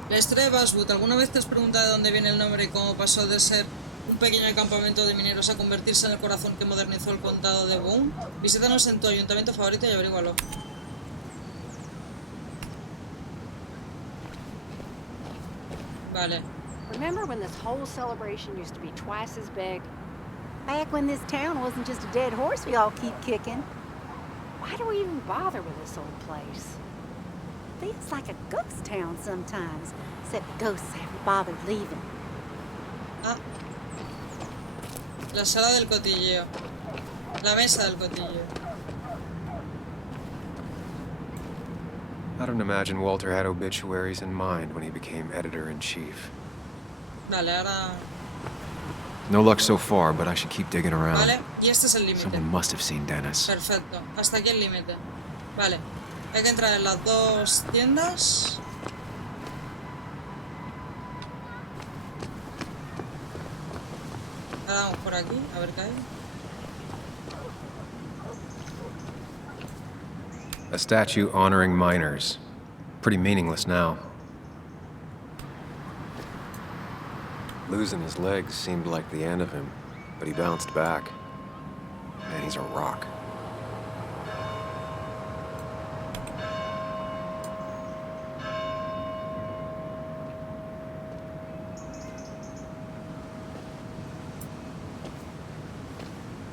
La historia de Basswood. ¿Alguna vez te has preguntado de dónde viene el nombre y cómo pasó de ser un pequeño campamento de mineros a convertirse en el corazón que modernizó el condado de Boone? Visítanos en tu ayuntamiento favorito y averígualo. Vale. Remember when this whole celebration used to be twice as big? Back when this town wasn't just a dead horse we all keep kicking. Why do we even bother with this old place? Feels like a ghost town sometimes, except the ghosts haven't bothered leaving. Ah. La sala del cotilleo. La mesa del cotilleo. I don't imagine Walter had obituaries in mind when he became editor-in-chief. Vale, ahora... No luck so far, but I should keep digging around. Vale, y este es el límite. Someone must have seen Dennis. Perfecto, hasta aquí el límite. Vale, hay que entrar en las dos tiendas. Ahora vamos por aquí, a ver qué hay. A statue honoring miners. Pretty meaningless now. Losing his legs seemed like the end of him, but he bounced back. Man, he's a rock.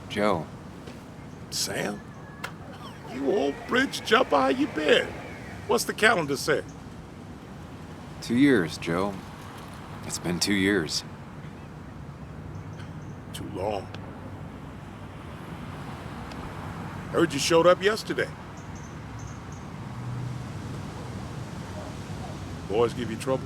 Joe. Sam? You old bridge jumper, how you been? What's the calendar say? 2 years, Joe. It's been 2 years. Too long. Heard you showed up yesterday. Boys give you trouble?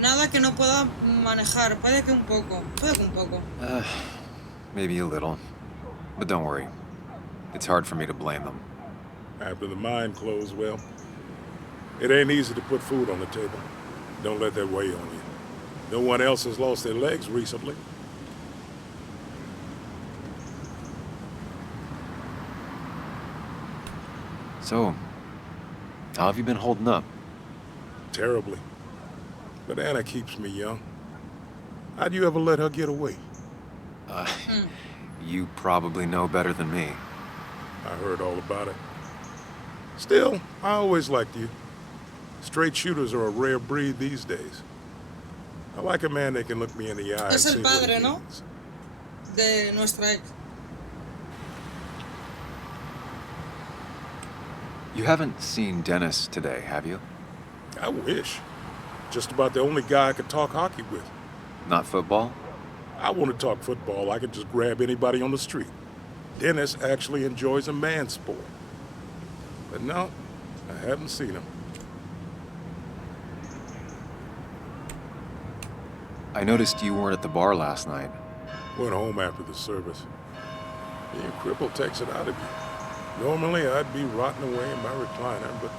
Nada que no pueda manejar. Puede que un poco. Puede que un poco. Maybe a little. But don't worry. It's hard for me to blame them. After the mine closed, well, it ain't easy to put food on the table. Don't let that weigh on you. No one else has lost their legs recently. So, how have you been holding up? Terribly. But Anna keeps me young. How'd you ever let her get away? You probably know better than me. I heard all about it. Still, I always liked you. Straight shooters are a rare breed these days. I like a man that can look me in the eye and Es say el what he padre, ¿no? means. De nuestra ex. You haven't seen Dennis today, have you? I wish. Just about the only guy I could talk hockey with. Not football? I want to talk football. I can just grab anybody on the street. Dennis actually enjoys a man's sport. But no, I haven't seen him. I noticed you weren't at the bar last night. Went home after the service. Being crippled takes it out of you. Normally, I'd be rotting away in my recliner, but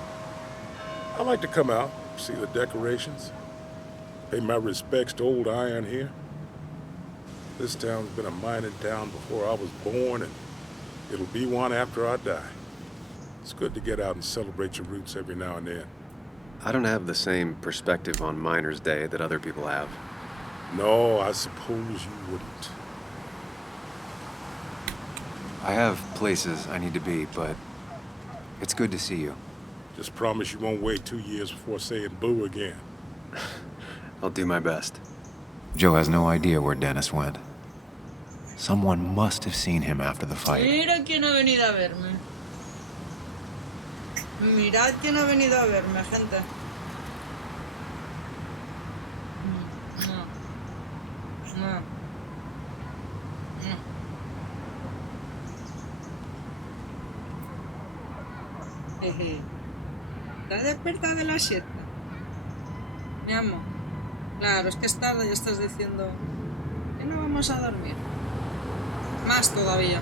I like to come out, see the decorations, pay my respects to old Iron here. This town's been a mining town before I was born, and it'll be one after I die. It's good to get out and celebrate your roots every now and then. I don't have the same perspective on Miners' Day that other people have. No, I suppose you wouldn't. I have places I need to be, but it's good to see you. Just promise you won't wait 2 years before saying boo again. I'll do my best. Joe has no idea where Dennis went. Someone must have seen him after the fight. Mira quién ha venido a verme. Mirad quién ha venido a verme, gente. No. Jeje. ¿Estás despertada de la siesta? Mi amor. Claro, es que es tarde y estás diciendo que no vamos a dormir. Más todavía.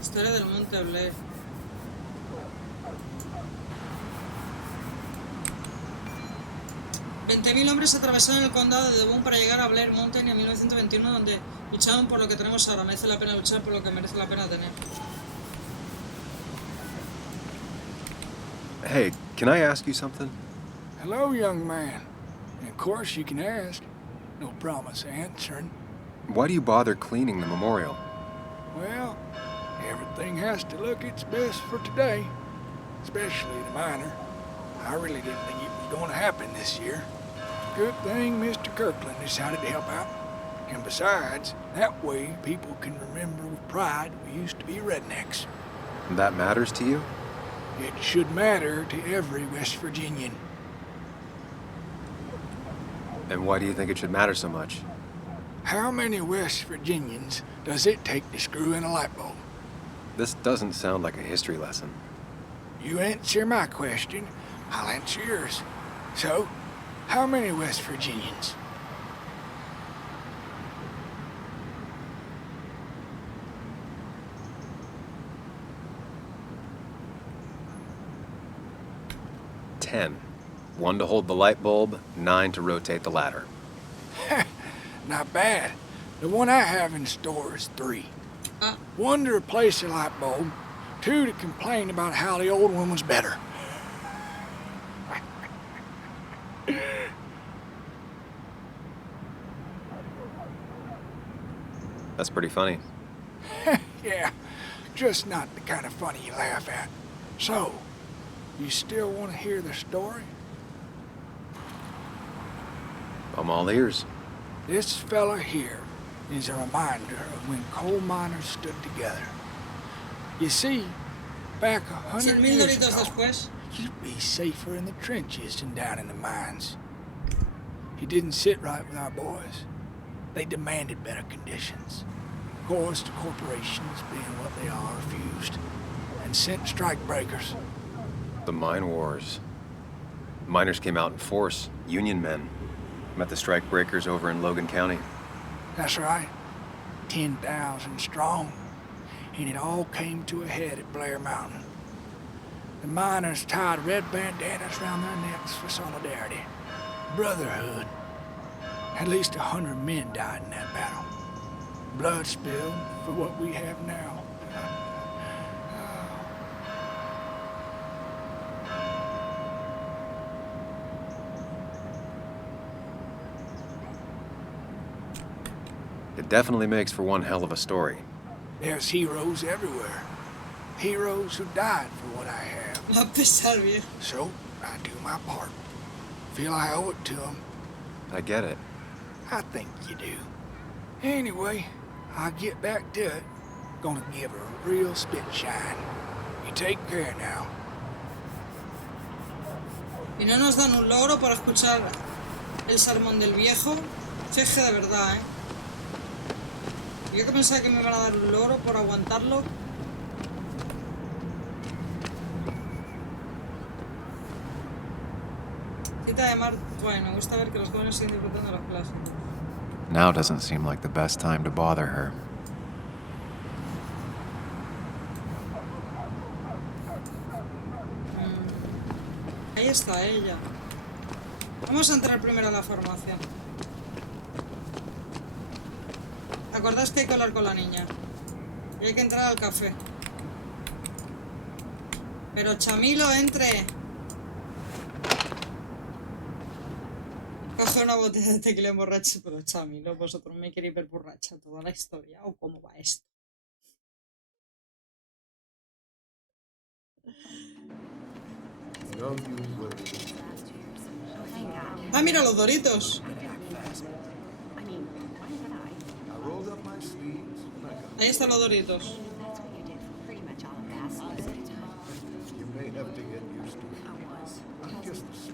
Historia del Monte Blair. $20.000 hombres atravesaron el condado de Devon para llegar a Blair Mountain en 1921, donde lucharon por lo que tenemos ahora. Merece la pena luchar por lo que merece la pena tener. Hey, can I ask you something? Hello, young man. Of course you can ask. No promise answering. Why do you bother cleaning the memorial? Well, everything has to look its best for today, especially the minor. I really didn't think it was going to happen this year. Good thing Mr. Kirkland decided to help out. And besides, that way people can remember with pride we used to be rednecks. That matters to you? It should matter to every West Virginian. And why do you think it should matter so much? How many West Virginians does it take to screw in a light bulb? This doesn't sound like a history lesson. You answer my question, I'll answer yours. So, how many West Virginians? $10. 1 to hold the light bulb, 9 to rotate the ladder. Not bad. The one I have in store is 3. 1 to replace the light bulb, 2 to complain about how the old one was better. That's pretty funny. Yeah, just not the kind of funny you laugh at. So, you still want to hear the story? I'm all ears. This fella here is a reminder of when coal miners stood together. You see, back 100 years ago, you'd be safer in the trenches than down in the mines. He didn't sit right with our boys. They demanded better conditions. Of course, the corporations, being what they are, refused and sent strikebreakers. The mine wars. Miners came out in force, Union men. Met the strikebreakers over in Logan County. That's right. 10,000 strong. And it all came to a head at Blair Mountain. The miners tied red bandanas around their necks for solidarity. Brotherhood. At least 100 men died in that battle. Blood spilled for what we have now. It definitely makes for one hell of a story. There's heroes everywhere. Heroes who died for what I have. Va a pesar, viejo. So, I do my part. Feel I owe it to them. I get it. I think you do. Anyway, I'll get back to it. Gonna give her a real spit shine. You take care now. Y no nos dan un logro por escuchar el sermón del viejo. Cheje de verdad, Yo que pensaba que me iban a dar un logro por aguantarlo. Cita de Mar... Bueno, me gusta ver que los jóvenes siguen disfrutando de las clases. Now doesn't seem like the best time to bother her. Ahí está ella. Vamos a entrar primero a la formación. Acordaos que hay que hablar con la niña. Y hay que entrar al café. Pero Chamilo, entre. Coge una botella de tequila emborracho. Pero Chamilo, vosotros me queréis ver borracha toda la historia. ¿O cómo va esto? Ah, mira los Doritos. Ahí están los Doritos.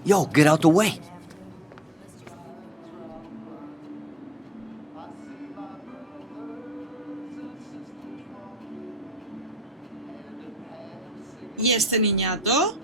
Yo, get out the way. ¿Y este niñato?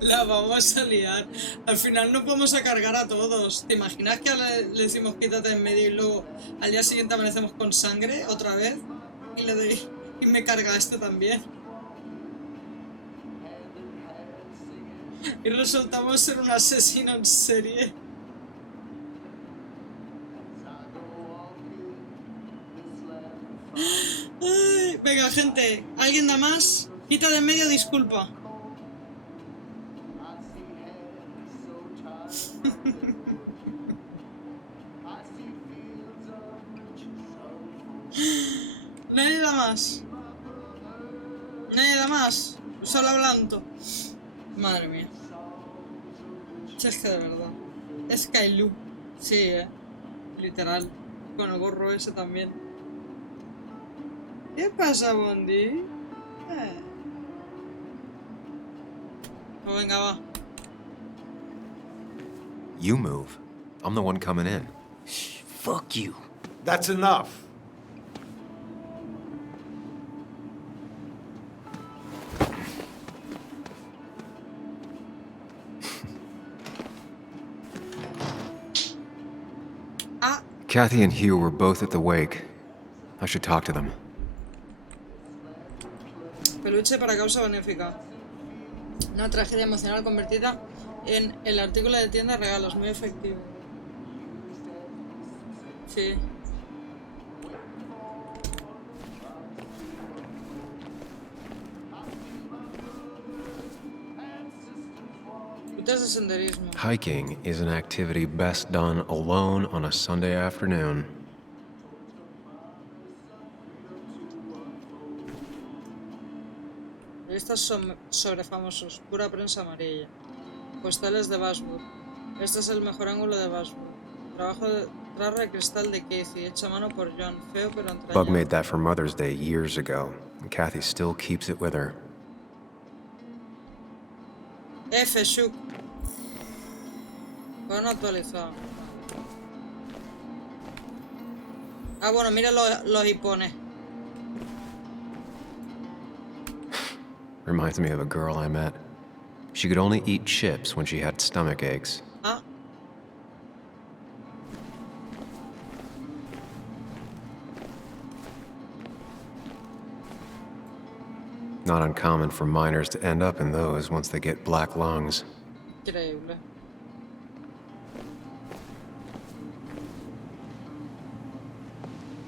La vamos a liar. Al final no podemos cargar a todos. ¿Te imaginas que le decimos quítate en medio y luego al día siguiente amanecemos con sangre otra vez? Y me carga este también. Y resultamos ser un asesino en serie. Ay, venga, gente. ¿Alguien da más? Quita de en medio, disculpa. Nadie da más. Nadie da más. Solo hablando. Madre mía. Es que de verdad. Es Kailu. Sí, literal. Con el gorro ese también. ¿Qué pasa, Bondi? Pues venga, va. You move. I'm the one coming in. Fuck you. That's enough. Kathy and Hugh were both at the wake. I should talk to them. Peluche para causa benéfica. Una tragedia emocional convertida en el artículo de tienda de regalos, muy efectivo. Sí. Rutas de senderismo. Hiking is an activity best done alone on a Sunday afternoon. Listas sobre famosos, pura prensa amarilla. Postales de Basswood. Este es el mejor ángulo de Basswood. Trabajo de trarra de cristal de Casey, hecha a mano por John. Feo pero entrañable. Bug made that for Mother's Day years ago, and Kathy still keeps it with her. F, Shuk. Bueno, actualizado. Ah, bueno, mira los hipones. Reminds me of a girl I met. She could only eat chips when she had stomach aches. Ah. Not uncommon for miners to end up in those once they get black lungs. Increíble.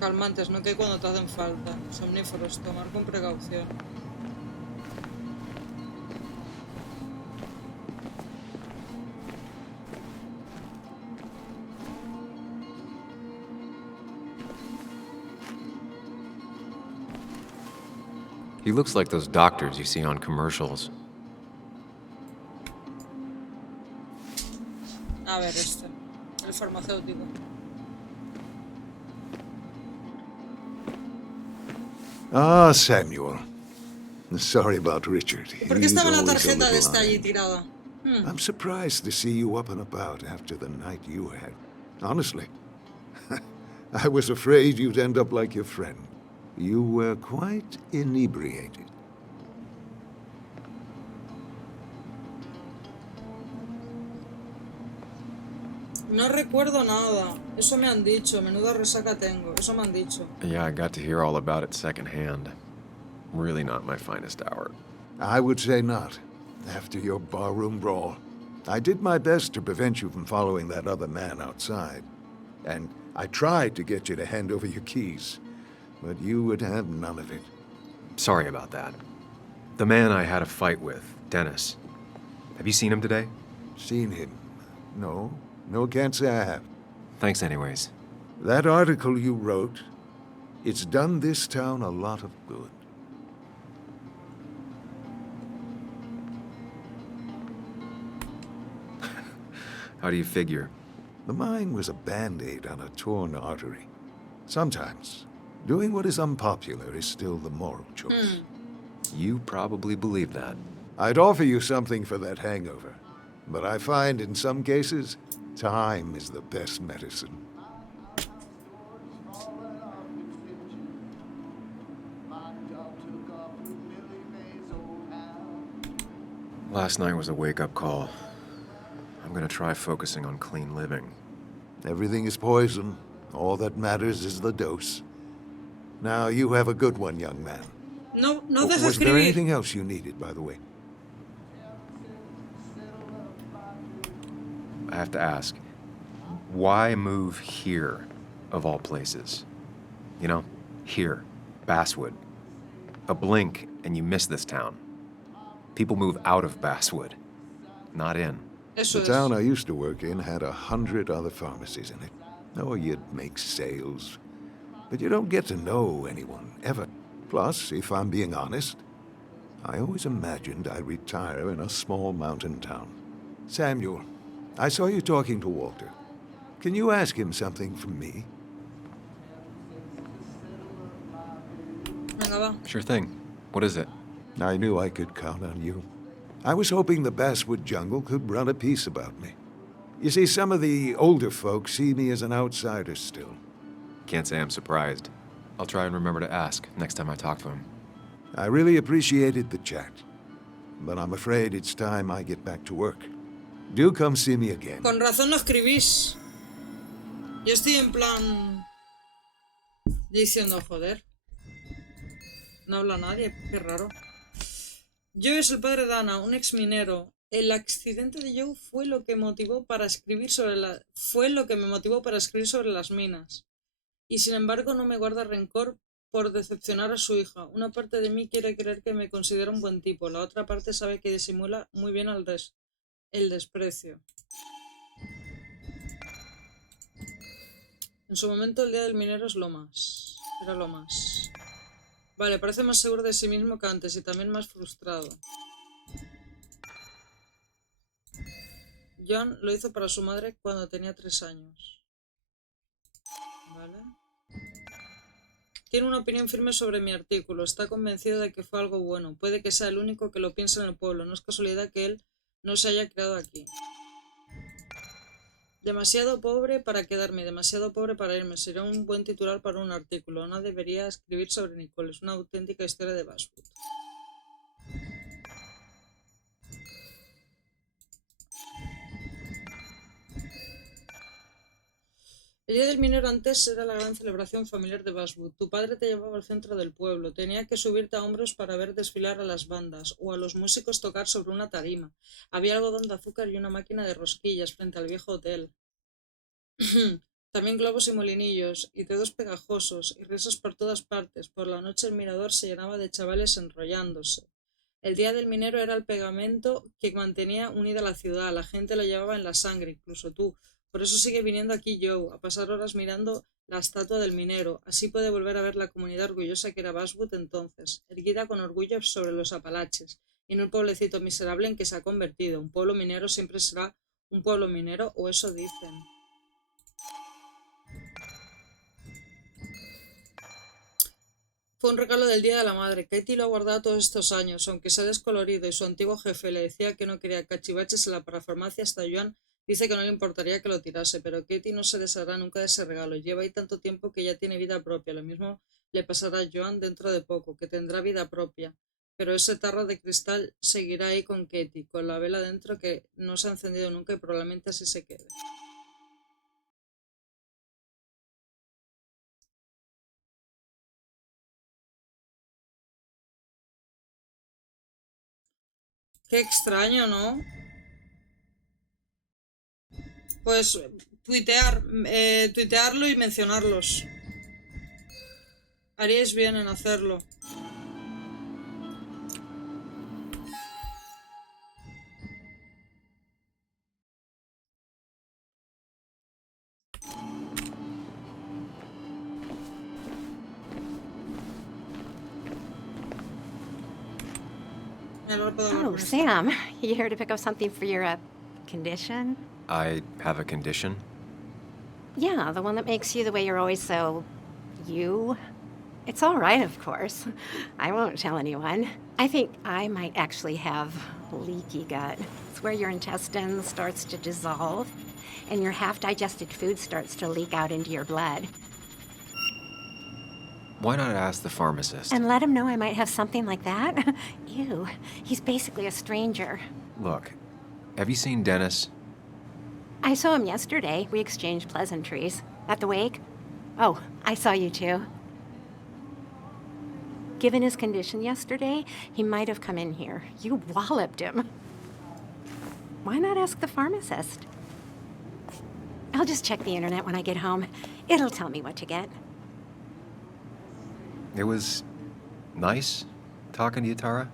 calmantes, no que hay cuando te hacen falta. Somníferos, tomar con precaución. He looks like those doctors you see on commercials. A ver, el farmacéutico. Ah, Samuel. Sorry about Richard. ¿Por qué estaba la He's always a tarjeta de little esta allí iron. tirada? I'm surprised to see you up and about after the night you had. Honestly. I was afraid you'd end up like your friend. You were quite inebriated. No recuerdo nada. Eso me han dicho. Menuda resaca tengo. Eso me han dicho. Yeah, I got to hear all about it secondhand. Really not my finest hour. I would say not. After your barroom brawl. I did my best to prevent you from following that other man outside. And I tried to get you to hand over your keys. But you would have none of it. Sorry about that. The man I had a fight with, Dennis. Have you seen him today? Seen him? No. No, can't say I have. Thanks anyways. That article you wrote, it's done this town a lot of good. How do you figure? The mine was a band-aid on a torn artery. Sometimes, doing what is unpopular is still the moral choice. You probably believe that. I'd offer you something for that hangover, but I find in some cases, time is the best medicine. Last night was a wake-up call. I'm gonna try focusing on clean living. Everything is poison. All that matters is the dose. Now, you have a good one, young man. No deja Was there escribir. anything else you needed, by the way? I have to ask, why move here, of all places? You know, here, Basswood. A blink and you miss this town. People move out of Basswood, not in. The town I used to work in had 100 other pharmacies in it. Oh, you'd make sales. But you don't get to know anyone, ever. Plus, if I'm being honest, I always imagined I'd retire in a small mountain town. Samuel, I saw you talking to Walter. Can you ask him something from me? Venga, va. Sure thing. What is it? I knew I could count on you. I was hoping the Basswood jungle could run a piece about me. You see, some of the older folks see me as an outsider still. Can't say I'm surprised. I'll try and remember to ask next time I talk to him. I really appreciated the chat, but I'm afraid it's time I get back to work. Do come see me again. Con razón no escribís. Yo estoy en plan... diciendo, joder. No habla nadie, qué raro. Joe es el padre de Anna, un exminero. El accidente de Joe fue lo que me motivó para escribir sobre las minas. Y sin embargo no me guarda rencor por decepcionar a su hija. Una parte de mí quiere creer que me considera un buen tipo. La otra parte sabe que disimula muy bien el desprecio. En su momento el día del minero era lo más. Vale, parece más seguro de sí mismo que antes y también más frustrado. John lo hizo para su madre cuando tenía 3 años. Vale. Tiene una opinión firme sobre mi artículo. Está convencido de que fue algo bueno. Puede que sea el único que lo piense en el pueblo. No es casualidad que él no se haya creado aquí. Demasiado pobre para quedarme, demasiado pobre para irme. Sería un buen titular para un artículo. No debería escribir sobre Nicole. Es una auténtica historia de Basswood. El día del minero antes era la gran celebración familiar de Basswood. Tu padre te llevaba al centro del pueblo. Tenía que subirte a hombros para ver desfilar a las bandas o a los músicos tocar sobre una tarima. Había algodón de azúcar y una máquina de rosquillas frente al viejo hotel. También globos y molinillos, y dedos pegajosos, y risas por todas partes. Por la noche el mirador se llenaba de chavales enrollándose. El día del minero era el pegamento que mantenía unida la ciudad. La gente lo llevaba en la sangre, incluso tú. Por eso sigue viniendo aquí Joe, a pasar horas mirando la estatua del minero. Así puede volver a ver la comunidad orgullosa que era Basswood entonces, erguida con orgullo sobre los Apalaches, y no el pueblecito miserable en que se ha convertido. Un pueblo minero siempre será un pueblo minero, o eso dicen. Fue un regalo del Día de la Madre. Katie lo ha guardado todos estos años, aunque se ha descolorido y su antiguo jefe le decía que no quería cachivaches en la parafarmacia. Hasta Joan dice que no le importaría que lo tirase, pero Katie no se deshará nunca de ese regalo. Lleva ahí tanto tiempo que ya tiene vida propia. Lo mismo le pasará a Joan dentro de poco, que tendrá vida propia. Pero ese tarro de cristal seguirá ahí con Katie, con la vela dentro que no se ha encendido nunca y probablemente así se quede. Qué extraño, ¿no? Pues tuitearlo y mencionarlos. Haríais bien en hacerlo. Oh, Sam, you here to pick up something for your, condition? I have a condition? Yeah, the one that makes you the way you're always so... you? It's all right, of course. I won't tell anyone. I think I might actually have leaky gut. It's where your intestine starts to dissolve, and your half-digested food starts to leak out into your blood. Why not ask the pharmacist? And let him know I might have something like that? Ew, he's basically a stranger. Look, have you seen Dennis? I saw him yesterday. We exchanged pleasantries. At the wake? Oh, I saw you too. Given his condition yesterday, he might have come in here. You walloped him. Why not ask the pharmacist? I'll just check the internet when I get home. It'll tell me what to get. It was nice talking to you, Tara.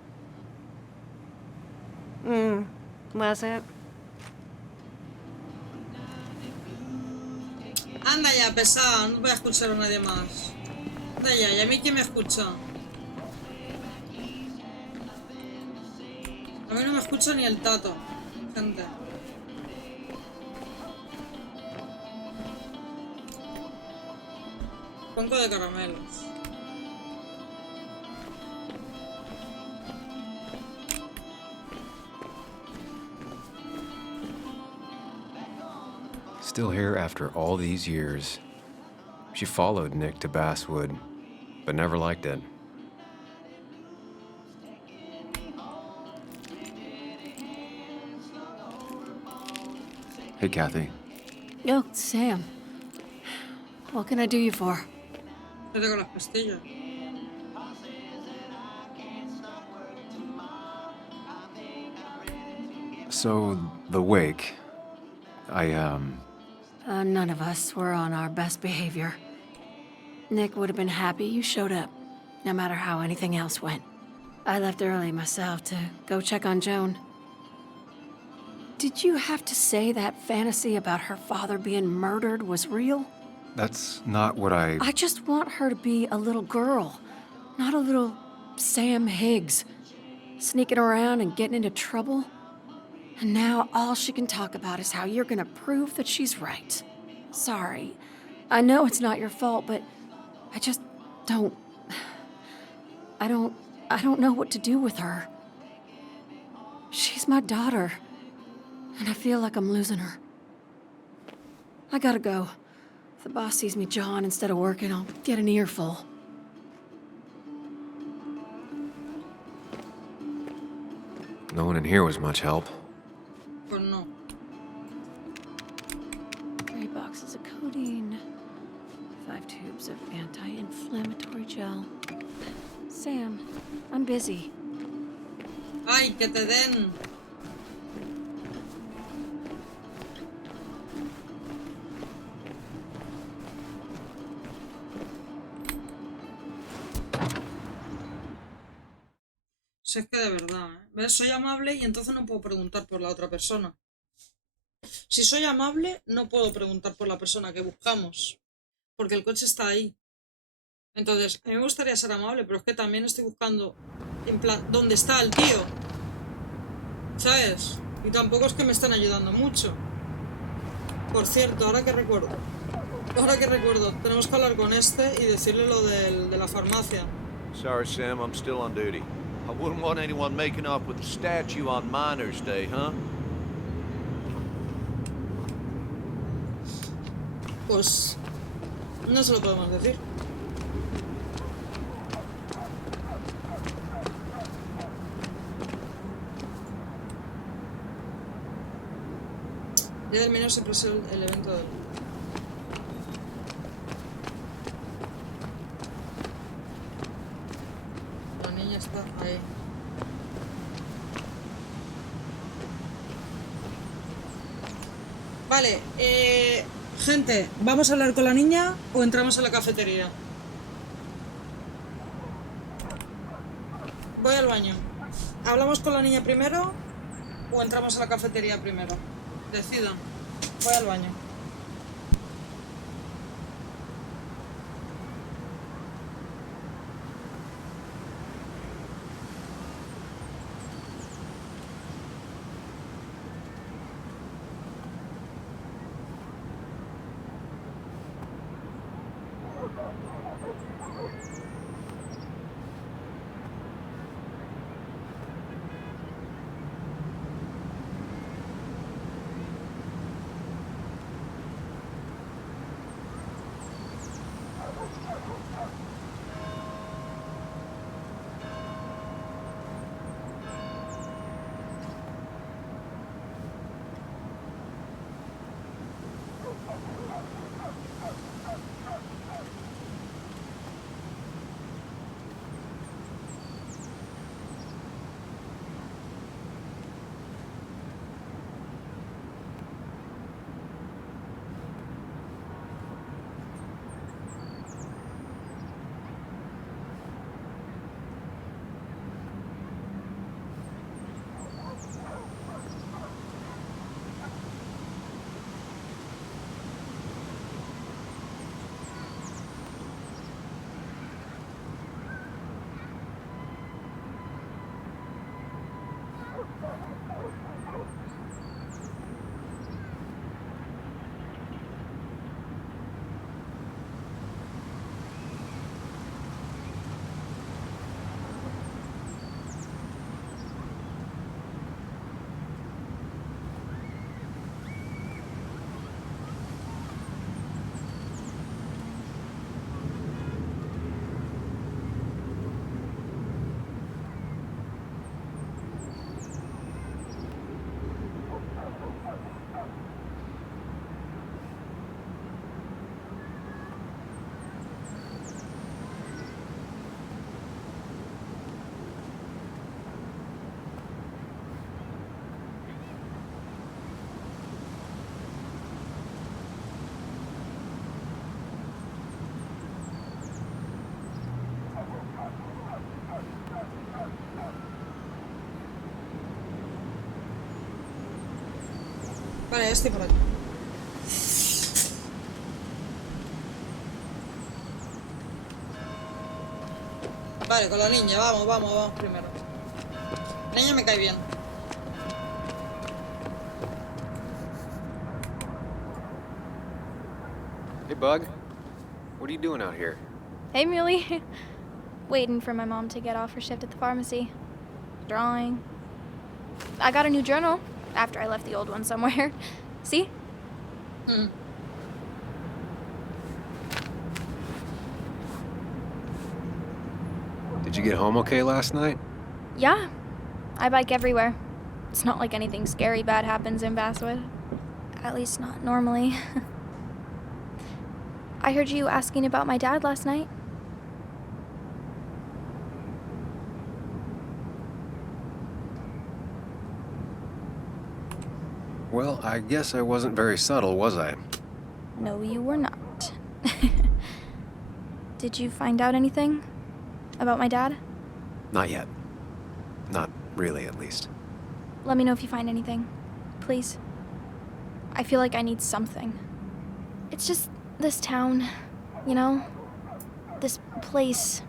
Was it? Anda ya, pesada, no voy a escuchar a nadie más. Anda ya, ¿y a mí quién me escucha? A mí no me escucha ni el tato, gente. Pongo de caramelos. Still here after all these years. She followed Nick to Basswood, but never liked it. Hey, Kathy. Oh, Sam. What can I do you for? Yo tengo las pastillas. So, the wake. None of us were on our best behavior. Nick would have been happy you showed up, no matter how anything else went. I left early myself to go check on Joan. Did you have to say that fantasy about her father being murdered was real? That's not what I just want her to be a little girl, not a little Sam Higgs, sneaking around and getting into trouble. And now all she can talk about is how you're gonna prove that she's right. Sorry. I know it's not your fault, but I just don't... I don't know what to do with her. She's my daughter, and I feel like I'm losing her. I gotta go. If the boss sees me jawing instead of working, I'll get an earful. No one in here was much help. Pues no. 3 boxes of codeine. 5 tubes of anti-inflammatory gel. Sam, I'm busy. Ay, que te den. Si es que de verdad, ¿eh? ¿Ves? Soy amable y entonces no puedo preguntar por la otra persona. Si soy amable, no puedo preguntar por la persona que buscamos. Porque el coche está ahí. Entonces, a mí me gustaría ser amable, pero es que también estoy buscando, en plan, ¿dónde está el tío? ¿Sabes? Y tampoco es que me están ayudando mucho. Por cierto, ahora que recuerdo, tenemos que hablar con este y decirle lo de la farmacia. Sorry, Sam, I'm still on duty. I wouldn't want anyone making off with the statue on Miners' Day, huh? Pues no se lo podemos decir. Ya del menú siempre es el evento del... La niña está ahí. Vale, gente, ¿vamos a hablar con la niña o entramos a la cafetería? Voy al baño. ¿Hablamos con la niña primero o entramos a la cafetería primero? Decidan. Voy al baño. Vale, estoy por aquí. Vale, con la niña, vamos primero. La niña me cae bien. Hey, Bug. What are you doing out here? Hey, Muley. Waiting for my mom to get off her shift at the pharmacy. Drawing. I got a new journal after I left the old one somewhere. See? Did you get home okay last night? Yeah. I bike everywhere. It's not like anything scary bad happens in Basswood. At least not normally. I heard you asking about my dad last night. Well, I guess I wasn't very subtle, was I? No, you were not. Did you find out anything about my dad? Not yet. Not really, at least. Let me know if you find anything. Please. I feel like I need something. It's just this town, you know? This place.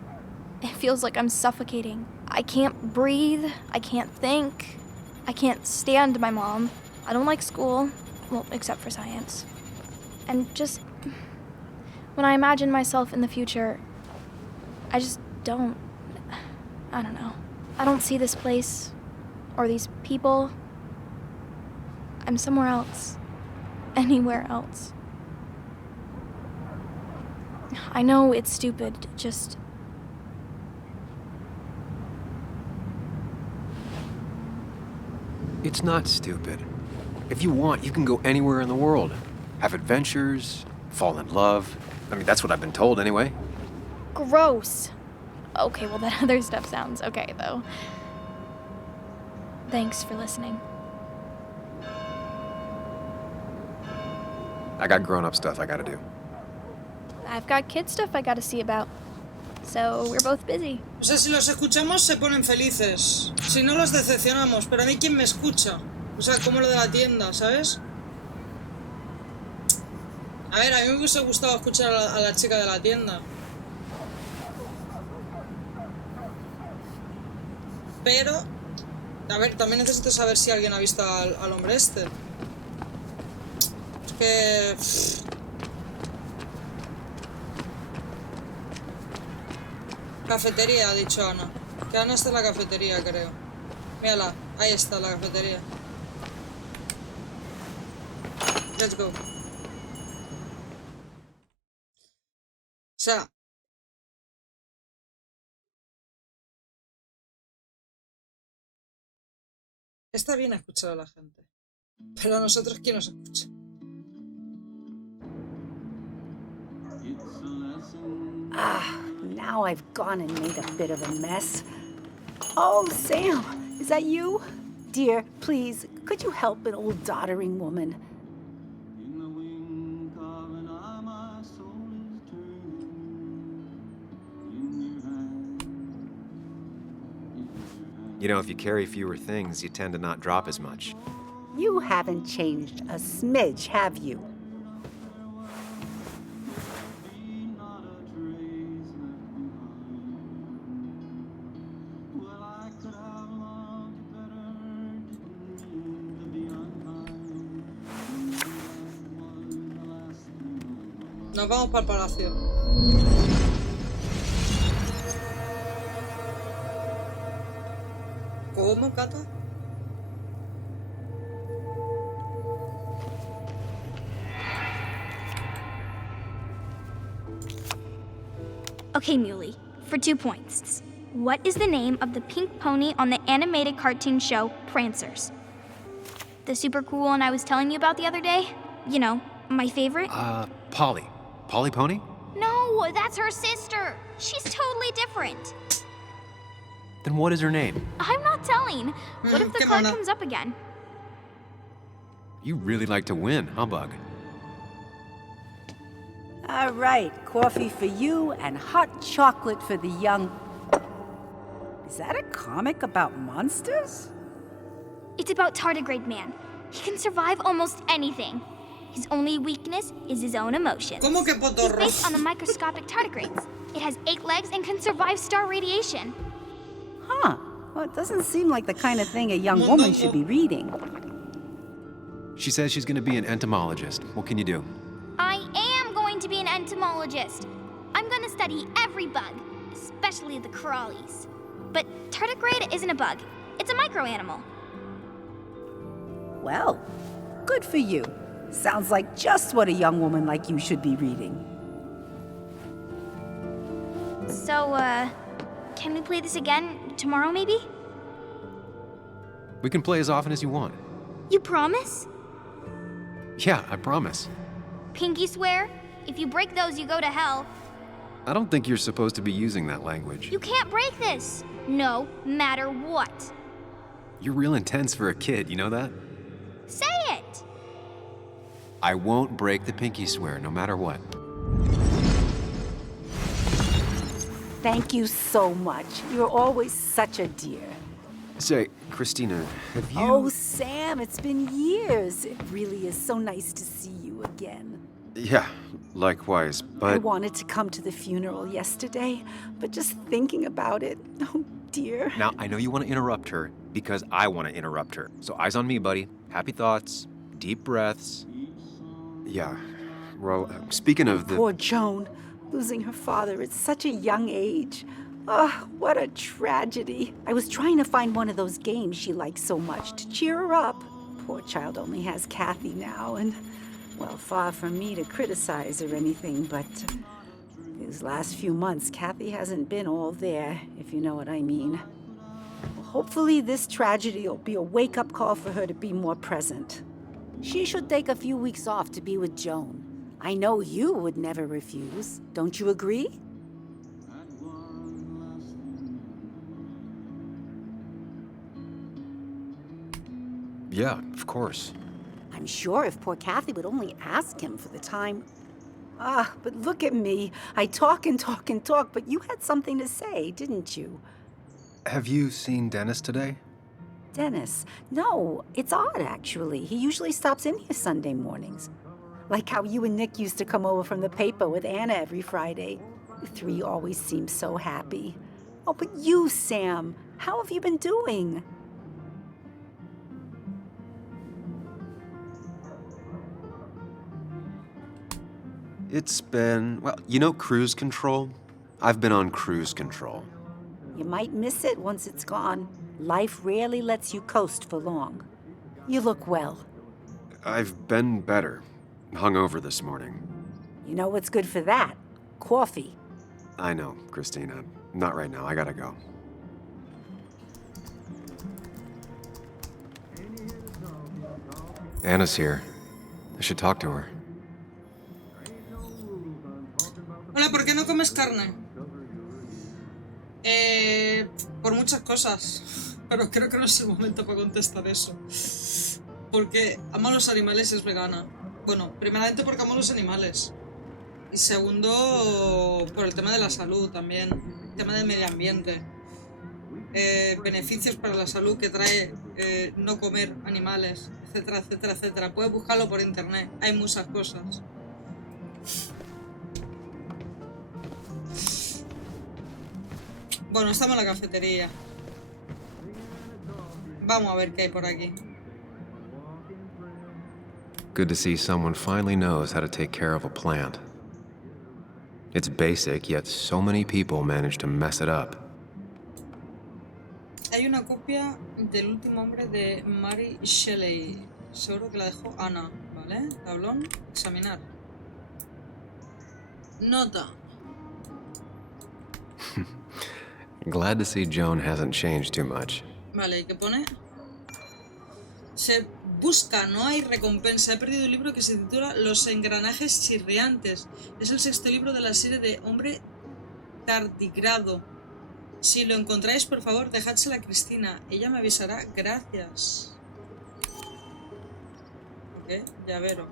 It feels like I'm suffocating. I can't breathe. I can't think. I can't stand my mom. I don't like school. Well, except for science. And just... when I imagine myself in the future, I just don't... I don't know. I don't see this place. Or these people. I'm somewhere else. Anywhere else. I know it's stupid, just... It's not stupid. If you want, you can go anywhere in the world. Have adventures, fall in love. I mean, that's what I've been told anyway. Gross. Okay, well, that other stuff sounds okay, though. Thanks for listening. I got grown-up stuff I gotta do. I've got kid stuff I gotta see about. So we're both busy. O sea, si los escuchamos se ponen felices. Si no los decepcionamos. Pero a mí, ¿quién me escucha? O sea, como lo de la tienda, ¿sabes? A ver, a mí me hubiese gustado escuchar a la chica de la tienda. Pero... a ver, también necesito saber si alguien ha visto al hombre este. Es que... Cafetería, ha dicho Ana. Que Ana está en la cafetería, creo. Mírala, ahí está la cafetería. Let's go. O sea... está bien escuchar a la gente. Pero a nosotros, ¿quién nos escucha? Now I've gone and made a bit of a mess. Oh, Sam, is that you? Dear, please, could you help an old doddering woman? You know, if you carry fewer things, you tend to not drop as much. You haven't changed a smidge, have you? Nos vamos para el palacio. ¿Cómo, Cata? Okay, Muley, for 2 points. What is the name of the pink pony on the animated cartoon show Prancers? The super cool one I was telling you about the other day? You know, my favorite? Polly. Polly Pony? No, that's her sister. She's totally different. Then what is her name? I'm not telling. What if the card comes up again? You really like to win, huh, Bug? All right, coffee for you and hot chocolate for the young... Is that a comic about monsters? It's about Tardigrade Man. He can survive almost anything. His only weakness is his own emotions. ¿Cómo que potorro? He's based on the microscopic tardigrades. It has 8 legs and can survive star radiation. Huh. Well, it doesn't seem like the kind of thing a young woman should be reading. She says she's going to be an entomologist. What can you do? I am going to be an entomologist. I'm going to study every bug, especially the crawlies. But tardigrade isn't a bug. It's a microanimal. Well, good for you. Sounds like just what a young woman like you should be reading. So, can we play this again tomorrow, maybe? We can play as often as you want. You promise? Yeah, I promise. Pinky swear? If you break those, you go to hell. I don't think you're supposed to be using that language. You can't break this. No matter what. You're real intense for a kid, you know that? Say it! I won't break the pinky swear, no matter what. Thank you so much. You're always such a dear. Say, Christina, have you... Oh, Sam, it's been years. It really is so nice to see you again. Yeah, likewise, but... I wanted to come to the funeral yesterday, but just thinking about it, oh dear. Now, I know you want to interrupt her because I want to interrupt her. So eyes on me, buddy. Happy thoughts, deep breaths. Yeah, well, speaking of the... Poor Joan, losing her father at such a young age. Oh, what a tragedy. I was trying to find one of those games she likes so much to cheer her up. Poor child only has Kathy now, and, well, far from me to criticize or anything, but these last few months, Kathy hasn't been all there, if you know what I mean. Well, hopefully this tragedy will be a wake-up call for her to be more present. She should take a few weeks off to be with Joan. I know you would never refuse. Don't you agree? Yeah, of course. I'm sure if poor Kathy would only ask him for the time. But look at me. I talk and talk and talk, but you had something to say, didn't you? Have you seen Dennis today? Dennis? No, it's odd, actually. He usually stops in here Sunday mornings. Like how you and Nick used to come over from the paper with Anna every Friday. You three always seem so happy. Oh, but you, Sam, how have you been doing? It's been, well, you know cruise control? I've been on cruise control. You might miss it once it's gone. Life rarely lets you coast for long. You look well. I've been better. Hungover this morning. You know what's good for that? Coffee. I know, Christina. Not right now. I gotta go. Anna's here. I should talk to her. Hola, ¿por qué no comes carne? Por muchas cosas. Pero creo que no es el momento para contestar eso. Porque amo a los animales y es vegana. Bueno, primeramente porque amo a los animales. Y segundo, por el tema de la salud también. El tema del medio ambiente. Beneficios para la salud que trae no comer animales, etcétera, etcétera, etcétera. Puedes buscarlo por internet. Hay muchas cosas. Bueno, estamos en la cafetería. Vamos a ver qué hay por aquí. Good to see someone finally knows how to take care of a plant. It's basic, yet so many people manage to mess it up. Hay una copia del último hombre de Mary Shelley. Seguro que la dejó Ana, ¿vale? Tablón, examinar. Nota. Glad to see Joan hasn't changed too much. Vale, ¿y qué pone? Se busca, no hay recompensa. He perdido un libro que se titula Los engranajes chirriantes. Es el 6º libro de la serie de Hombre Tardigrado. Si lo encontráis, por favor, dejádsela a Cristina. Ella me avisará. Gracias. Ok, llavero.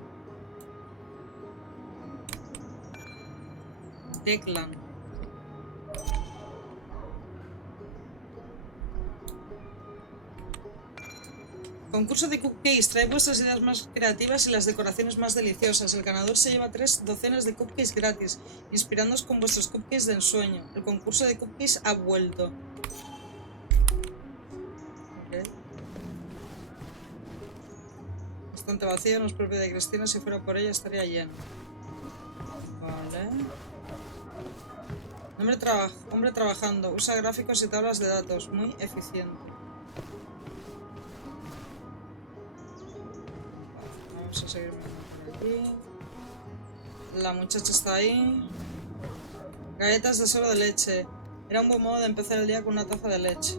Declan. Concurso de cupcakes. Trae vuestras ideas más creativas y las decoraciones más deliciosas. El ganador se lleva 3 docenas de cupcakes gratis, inspirándoos con vuestros cupcakes de ensueño. El concurso de cupcakes ha vuelto. Okay. Bastante vacío, no es propio de Cristina. Si fuera por ella estaría lleno. Vale. Hombre trabajando. Usa gráficos y tablas de datos. Muy eficiente. Vamos a seguir por aquí. La muchacha está ahí. Galletas de suero de leche. Era un buen modo de empezar el día con una taza de leche.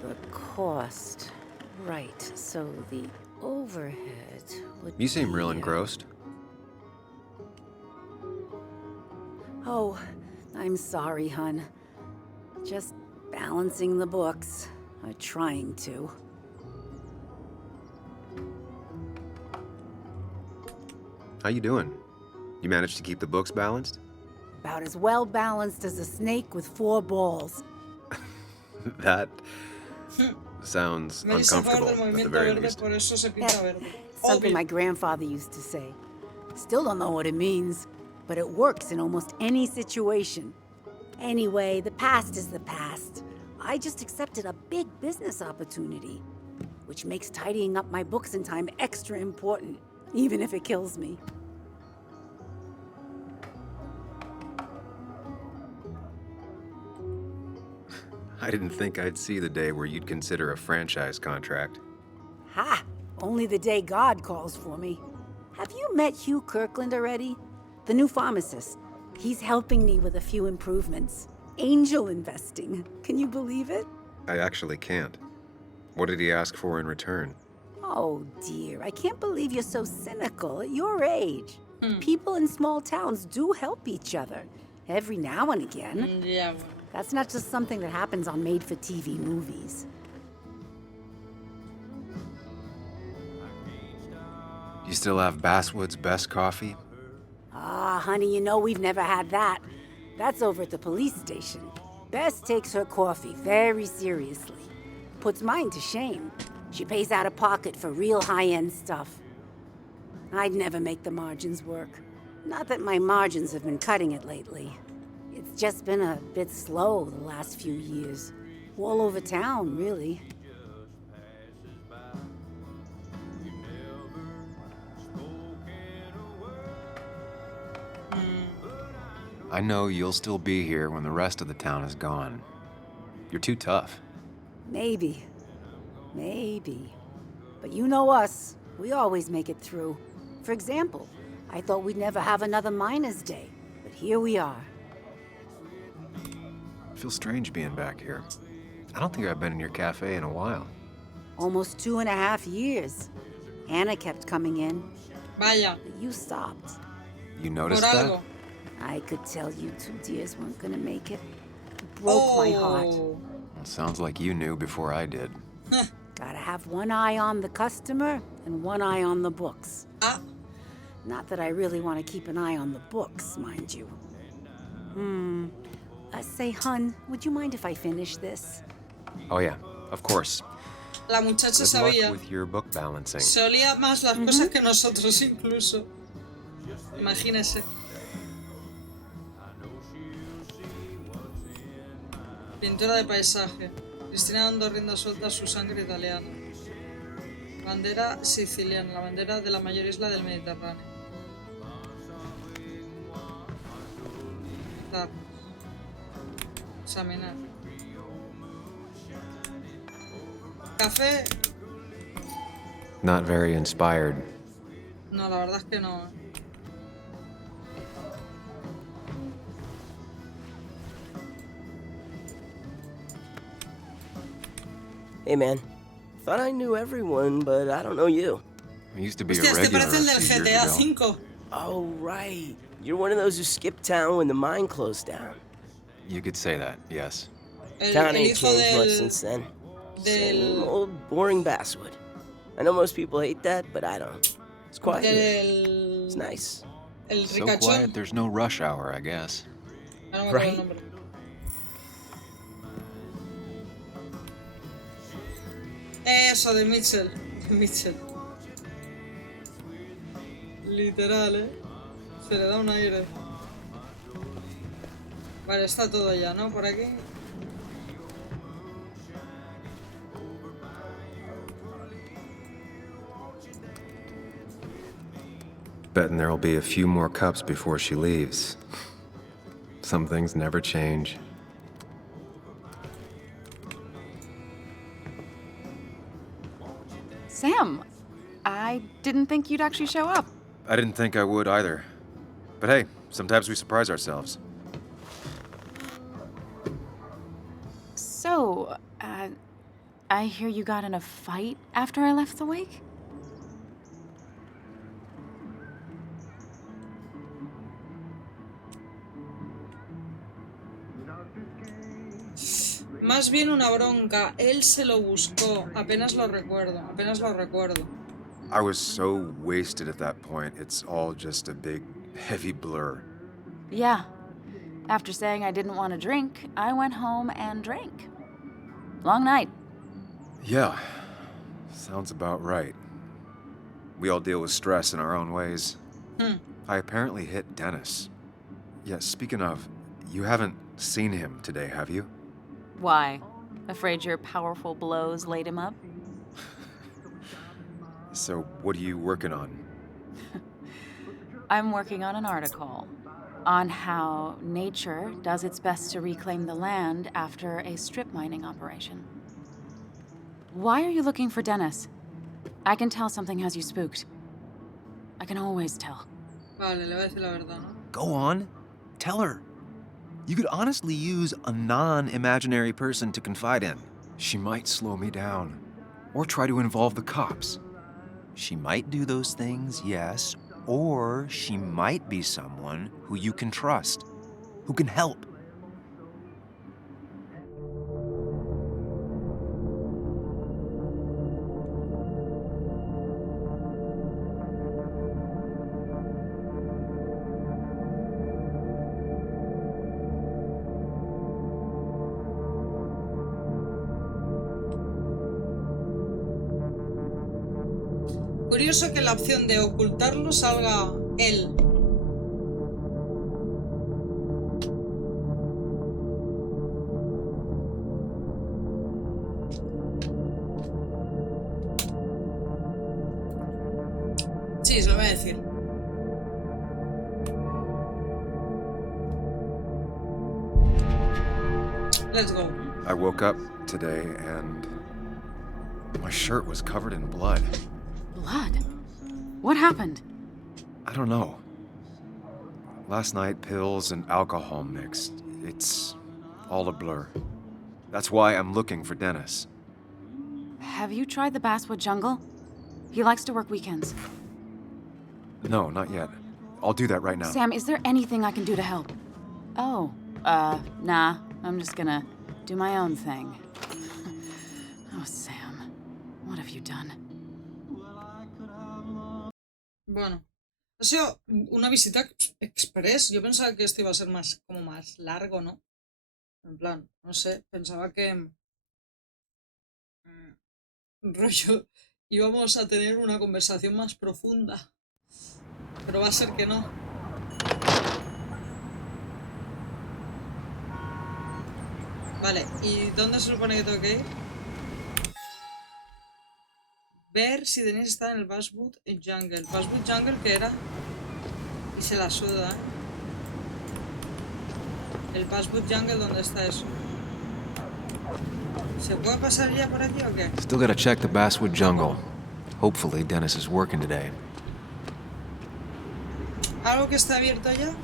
The cost. Right, so the overhead would You seem real engrossed. Oh, I'm sorry, hun. Just balancing the books. Or trying to. How you doing? You managed to keep the books balanced? About as well balanced as a snake with 4 balls. That sounds uncomfortable, at the very least. Something my grandfather used to say. Still don't know what it means, but it works in almost any situation. Anyway, the past is the past. I just accepted a big business opportunity, which makes tidying up my books in time extra important, even if it kills me. I didn't think I'd see the day where you'd consider a franchise contract. Ha! Only the day God calls for me. Have you met Hugh Kirkland already? The new pharmacist. He's helping me with a few improvements. Angel investing. Can you believe it? I actually can't. What did he ask for in return? Oh dear, I can't believe you're so cynical at your age. People in small towns do help each other. Every now and again. Yeah. That's not just something that happens on made-for-TV movies. You still have Basswood's best coffee? Ah, honey, you know we've never had that. That's over at the police station. Bess takes her coffee very seriously. Puts mine to shame. She pays out of pocket for real high-end stuff. I'd never make the margins work. Not that my margins have been cutting it lately. It's just been a bit slow the last few years. All over town, really. I know you'll still be here when the rest of the town is gone. You're too tough. Maybe. Maybe. But you know us. We always make it through. For example, I thought we'd never have another Miners' Day. But here we are. I feel strange being back here. I don't think I've been in your cafe in a while. Almost 2.5 years. Anna kept coming in. Vaya. But you stopped. You noticed that? I could tell you 2 dears weren't gonna make it. It broke my heart. Well, sounds like you knew before I did. Gotta have one eye on the customer and one eye on the books. Not that I really want to keep an eye on the books, mind you. Say, hun, would you mind if I finish this? Oh yeah, of course. La muchacha Good luck sabía. with your book balancing. Se olía más las cosas que nosotros incluso. Imagínese. Pintura de paisaje. Cristina dando rienda suelta a su sangre italiana. Bandera siciliana, la bandera de la mayor isla del Mediterráneo. Examinar. Café. Not very inspired. No, la verdad es que no. Hey man, thought I knew everyone, but I don't know you. I used to be Hostia, a regular este parece el a del few years GTA ago. V. Oh right, you're one of those who skipped town when the mine closed down. You could say that, yes. Town ain't changed much since then. Same old boring Basswood. I know most people hate that, but I don't. It's quiet here. It's nice. So quiet, there's no rush hour, I guess. Right? Eso de Mitchell. Mitchell. Literal, Se le da un aire. Vale, está todo ya, ¿no? Por aquí. Betting there'll be a few more cups before she leaves. Some things never change. Sam, I didn't think you'd actually show up. I didn't think I would either. But hey, sometimes we surprise ourselves. So, I hear you got in a fight after I left the wake? Más bien una bronca. Él se lo buscó. Apenas lo recuerdo. I was so wasted at that point, it's all just a big, heavy blur. Yeah. After saying I didn't want to drink, I went home and drank. Long night. Yeah, sounds about right. We all deal with stress in our own ways. I apparently hit Dennis. Yeah, speaking of, you haven't seen him today, have you? Why? Afraid your powerful blows laid him up? So, what are you working on? I'm working on an article on how nature does its best to reclaim the land after a strip mining operation. Why are you looking for Dennis? I can tell something has you spooked. I can always tell. Vale, le voy a decir la verdad, ¿no? Go on. Tell her. You could honestly use a non-imaginary person to confide in. She might slow me down. Or try to involve the cops. She might do those things, yes. Or she might be someone who you can trust. Who can help. Curioso que en la opción de ocultarlo salga él. Sí, se lo voy a decir. Let's go. I woke up today and my shirt was covered in blood. Blood? What happened? I don't know. Last night, pills and alcohol mixed. It's all a blur. That's why I'm looking for Dennis. Have you tried the Basswood Jungle? He likes to work weekends. No, not yet. I'll do that right now. Sam, is there anything I can do to help? Oh, nah. I'm just gonna do my own thing. Oh, Sam. What have you done? Bueno, ha sido una visita express. Yo pensaba que esto iba a ser más, como más largo, ¿no? En plan, no sé, pensaba que rollo íbamos a tener una conversación más profunda. Pero va a ser que no. Vale, ¿y dónde se supone que tengo que ir? Ver si Denise está en el Basswood Jungle. ¿Basswood Jungle qué era? Y se la suda, ¿eh? El Basswood Jungle, ¿dónde está eso? ¿Se puede pasar ya por aquí o qué? Still gotta check the Basswood Jungle. Hopefully Dennis is working today. ¿Algo que está abierto ya?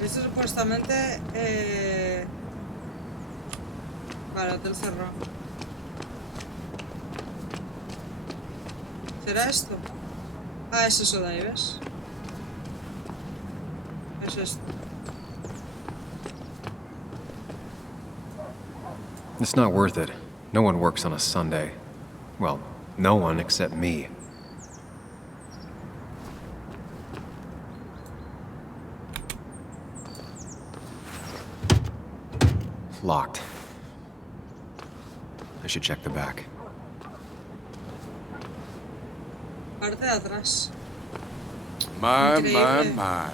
Este supuestamente... Vale, hotel cerrado. ¿Será esto? Ah, es eso de ahí, ¿ves? Es esto. It's not worth it. No one works on a Sunday. Well, no one except me. Locked. I should check the back. Parte de atrás. My, Increíble. my.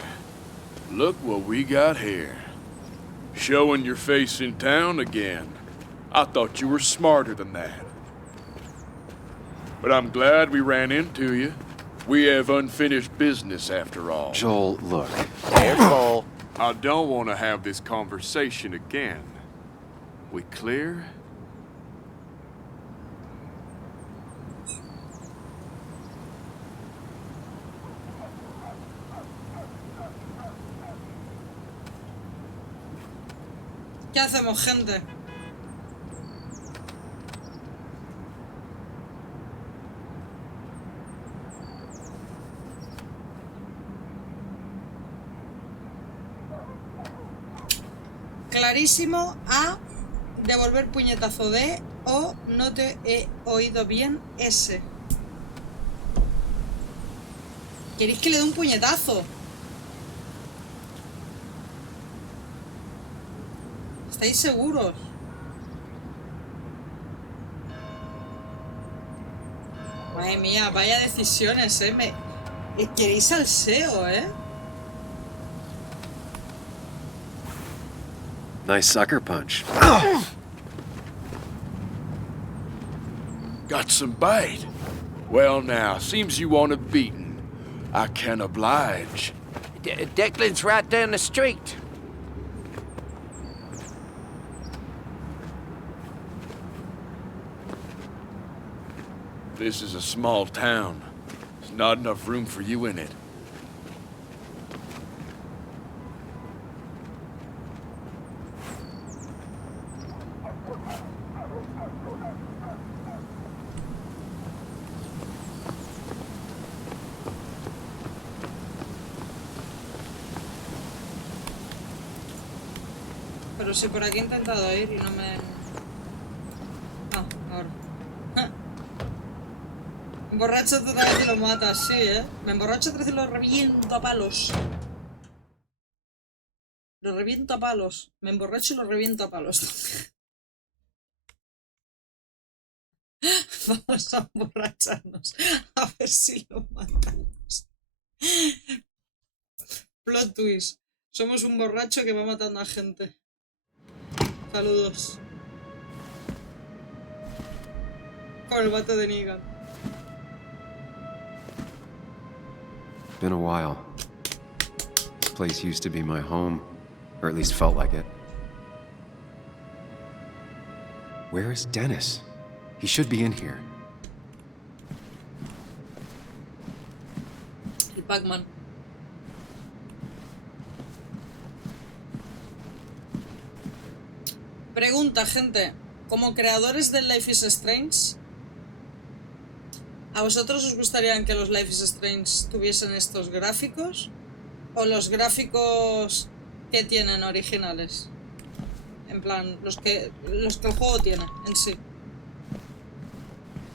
Look what we got here. Showing your face in town again. I thought you were smarter than that. But I'm glad we ran into you. We have unfinished business after all. Joel, look. Careful. I don't want to have this conversation again. We clear? ¿Qué hacemos, gente? Rarísimo. A. Devolver puñetazo de. O. No te he oído bien. S. ¿Queréis que le dé un puñetazo? ¿Estáis seguros? Madre mía, vaya decisiones, queréis salseo, Nice sucker punch. Got some bite. Well now, seems you want a beating. I can oblige. Declan's right down the street. This is a small town. There's not enough room for you in it. Pero si por aquí he intentado ir y no me... Ah, ahora. Me emborracho otra vez y lo matas, sí, Me emborracho otra vez y lo reviento a palos. Lo reviento a palos. Me emborracho y lo reviento a palos. Vamos a emborracharnos. A ver si lo matamos. Plot twist. Somos un borracho que va matando a gente. Saludos. Con el bate de Negan. Been a while. This place used to be my home, or at least felt like it. Where is Dennis? He should be in here. El Pac-Man. Pregunta, gente. Como creadores del Life is Strange, ¿a vosotros os gustaría que los Life is Strange tuviesen estos gráficos? ¿O los gráficos que tienen originales? En plan, los que el juego tiene en sí.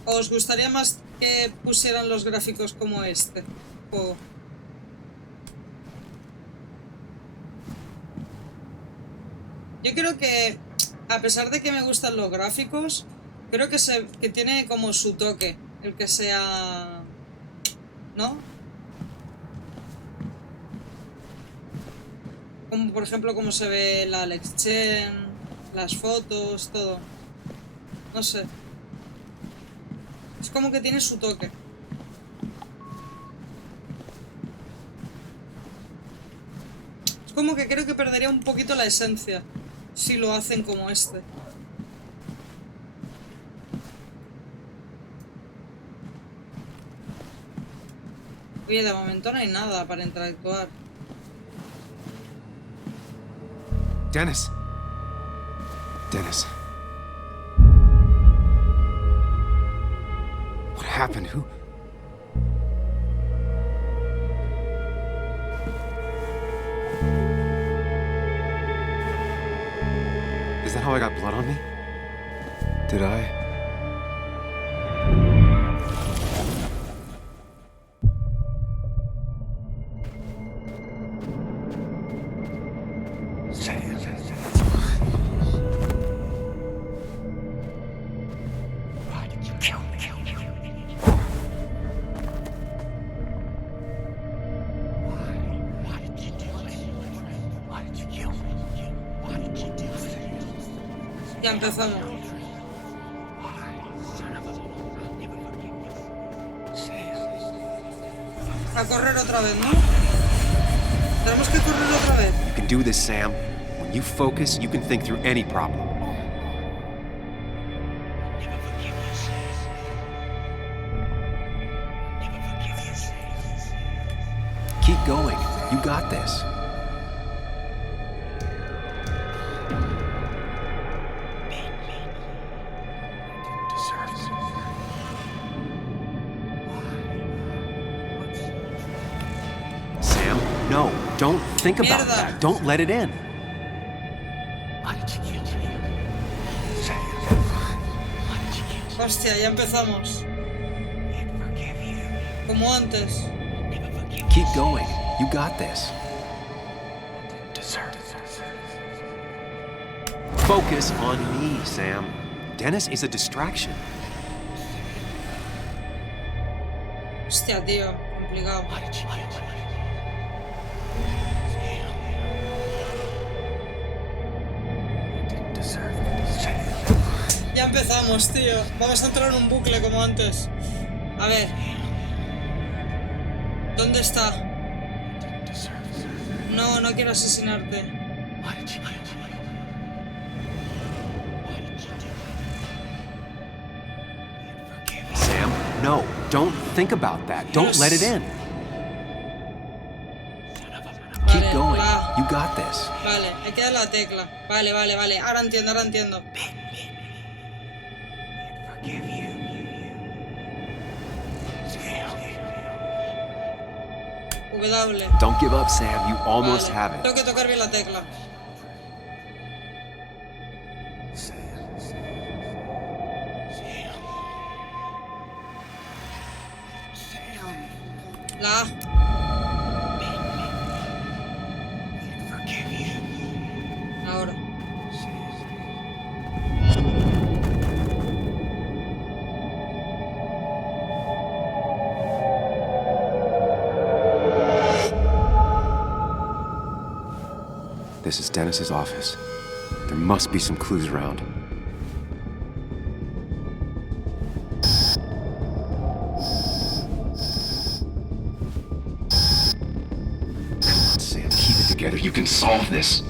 ¿O os gustaría más que pusieran los gráficos como este juego? Yo creo que, a pesar de que me gustan los gráficos, creo que tiene como su toque, el que sea... ¿no? Como por ejemplo cómo se ve la Alex Chen, las fotos, todo. No sé. Es como que tiene su toque. Es como que creo que perdería un poquito la esencia si lo hacen como este. Oye, de momento no hay nada para interactuar. Dennis. Dennis. What happened? Who? Is that how I got blood on me? Did I? Ya empezamos. A correr otra vez, ¿no? Tenemos que correr otra vez. You can do this, Sam. When you focus, you can think through any problem. Keep going. You got this. Sam, no. Don't think about Mierda. that. Don't let it in. Hostia, ya empezamos. Como antes. Keep going. You got this. Focus on me, Sam. Dennis is a distraction. Hostia, tío. Complicado. Ya empezamos, tío. Vamos a entrar en un bucle como antes. A ver. ¿Dónde está? No, no quiero asesinarte. Sam, no. Don't think about that. Don't let it in. Keep going. You got this. Vale, hay que dar la tecla. Vale, vale, vale. Ahora entiendo, ahora entiendo. W. Don't give up, Sam. You almost have it. Tengo que tocar bien la tecla. La A. Ahora. This is Dennis's office. There must be some clues around. Come on, Sam, keep it together. You can solve this.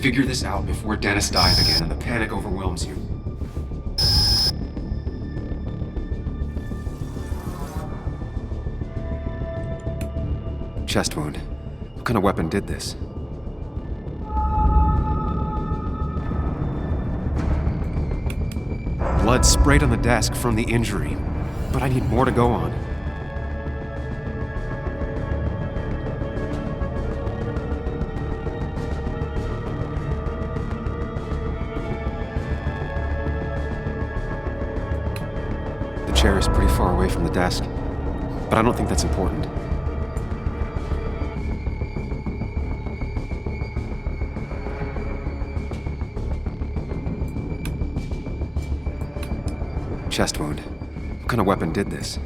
Figure this out before Dennis dies again and the panic overwhelms you. Chest wound. What kind of weapon did this? Blood sprayed on the desk from the injury, but I need more to go on. The chair is pretty far away from the desk, but I don't think that's important. Chest wound. What kind of weapon did this?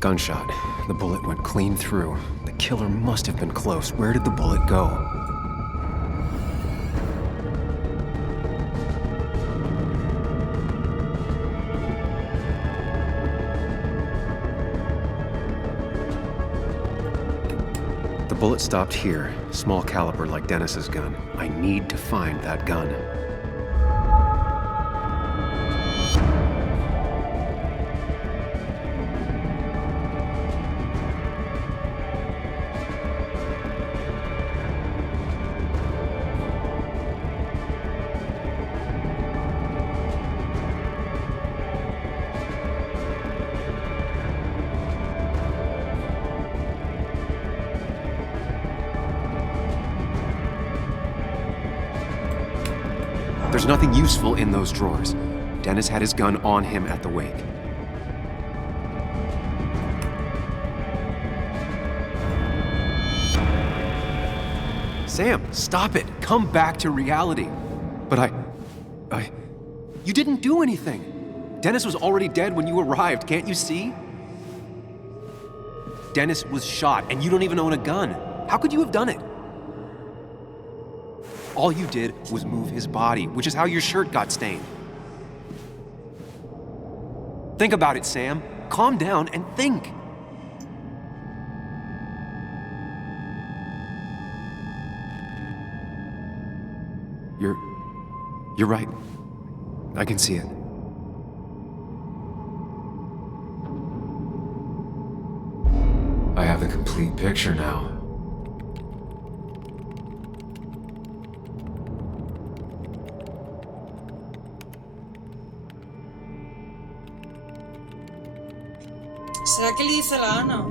Gunshot. The bullet went clean through. The killer must have been close. Where did the bullet go? The bullet stopped here. Small caliber like Dennis's gun. I need to find that gun. There's nothing useful in those drawers. Dennis had his gun on him at the wake. Sam, stop it! Come back to reality! But you didn't do anything! Dennis was already dead when you arrived, can't you see? Dennis was shot, and you don't even own a gun. How could you have done it? All you did was move his body, which is how your shirt got stained. Think about it, Sam. Calm down and think. You're right. I can see it. I have the complete picture now. ¿Será que le dice a la Ana?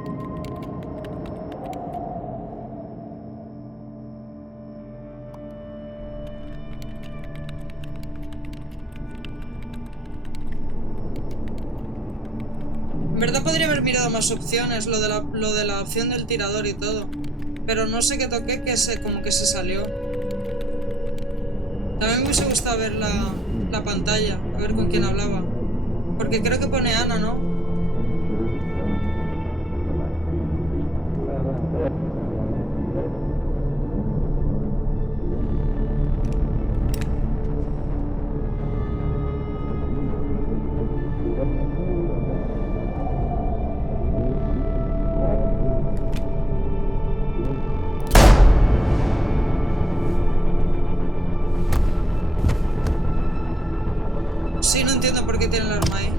En verdad podría haber mirado más opciones, lo de la opción del tirador y todo. Pero no sé qué toqué, como que se salió. También me hubiese gustado ver la pantalla, a ver con quién hablaba. Porque creo que pone Ana, ¿no? Sí, no entiendo por qué tiene el arma ahí.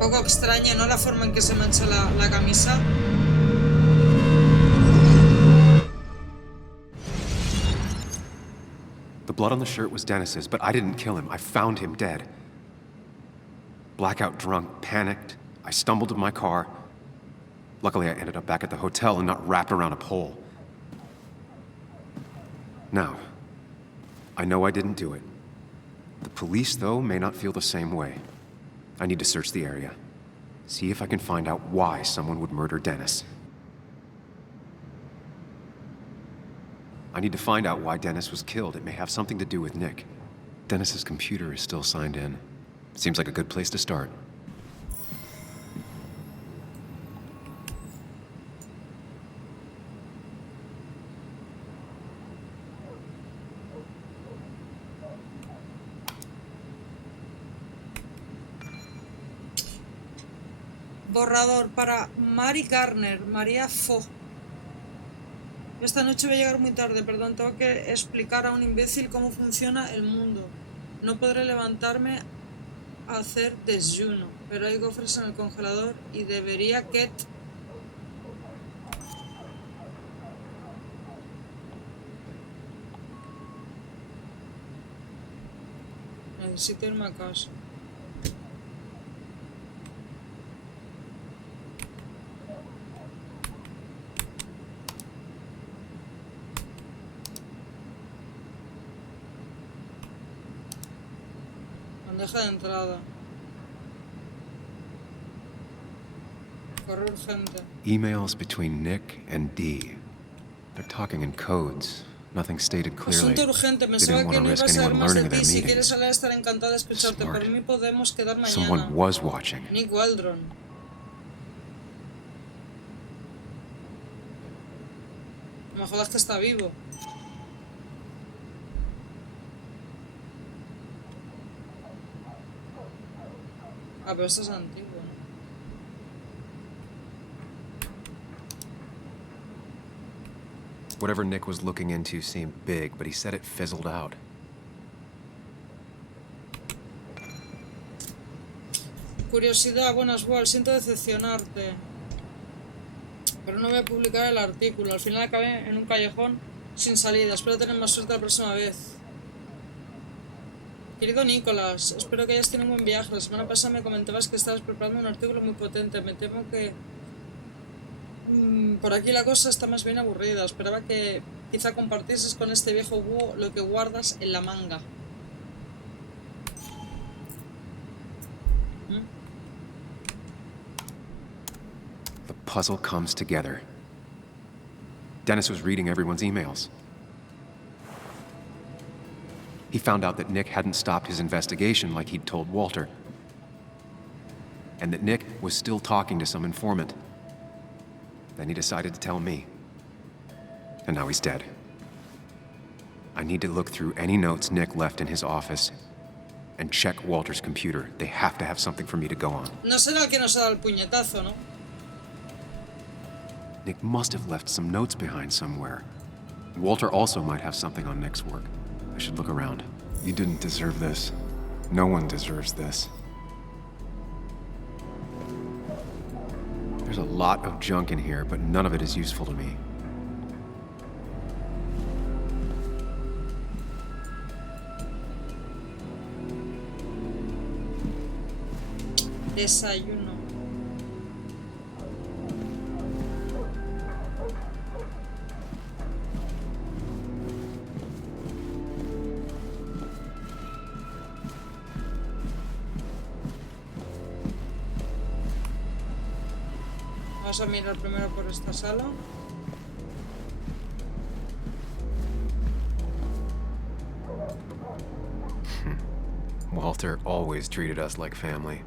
Poco extraña, ¿no? La forma en que se mancha la camisa. The blood on the shirt was Dennis's, but I didn't kill him. I found him dead. Blackout drunk, panicked. I stumbled to my car. Luckily, I ended up back at the hotel and not wrapped around a pole. Now, I know I didn't do it. The police, though, may not feel the same way. I need to search the area. See if I can find out why someone would murder Dennis. I need to find out why Dennis was killed. It may have something to do with Nick. Dennis's computer is still signed in. Seems like a good place to start. Borrador para Mary Garner, María Fo. Esta noche voy a llegar muy tarde, perdón, tengo que explicar a un imbécil cómo funciona el mundo. No podré levantarme a hacer desayuno, pero hay gofres en el congelador y debería que... Necesito irme a casa. Bandeja de entrada. Correo urgente. Emails between Nick and Dee. They're talking in codes. Nothing stated clearly. Asunto urgente. Pensaba que no iba a saber más de ti. Si quieres hablar, estaré encantada de escucharte. Por mí podemos quedar mañana. Someone was watching. Nick Waldron. No me jodas que está vivo. Ah, pero esto es antiguo, ¿no? Whatever Nick was looking into seemed big, but he said it fizzled out. Curiosidad, buenas, Wall, siento decepcionarte. Pero no voy a publicar el artículo. Al final acabé en un callejón sin salida. Espero tener más suerte la próxima vez. Querido Nicolás, espero que hayas tenido un buen viaje. La semana pasada me comentabas que estabas preparando un artículo muy potente. Me temo que... por aquí la cosa está más bien aburrida. Esperaba que quizá compartieses con este viejo búho lo que guardas en la manga. The puzzle comes together. Dennis was reading everyone's emails. He found out that Nick hadn't stopped his investigation like he'd told Walter. And that Nick was still talking to some informant. Then he decided to tell me. And now he's dead. I need to look through any notes Nick left in his office and check Walter's computer. They have to have something for me to go on. No será el que nos ha dado el puñetazo, ¿no? Nick must have left some notes behind somewhere. Walter also might have something on Nick's work. I should look around. You didn't deserve this. No one deserves this. There's a lot of junk in here, but none of it is useful to me. Desayuno. Vamos a mirar primero por esta sala. Walter always treated us like family.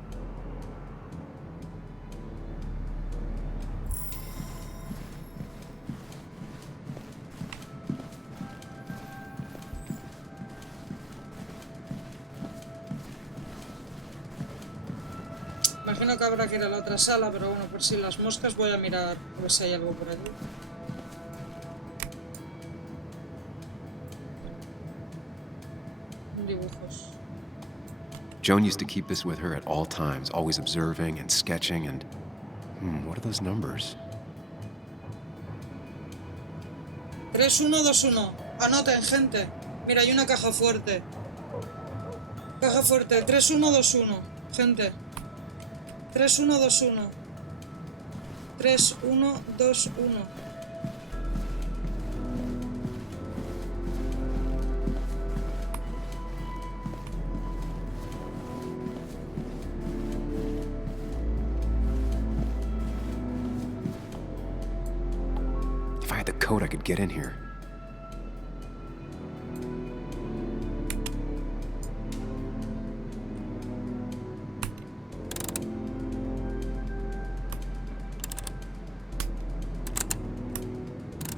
Imagino que habrá que ir a la otra sala, pero bueno, por si las moscas voy a mirar a ver si hay algo por aquí. Dibujos. Joan used to keep this with her at all times, always observing and sketching and... what are those numbers? 3121. Anoten, gente. Mira, hay una caja fuerte. Caja fuerte, 3121. Gente. 3121. 3121. If I had the code, I could get in here.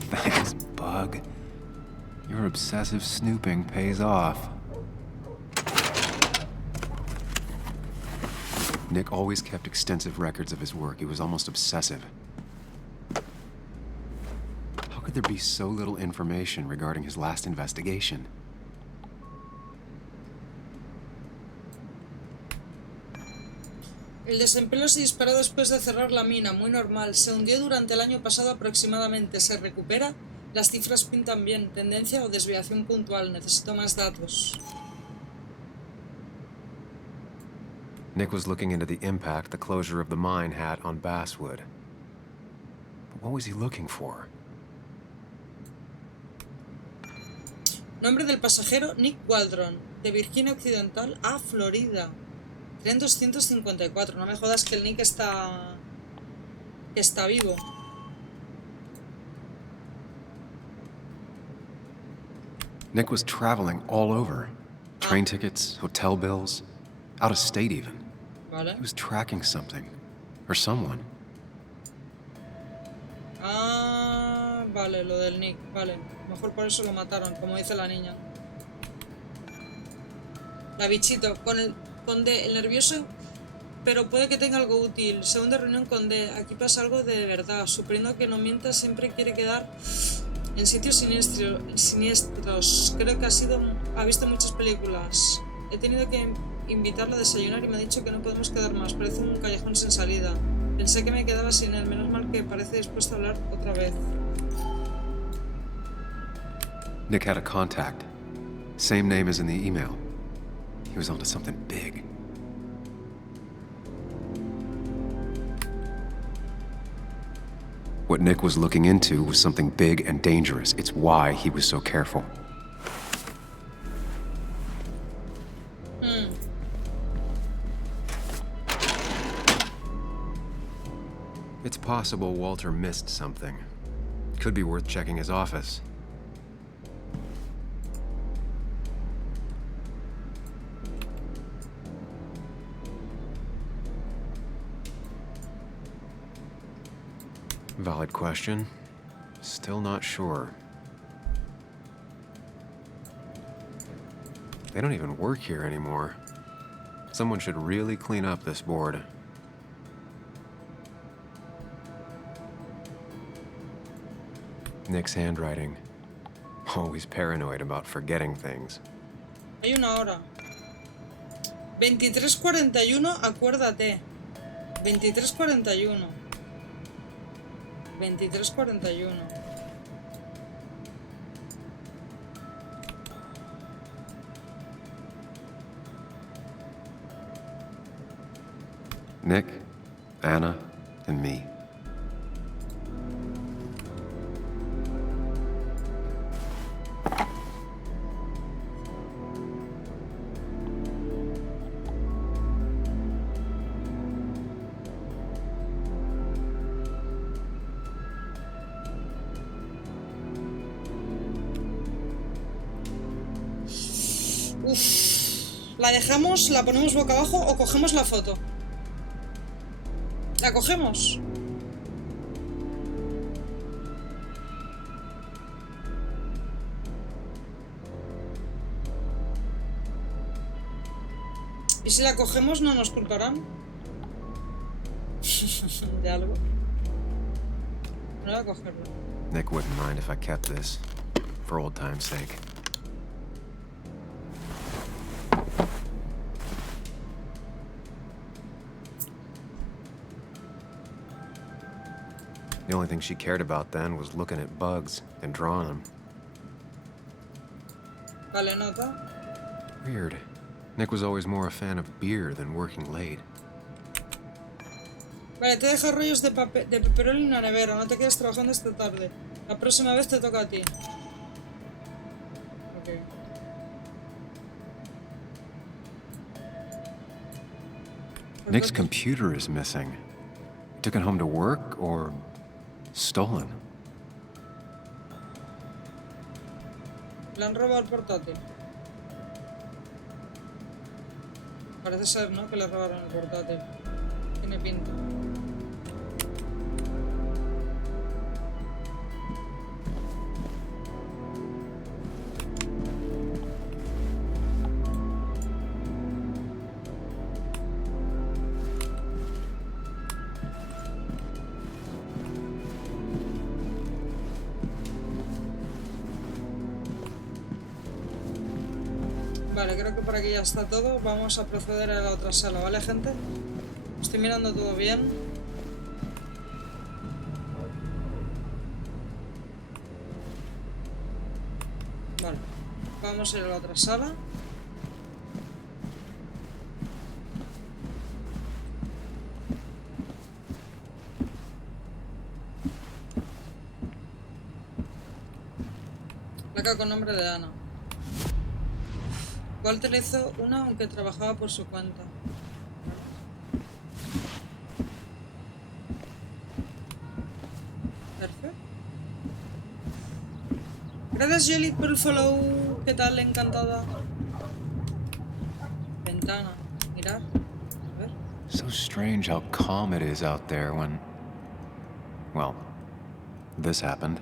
Thanks, Bug. Your obsessive snooping pays off. Nick always kept extensive records of his work. He was almost obsessive. How could there be so little information regarding his last investigation? El desempleo se disparó después de cerrar la mina, muy normal. Se hundió durante el año pasado aproximadamente. ¿Se recupera? Las cifras pintan bien. Tendencia o desviación puntual. Necesito más datos. Nick was looking into the impact the closure of the mine had on Basswood. But what was he looking for? Nombre del pasajero Nick Waldron, de Virginia Occidental a Florida. Tren 254. No me jodas que el Nick está vivo. Nick was traveling all over. Train tickets, hotel bills, out of state even. Vale. He was tracking something. Or someone. Ah, vale, lo del Nick. Vale. Mejor por eso lo mataron, como dice la niña. La bichito, con D, el nervioso, pero puede que tenga algo útil. Segunda reunión con D. Aquí pasa algo de verdad. Suponiendo que no mienta, siempre quiere quedar en sitios siniestros. Creo que ha visto muchas películas. He tenido que invitarlo a desayunar y me ha dicho que no podemos quedar más. Parece un callejón sin salida. Pensé que me quedaba sin él. Menos mal que parece dispuesto a hablar otra vez. Nick had a contact. Same name as in the email. He was onto something big. What Nick was looking into was something big and dangerous. It's why he was so careful. It's possible Walter missed something. Could be worth checking his office. Valid question. Still not sure. They don't even work here anymore. Someone should really clean up this board. Nick's handwriting. Always paranoid about forgetting things. Hay una hora. 23:41, acuérdate. 23:41. 23:41. Nick, Anna, and me. ¿La dejamos, la ponemos boca abajo o cogemos la foto? ¿La cogemos? ¿Y si la cogemos no nos culparán? ¿De algo? No la cogerlo. Nick wouldn't mind if I kept this, for old time's sake. The only thing she cared about then was looking at bugs and drawing them. Vale, nota. Weird. Nick was always more a fan of beer than working late. Vale, te dejo rollos de peperol en la nevera. No te quedes trabajando esta tarde. La próxima vez te toca a ti. Ok. Nick's computer is missing. He took it home to work or stolen. Le han robado el portátil. Parece ser, ¿no? Que le robaron el portátil. Tiene pinta. Vale, creo que por aquí ya está todo. Vamos a proceder a la otra sala, ¿vale, gente? Estoy mirando todo bien. Vale, vamos a ir a la otra sala. Placa con nombre de Ana. Walter hizo una aunque trabajaba por su cuenta. Perfecto. Gracias, Jelly, por el follow. ¿Qué tal? Encantada. Ventana. Mirad. A ver. So strange how calm it is out there when... well, this happened.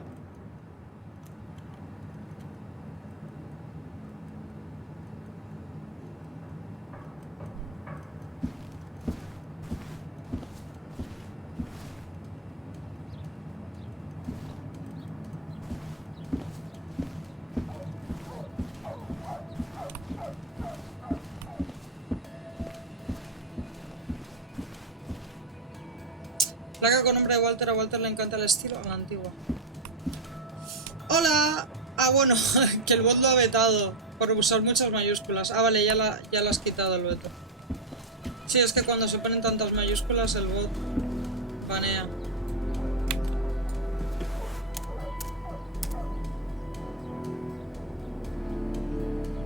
Placa con nombre de Walter. A Walter le encanta el estilo a la antigua. ¡Hola! Ah, bueno, que el bot lo ha vetado por usar muchas mayúsculas. Ah, vale, ya la has quitado el veto. Sí, es que cuando se ponen tantas mayúsculas el bot banea.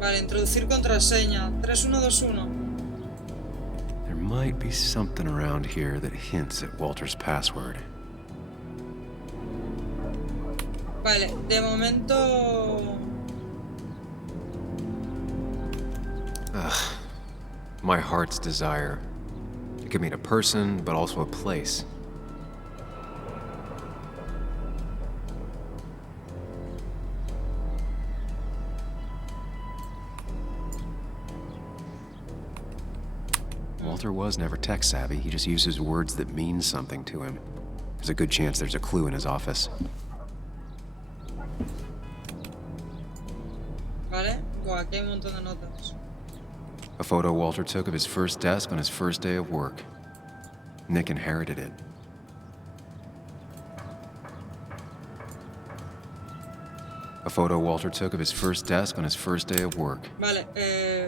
Vale, introducir contraseña. 3121. There might be something around here that hints at Walter's password. Vale, de momento... Ugh. My heart's desire. It could mean a person, but also a place. Walter was never tech-savvy. He just uses words that mean something to him. There's a good chance there's a clue in his office. Buah, aquí hay un montón de notas. A photo Walter took of his first desk on his first day of work. Nick inherited it. A photo Walter took of his first desk on his first day of work. Vale,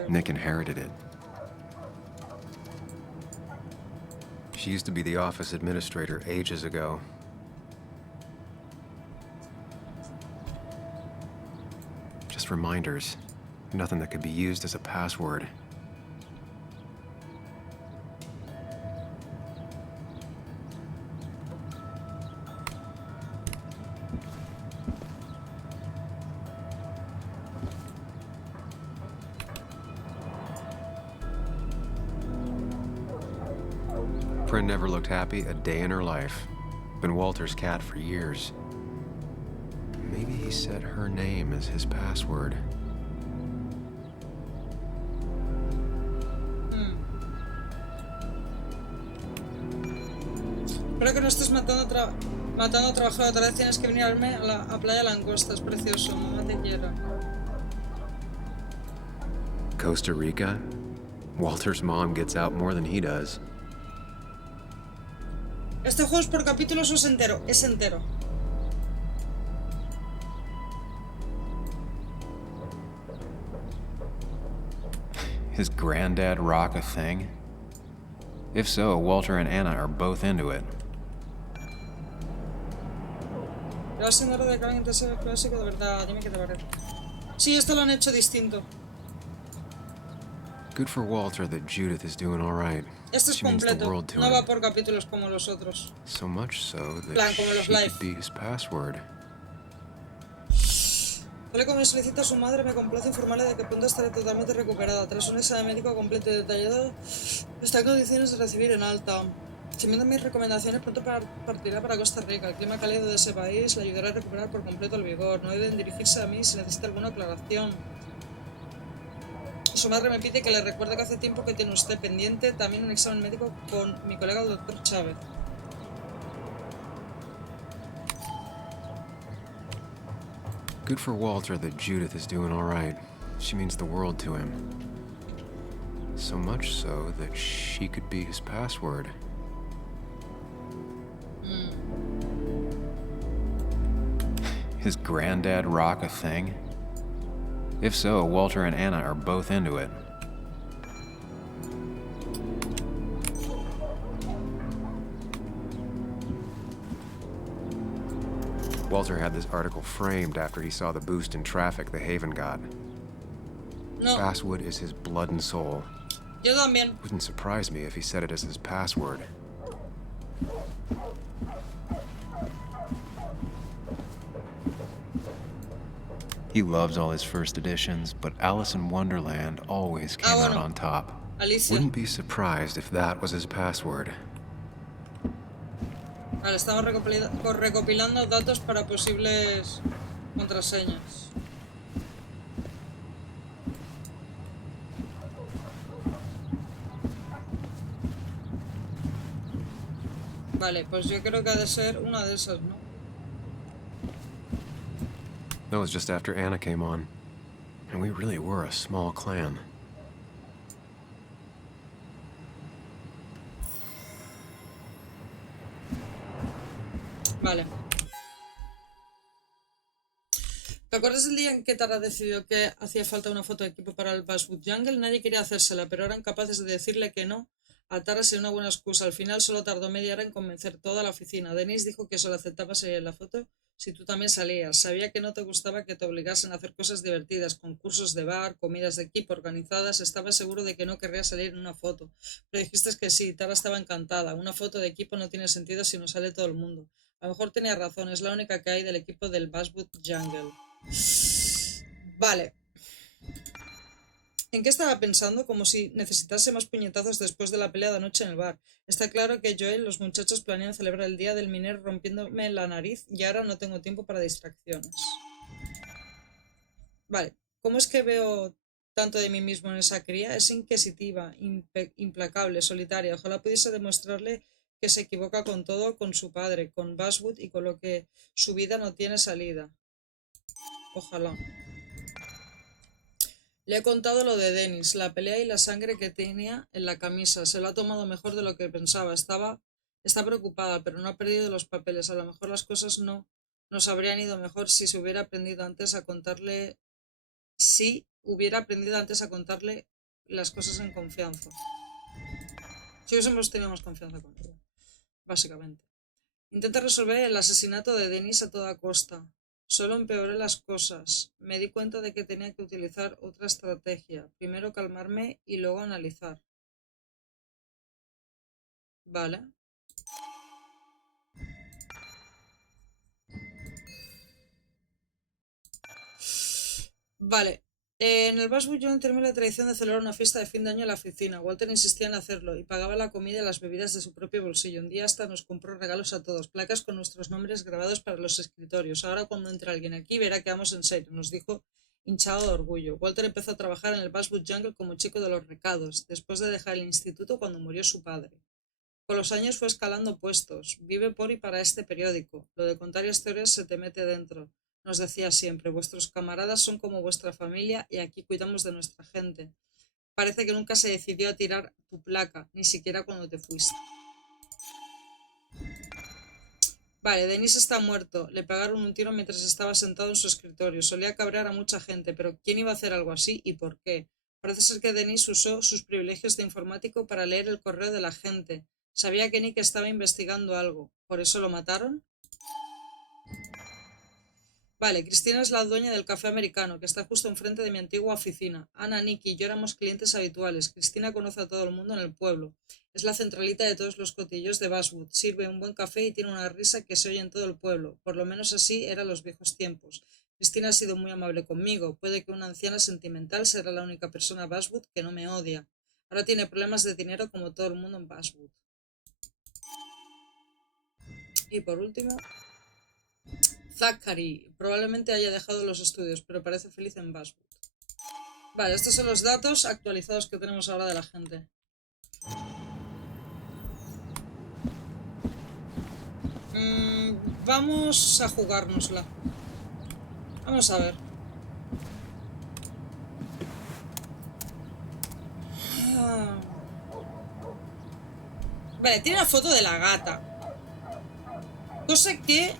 Nick inherited it. She used to be the office administrator ages ago. Just reminders. Nothing that could be used as a password. Prin never looked happy a day in her life. Been Walter's cat for years. Maybe he set her name as his password. Espero que no estés matando a trabajador. Otra vez tienes que venir a verme a Playa Langosta. Es precioso. Mamá te quiero. Costa Rica? Walter's mom gets out more than he does. ¿Este juego es por capítulos o es entero? Es entero. His granddad rock a thing? If so, Walter and Anna are both into it. Va siendo hora de que alguien te sea clásico de verdad. Dime qué te parece. Sí, esto lo han hecho distinto. Good for Walter that Judith is doing all right. Esto es She means the completo. world to No him. va por capítulos como los otros. So much so that Plan, como los she live. could be his password. Tal y como me solicita su madre, me complace informarle de que pronto estaré totalmente recuperada. Tras un examen médico completo y detallado, está en condiciones de recibir en alta. Siguiendo mis recomendaciones, pronto partirá para Costa Rica. El clima cálido de ese país le ayudará a recuperar por completo el vigor. No deben dirigirse a mí si necesita alguna aclaración. Su madre me pide que le recuerde que hace tiempo que tiene usted pendiente también un examen médico con mi colega el doctor Chávez. Good for Walter that Judith is doing all right. She means the world to him. So much so that she could be his password. His granddad rock a thing? If so, Walter and Anna are both into it. Walter had this article framed after he saw the boost in traffic the Haven got. No. Basswood is his blood and soul. Yo también. Wouldn't surprise me if he said it as his password. He loves all his first editions, but Alice in Wonderland always came out on top. Alicia. Wouldn't be surprised if that was his password. Vale, estamos recopilando datos para posibles contraseñas. Vale, pues yo creo que ha de ser una de esas, ¿no? That was just after Anna came on. And we really were a small clan. Vale. ¿Te acuerdas del día en que Tara decidió que hacía falta una foto de equipo para el Basswood Jungle? Nadie quería hacérsela, pero eran capaces de decirle que no. A Tara sería una buena excusa. Al final solo tardó media hora en convencer toda la oficina. Denise dijo que solo aceptaba salir en la foto si tú también salías. Sabía que no te gustaba que te obligasen a hacer cosas divertidas, concursos de bar, comidas de equipo organizadas. Estaba seguro de que no querrías salir en una foto. Pero dijiste que sí, Tara estaba encantada. Una foto de equipo no tiene sentido si no sale todo el mundo. A lo mejor tenía razón, es la única que hay del equipo del Basswood Jungle. Vale. ¿En qué estaba pensando? Como si necesitase más puñetazos después de la pelea de anoche en el bar. Está claro que Joel y los muchachos planean celebrar el día del minero rompiéndome la nariz y ahora no tengo tiempo para distracciones. Vale. ¿Cómo es que veo tanto de mí mismo en esa cría? Es inquisitiva, implacable, solitaria. Ojalá pudiese demostrarle que se equivoca con todo, con su padre, con Basswood y con lo que su vida no tiene salida. Ojalá. Le he contado lo de Dennis, la pelea y la sangre que tenía en la camisa. Se lo ha tomado mejor de lo que pensaba. Está preocupada, pero no ha perdido los papeles. A lo mejor las cosas no nos habrían ido mejor si hubiera aprendido antes a contarle las cosas en confianza. Si hubiésemos tenido más confianza con ella, básicamente. Intenta resolver el asesinato de Dennis a toda costa. Solo empeoré las cosas. Me di cuenta de que tenía que utilizar otra estrategia. Primero calmarme y luego analizar. Vale. Vale. En el Basswood yo enteré la tradición de celebrar una fiesta de fin de año en la oficina. Walter insistía en hacerlo y pagaba la comida y las bebidas de su propio bolsillo. Un día hasta nos compró regalos a todos, placas con nuestros nombres grabados para los escritorios. Ahora cuando entre alguien aquí verá que vamos en serio, nos dijo hinchado de orgullo. Walter empezó a trabajar en el Basswood Jungle como chico de los recados, después de dejar el instituto cuando murió su padre. Con los años fue escalando puestos. Vive por y para este periódico. Lo de contar historias se te mete dentro. Nos decía siempre, vuestros camaradas son como vuestra familia y aquí cuidamos de nuestra gente. Parece que nunca se decidió a tirar tu placa, ni siquiera cuando te fuiste. Vale, Denis está muerto. Le pegaron un tiro mientras estaba sentado en su escritorio. Solía cabrear a mucha gente, pero ¿quién iba a hacer algo así y por qué? Parece ser que Denis usó sus privilegios de informático para leer el correo de la gente. Sabía que Nick estaba investigando algo. ¿Por eso lo mataron? Vale, Cristina es la dueña del café americano, que está justo enfrente de mi antigua oficina. Ana, Nick y yo éramos clientes habituales. Cristina conoce a todo el mundo en el pueblo. Es la centralita de todos los cotillos de Basswood. Sirve un buen café y tiene una risa que se oye en todo el pueblo. Por lo menos así eran los viejos tiempos. Cristina ha sido muy amable conmigo. Puede que una anciana sentimental será la única persona en Basswood que no me odia. Ahora tiene problemas de dinero como todo el mundo en Basswood. Y por último... Zachary probablemente haya dejado los estudios, pero parece feliz en Basswood. Vale, estos son los datos actualizados que tenemos ahora de la gente. Vamos a jugárnosla. Vamos a ver. Vale, tiene una foto de la gata. Cosa que...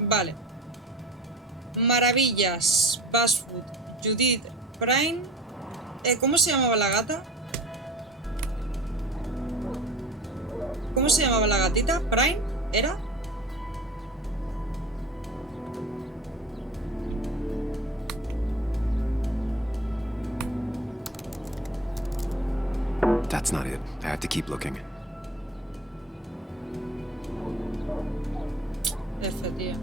Vale. Maravillas. Basswood. Judith. Prime. ¿Cómo se llamaba la gata? ¿Cómo se llamaba la gatita? ¿Prime? ¿Era? That's not it. I have to keep looking. F, tío.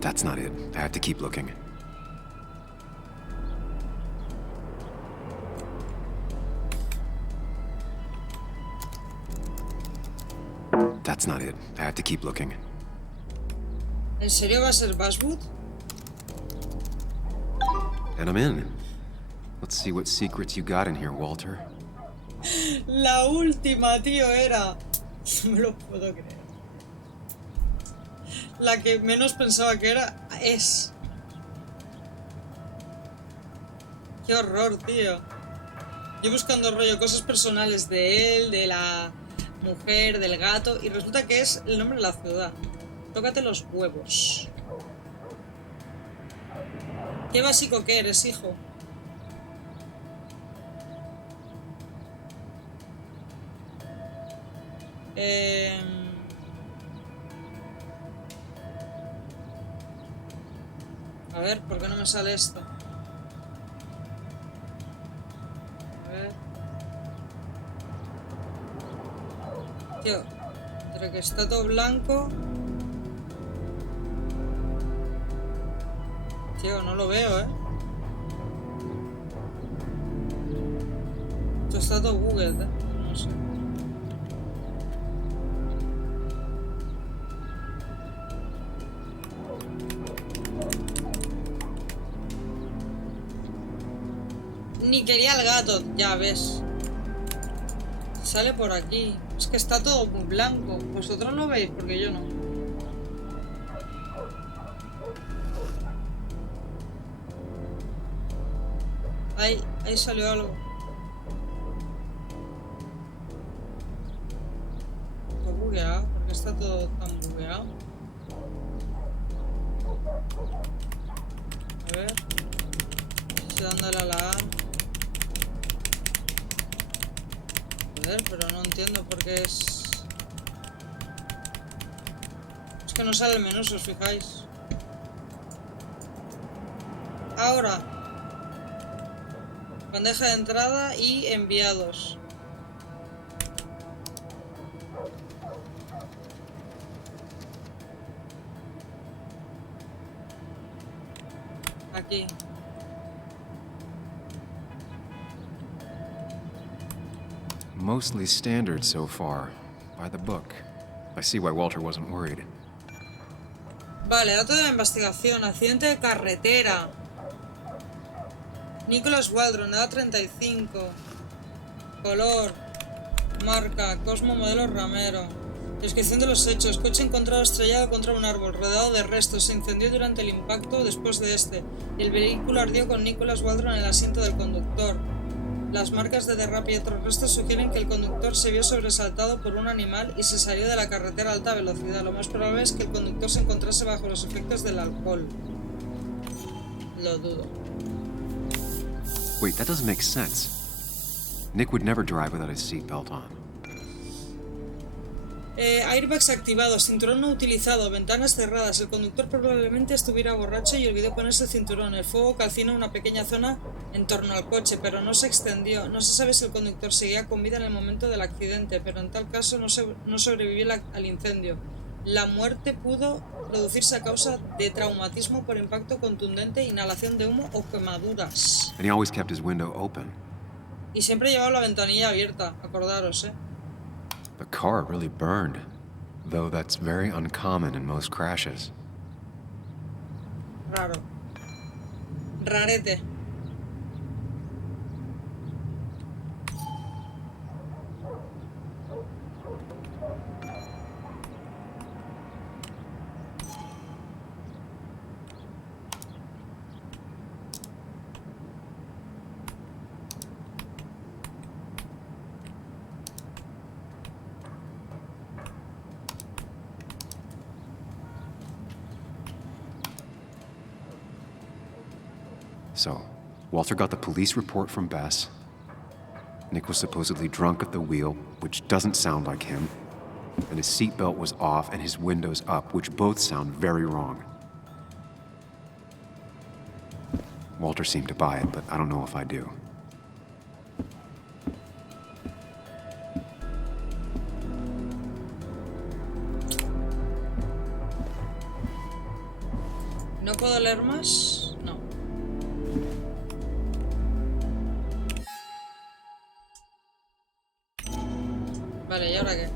That's not it. I have to keep looking. That's not it. I have to keep looking. ¿En serio va a ser Basswood? And I'm in. Let's see what secrets you got in here, Walter. La última, tío, era... No me lo puedo creer. La que menos pensaba que era es... Qué horror, tío. Yo buscando rollo, cosas personales de él, de la mujer, del gato, y resulta que es el nombre de la ciudad. Tócate los huevos. Qué básico que eres, hijo. A ver, ¿por qué no me sale esto? A ver. Tío, entre que está todo blanco... Tío, no lo veo, Esto está todo Google, no sé. Ni quería el gato, ya ves. Sale por aquí. Es que está todo muy blanco. Vosotros lo veis, porque yo no. Ahí salió algo. Está bugueado, porque está todo tan bugueado. A ver. Estoy dándole a la A. Joder, pero no entiendo por qué es... Es que no sale el menú, si os fijáis. Ahora. Bandeja de entrada y enviados. Aquí. Mostly standard so far. By the book. I see why Walter wasn't worried. Vale, dato de la investigación. Accidente de carretera. Nicholas Waldron, edad 35. Color. Marca. Cosmo modelo Ramero. Descripción de los hechos. Coche encontrado estrellado contra un árbol, rodeado de restos. Se incendió durante el impacto o después de este. El vehículo ardió con Nicholas Waldron en el asiento del conductor. Las marcas de derrape y otros restos sugieren que el conductor se vio sobresaltado por un animal y se salió de la carretera a alta velocidad. Lo más probable es que el conductor se encontrase bajo los efectos del alcohol. Lo dudo. Wait, that doesn't make sense. Nick would never drive without his seatbelt on. Airbags activados, cinturón no utilizado, ventanas cerradas. El conductor probablemente estuviera borracho y olvidó ponerse el cinturón. El fuego calcina una pequeña zona en torno al coche, pero no se extendió. No se sabe si el conductor seguía con vida en el momento del accidente, pero en tal caso no sobrevivió al incendio. La muerte pudo producirse a causa de traumatismo por impacto contundente, inhalación de humo o quemaduras. And he always kept his window open. Y siempre llevaba la ventanilla abierta, acordaros, The car really burned, though that's very uncommon in most crashes. Raro. Rarete. So, Walter got the police report from Bess. Nick was supposedly drunk at the wheel, which doesn't sound like him. And his seatbelt was off and his windows up, which both sound very wrong. Walter seemed to buy it, but I don't know if I do. ¿No puedo leer más? No. Vale, ¿y ahora qué?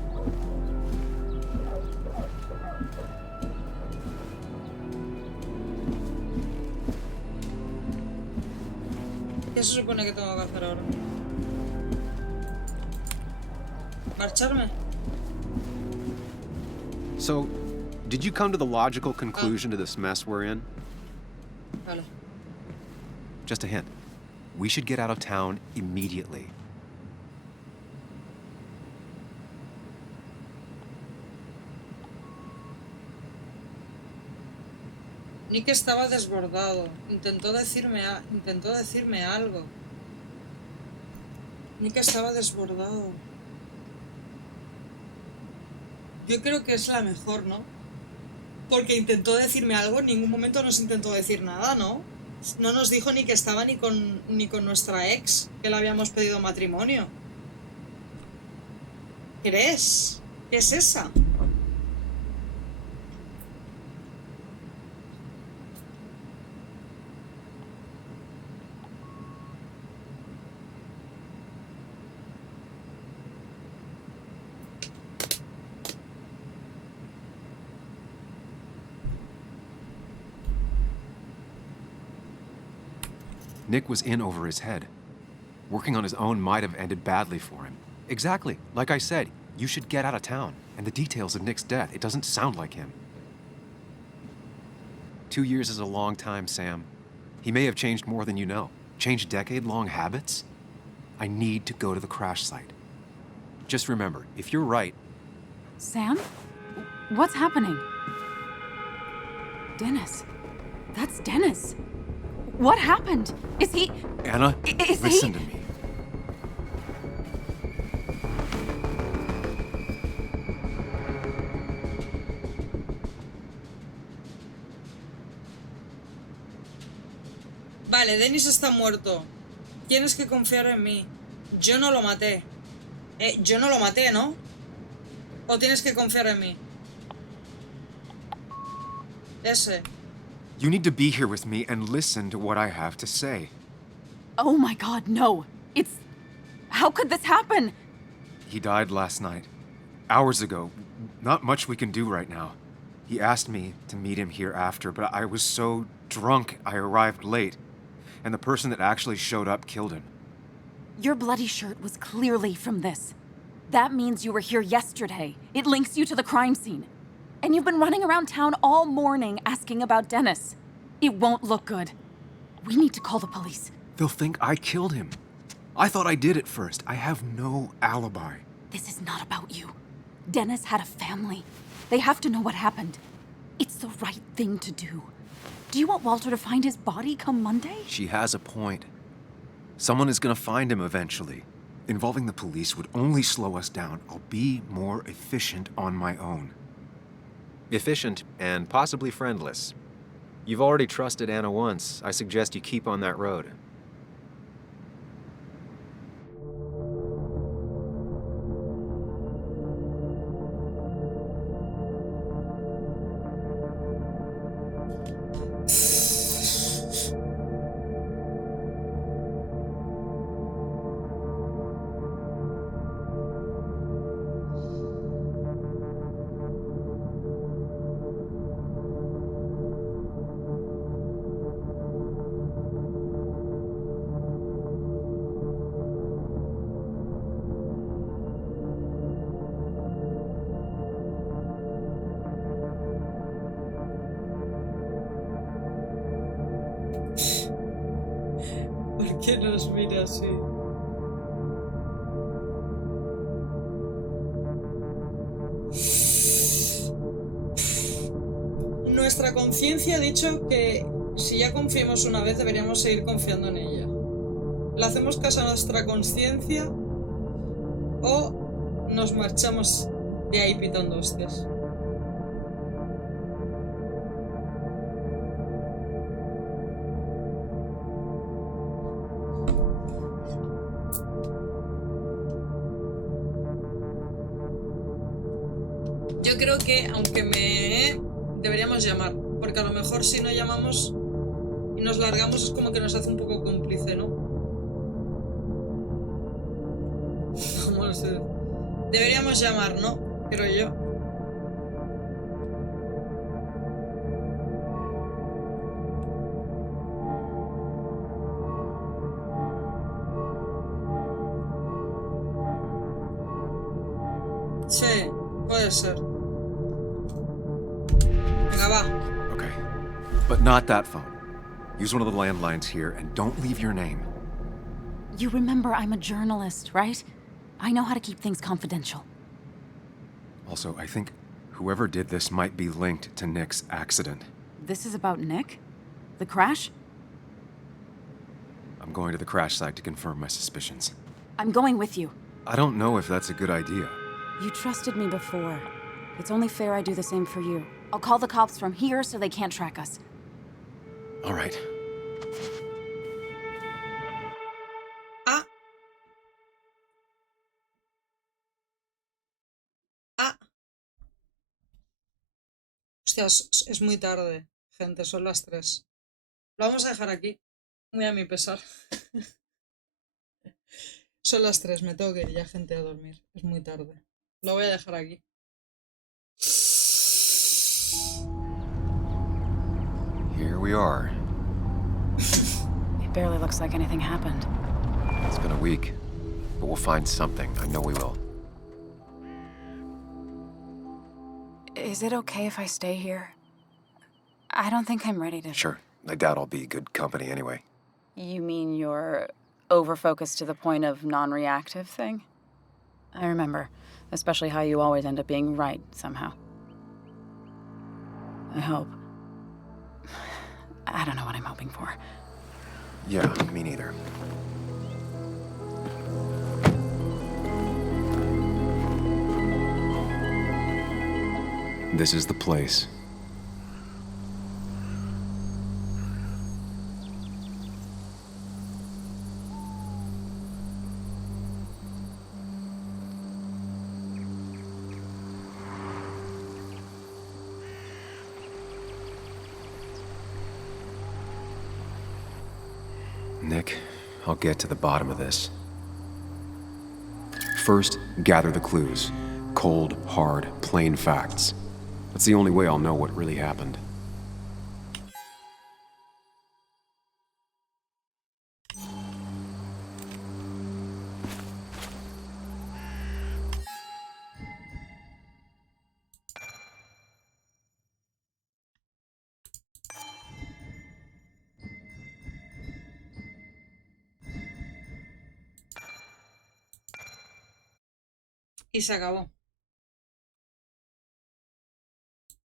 ¿Qué se supone que tengo que hacer ahora? ¿Marcharme? So, did you come to the logical conclusion to this mess we're in? Vale. Just a hint. We should get out of town immediately. Nick estaba desbordado. Intentó decirme algo. Nick estaba desbordado. Yo creo que es la mejor, ¿no? Porque intentó decirme algo, en ningún momento nos intentó decir nada, ¿no? No nos dijo ni que estaba ni con nuestra ex, que le habíamos pedido matrimonio. ¿Crees? ¿Qué es esa? Nick was in over his head. Working on his own might have ended badly for him. Exactly. Like I said, you should get out of town. And the details of Nick's death, it doesn't sound like him. 2 years is a long time, Sam. He may have changed more than you know. Changed decade-long habits? I need to go to the crash site. Just remember, if you're right... Sam? What's happening? Dennis. That's Dennis. What happened? Is he... Anna, listen to me. Vale, Dennis está muerto. Tienes que confiar en mí. Yo no lo maté. Yo no lo maté, ¿no? ¿O tienes que confiar en mí? Ese. You need to be here with me and listen to what I have to say. Oh my God, no. It's... How could this happen? He died last night. Hours ago. Not much we can do right now. He asked me to meet him here after, but I was so drunk I arrived late. And the person that actually showed up killed him. Your bloody shirt was clearly from this. That means you were here yesterday. It links you to the crime scene. And you've been running around town all morning asking about Dennis. It won't look good. We need to call the police. They'll think I killed him. I thought I did at first. I have no alibi. This is not about you. Dennis had a family. They have to know what happened. It's the right thing to do. Do you want Walter to find his body come Monday? She has a point. Someone is gonna find him eventually. Involving the police would only slow us down. I'll be more efficient on my own. Efficient and possibly friendless. You've already trusted Anna once. I suggest you keep on that road. ¿Por qué nos mira así? Nuestra conciencia ha dicho que si ya confiamos una vez deberíamos seguir confiando en ella. ¿Le hacemos caso a nuestra conciencia o nos marchamos de ahí pitando hostias? Yo creo que, aunque deberíamos llamar, porque a lo mejor si no llamamos y nos largamos es como que nos hace un poco cómplice, ¿no? Vamos a ver. Deberíamos llamar, ¿no? Creo yo. Sí, puede ser. Venga, va. Okay. But not that phone. Use one of the landlines here and don't leave your name. You remember I'm a journalist, right? I know how to keep things confidential. Also, I think whoever did this might be linked to Nick's accident. This is about Nick? The crash? I'm going to the crash site to confirm my suspicions. I'm going with you. I don't know if that's a good idea. You trusted me before. It's only fair I do the same for you. I'll call the cops from here so they can't track us. All right. Hostias, es muy tarde, gente, son las 3. Lo vamos a dejar aquí, muy a mi pesar. Son las 3, me tengo que ir ya, gente, a dormir. Es muy tarde. Lo voy a dejar aquí. Here we are. It barely looks like anything happened. It's been a week, but we'll find something. I know we will. Is it okay if I stay here? I don't think I'm ready to... Sure. I doubt I'll be good company anyway. You mean you're over-focused to the point of non-reactive thing? I remember, especially how you always end up being right somehow. I hope. I don't know what I'm hoping for. Yeah, me neither. This is the place. Nick, I'll get to the bottom of this. First, gather the clues. Cold, hard, plain facts. That's the only way I'll know what really happened. Y se acabó.